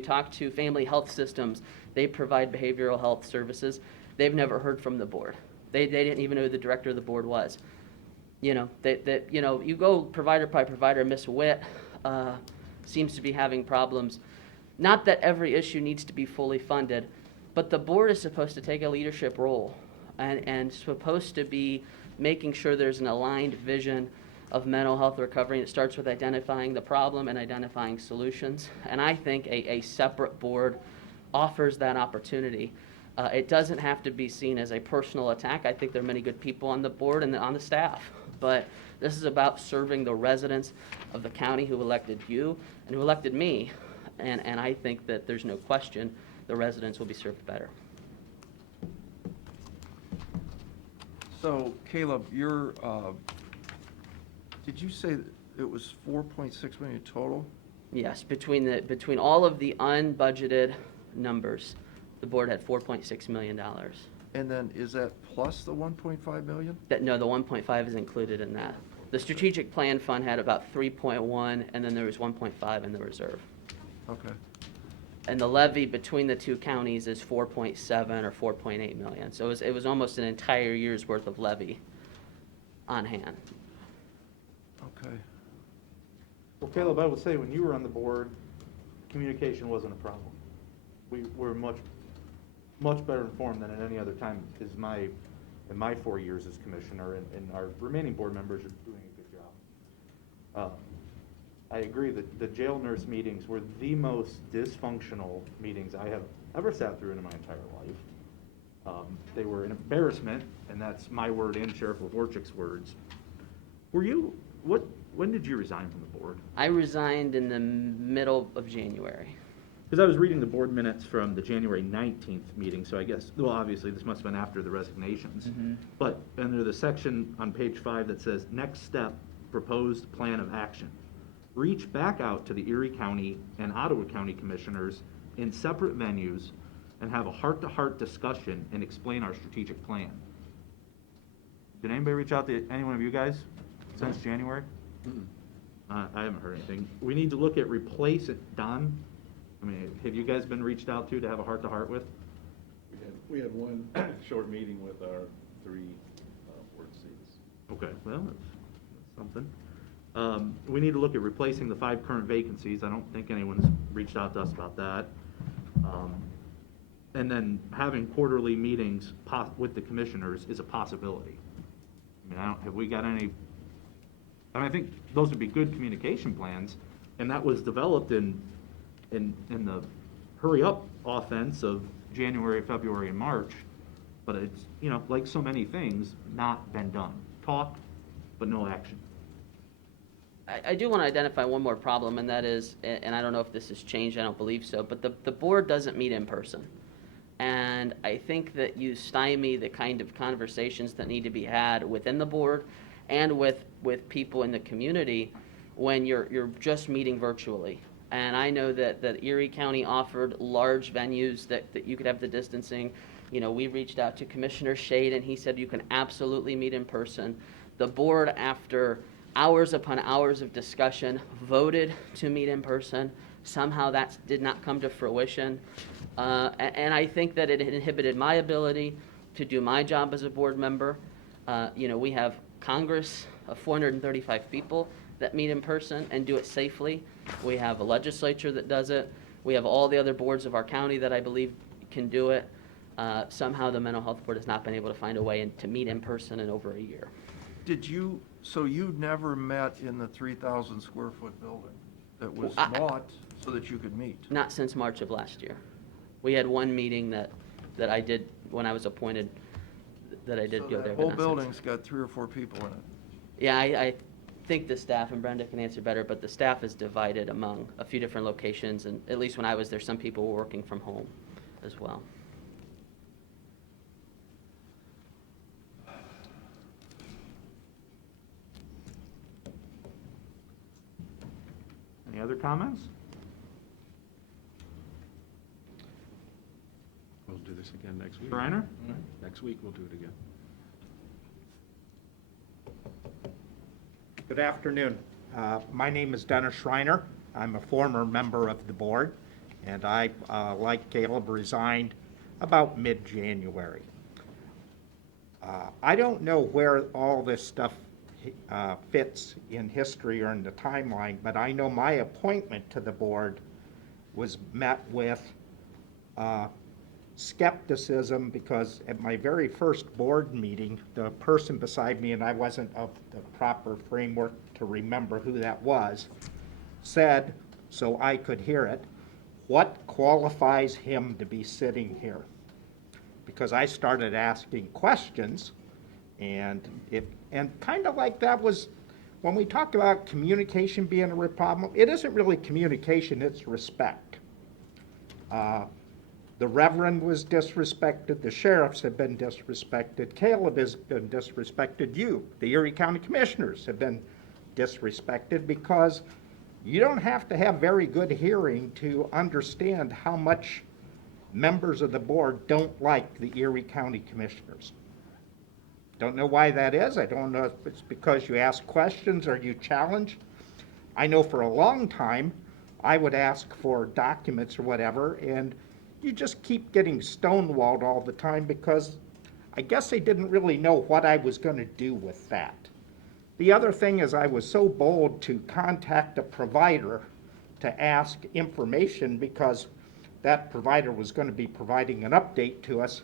talk to family health systems, they provide behavioral health services. They've never heard from the board. They didn't even know who the director of the board was. You go provider by provider. Ms. Witt seems to be having problems. Not that every issue needs to be fully funded, but the board is supposed to take a leadership role and supposed to be making sure there's an aligned vision of mental health recovery. And it starts with identifying the problem and identifying solutions. And I think a separate board offers that opportunity. It doesn't have to be seen as a personal attack. I think there are many good people on the board and on the staff. But this is about serving the residents of the county who elected you and who elected me. And I think that there's no question the residents will be served better. So Caleb, did you say that it was 4.6 million total? Yes, between all of the unbudgeted numbers, the board had $4.6 million. And then is that plus the 1.5 million? No, the 1.5 is included in that. The strategic plan fund had about 3.1, and then there was 1.5 in the reserve. Okay. And the levy between the two counties is 4.7 or 4.8 million. So it was almost an entire year's worth of levy on hand. Okay. Well, Caleb, I would say when you were on the board, communication wasn't a problem. We were much better informed than at any other time in my 4 years as commissioner, and our remaining board members are doing a good job. I agree that the jail nurse meetings were the most dysfunctional meetings I have ever sat through in my entire life. They were an embarrassment, and that's my word and Sheriff Lavorchik's words. When did you resign from the board? I resigned in the middle of January. Because I was reading the board minutes from the January 19th meeting, so I guess, well, obviously, this must have been after the resignations. Mm-hmm. But under the section on page 5 that says, next step, proposed plan of action. Reach back out to the Erie County and Ottawa County Commissioners in separate venues and have a heart-to-heart discussion and explain our strategic plan. Did anybody reach out to any one of you guys since January? I haven't heard anything. We need to look at replace it. Don, I mean, have you guys been reached out to have a heart-to-heart with? We had one short meeting with our 3 board seats. Okay, well, that's something. We need to look at replacing the 5 current vacancies. I don't think anyone's reached out to us about that. And then having quarterly meetings with the commissioners is a possibility. I mean, have we got any? I think those would be good communication plans, and that was developed in the hurry up offense of January, February, and March. But it's, like so many things, not been done. Talk, but no action. I do want to identify one more problem, and that is, and I don't know if this has changed, I don't believe so, but the board doesn't meet in person. And I think that you stymie the kind of conversations that need to be had within the board and with people in the community when you're just meeting virtually. And I know that Erie County offered large venues that you could have the distancing. We reached out to Commissioner Shade, and he said you can absolutely meet in person. The board, after hours upon hours of discussion, voted to meet in person. Somehow that did not come to fruition. And I think that it inhibited my ability to do my job as a board member. We have Congress of 435 people that meet in person and do it safely. We have a legislature that does it. We have all the other boards of our county that I believe can do it. Somehow the mental health board has not been able to find a way to meet in person in over a year. So you never met in the 3,000 square foot building that was bought so that you could meet? Not since March of last year. We had one meeting that I did when I was appointed, that I did go there. So that whole building's got 3 or 4 people in it? Yeah, I think the staff, and Brenda can answer better, but the staff is divided among a few different locations, and at least when I was there, some people were working from home as well. Any other comments? We'll do this again next week. Reiner? Next week, we'll do it again. Good afternoon. My name is Dennis Schreiner. I'm a former member of the board, and I, like Caleb, resigned about mid-January. I don't know where all this stuff fits in history or in the timeline, but I know my appointment to the board was met with skepticism because at my very first board meeting, the person beside me, and I wasn't of the proper framework to remember who that was, said, so I could hear it, what qualifies him to be sitting here? Because I started asking questions, and kind of like that was, when we talk about communication being a problem, it isn't really communication, it's respect. The Reverend was disrespected, the sheriffs have been disrespected, Caleb has been disrespected, you, the Erie County Commissioners, have been disrespected because you don't have to have very good hearing to understand how much members of the board don't like the Erie County Commissioners. Don't know why that is. I don't know if it's because you ask questions or you challenge. I know for a long time I would ask for documents or whatever, and you just keep getting stonewalled all the time because I guess they didn't really know what I was going to do with that. The other thing is I was so bold to contact a provider to ask information because that provider was going to be providing an update to us,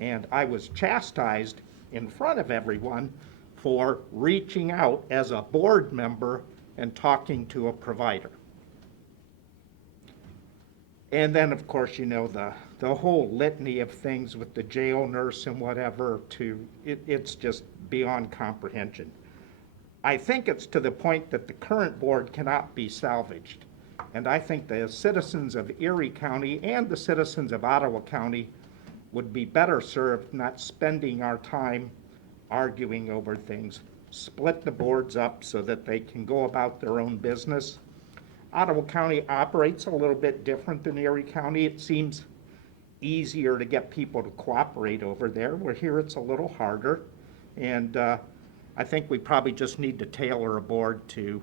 and I was chastised in front of everyone for reaching out as a board member and talking to a provider. And then, of course, you know, the whole litany of things with the jail nurse and whatever, it's just beyond comprehension. I think it's to the point that the current board cannot be salvaged. And I think the citizens of Erie County and the citizens of Ottawa County would be better served not spending our time arguing over things. Split the boards up so that they can go about their own business. Ottawa County operates a little bit different than Erie County. It seems easier to get people to cooperate over there, where here it's a little harder. And I think we probably just need to tailor a board to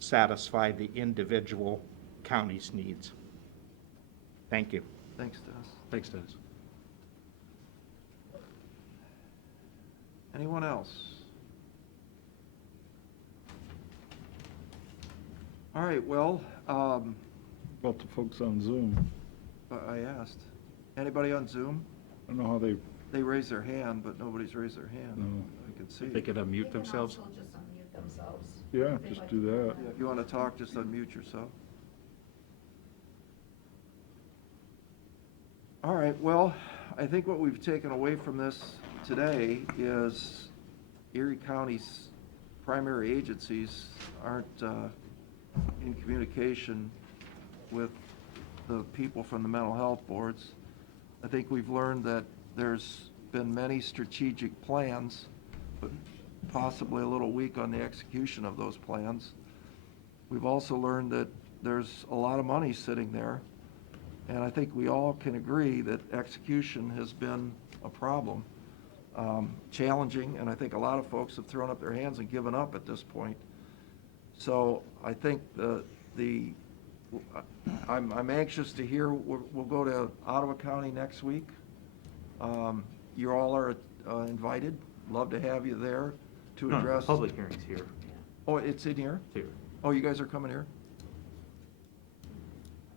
satisfy the individual county's needs. Thank you. Thanks, Dennis. Thanks, Dennis. Anyone else? All right, well, About the folks on Zoom. I asked. Anybody on Zoom? I don't know how they, They raised their hand, but nobody's raised their hand. No. I can see. They could unmute themselves. just unmute themselves. yeah, just do that. Yeah, if you want to talk, just unmute yourself. All right, well, I think what we've taken away from this today is Erie County's primary agencies aren't in communication with the people from the mental health boards. I think we've learned that there's been many strategic plans, but possibly a little weak on the execution of those plans. We've also learned that there's a lot of money sitting there, and I think we all can agree that execution has been a problem. Challenging, and I think a lot of folks have thrown up their hands and given up at this point. So I think I'm anxious to hear. We'll go to Ottawa County next week. You all are invited. Love to have you there to No, address. public hearing's here. Oh, it's in here? It's here. Oh, you guys are coming here?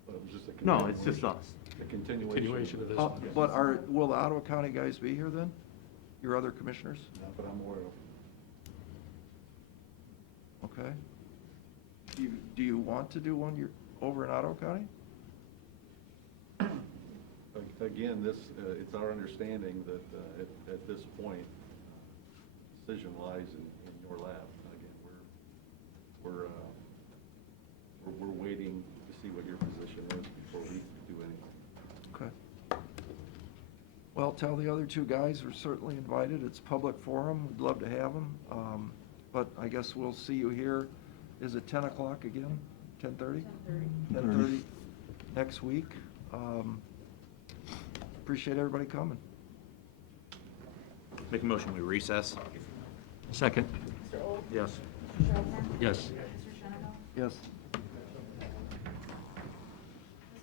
But it was just a No, it's just us. A continuation. Continuation of this one. But will the Ottawa County guys be here then? Your other commissioners? Not that I'm aware of. Okay. Do you want to do one over in Ottawa County? Again, it's our understanding that at this point, decision lies in your lap. Again, we're waiting to see what your position is before we do anything. Okay. Well, tell the other two guys we're certainly invited. It's a public forum. We'd love to have them. But I guess we'll see you here. Is it 10 o'clock again? 10:30? 10:30. 10:30 next week. Appreciate everybody coming. Make a motion, we recess. Second. Mr. Old? Yes. Mr. Schaffner? Yes. Mr. Shenigo? Yes.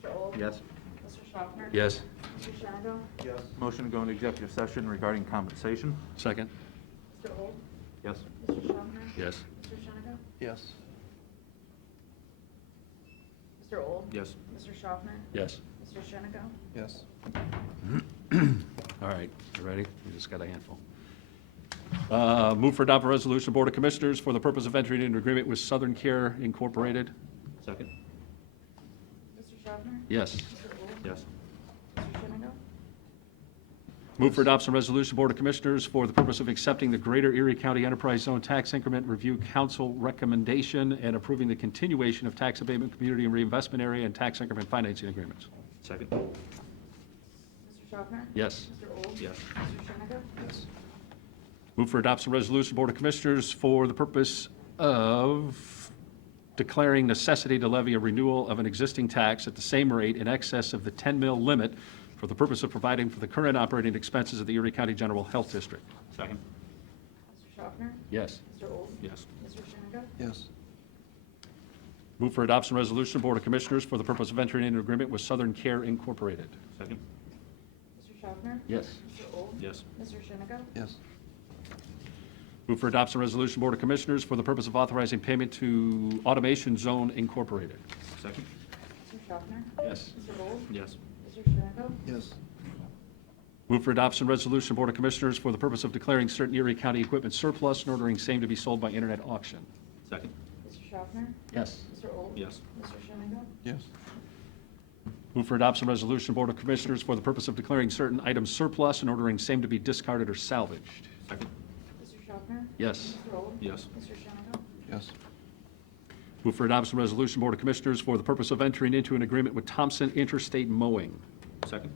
Mr. Old? Yes. Mr. Schaffner? Yes. Mr. Shenigo? Yes. Motion to go into executive session regarding compensation. Second. Mr. Old? Yes. Mr. Schaffner? Yes. Mr. Shenigo? Yes. Mr. Old? Yes. Mr. Schaffner? Yes. Mr. Shenigo? Yes. All right, you ready? We just got a handful. Move for adopt a resolution, Board of Commissioners, for the purpose of entering into agreement with Southern Care Incorporated. Second. Mr. Schaffner? Yes. Mr. Old? Yes. Mr. Shenigo? Move for adoption resolution, Board of Commissioners, for the purpose of accepting the Greater Erie County Enterprise Zone Tax Increment Review Council recommendation and approving the continuation of tax abatement, community and reinvestment area, and tax increment financing agreements. Second. Mr. Schaffner? Yes. Mr. Old? Yes. Mr. Shenigo? Yes. Move for adoption resolution, Board of Commissioners, for the purpose of declaring necessity to levy a renewal of an existing tax at the same rate in excess of the 10 mil limit for the purpose of providing for the current operating expenses of the Erie County General Health District. Second. Mr. Schaffner? Yes. Mr. Old? Yes. Mr. Shenigo? Yes. Move for adoption resolution, Board of Commissioners, for the purpose of entering into agreement with Southern Care Incorporated. Second. Mr. Schaffner? Yes. Mr. Old? Yes. Mr. Shenigo? Yes. Move for adoption resolution, Board of Commissioners, for the purpose of authorizing payment to Automation Zone Incorporated. Second. Mr. Schaffner? Yes. Mr. Old? Yes. Mr. Shenigo? Yes. Move for adoption resolution, Board of Commissioners, for the purpose of declaring certain Erie County equipment surplus and ordering same to be sold by internet auction. Second. Mr. Schaffner? Yes. Mr. Old? Yes. Mr. Shenigo? Yes. Move for adoption resolution, Board of Commissioners, for the purpose of declaring certain items surplus and ordering same to be discarded or salvaged. Second. Mr. Schaffner? Yes. Mr. Old? Yes. Mr. Shenigo? Yes. Move for adoption resolution, Board of Commissioners, for the purpose of entering into an agreement with Thompson Interstate Mowing. Second.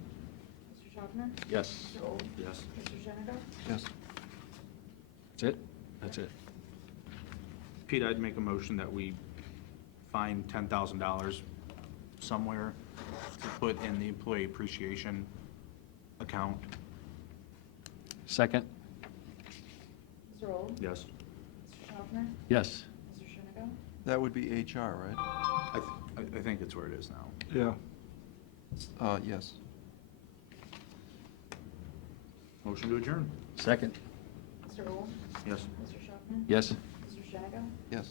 Mr. Schaffner? Yes. Mr. Old? Yes. Mr. Shenigo? Yes. That's it? That's it. Pete, I'd make a motion that we find $10,000 somewhere to put in the employee appreciation account. Second? Mr. Old? Yes. Mr. Schaffner? Yes. Mr. Shenigo? That would be HR, right? I think it's where it is now. Yeah. Yes. Motion to adjourn. Second? Mr. Old? Yes. Mr. Schaffner? Yes. Mr. Shenigo? Yes.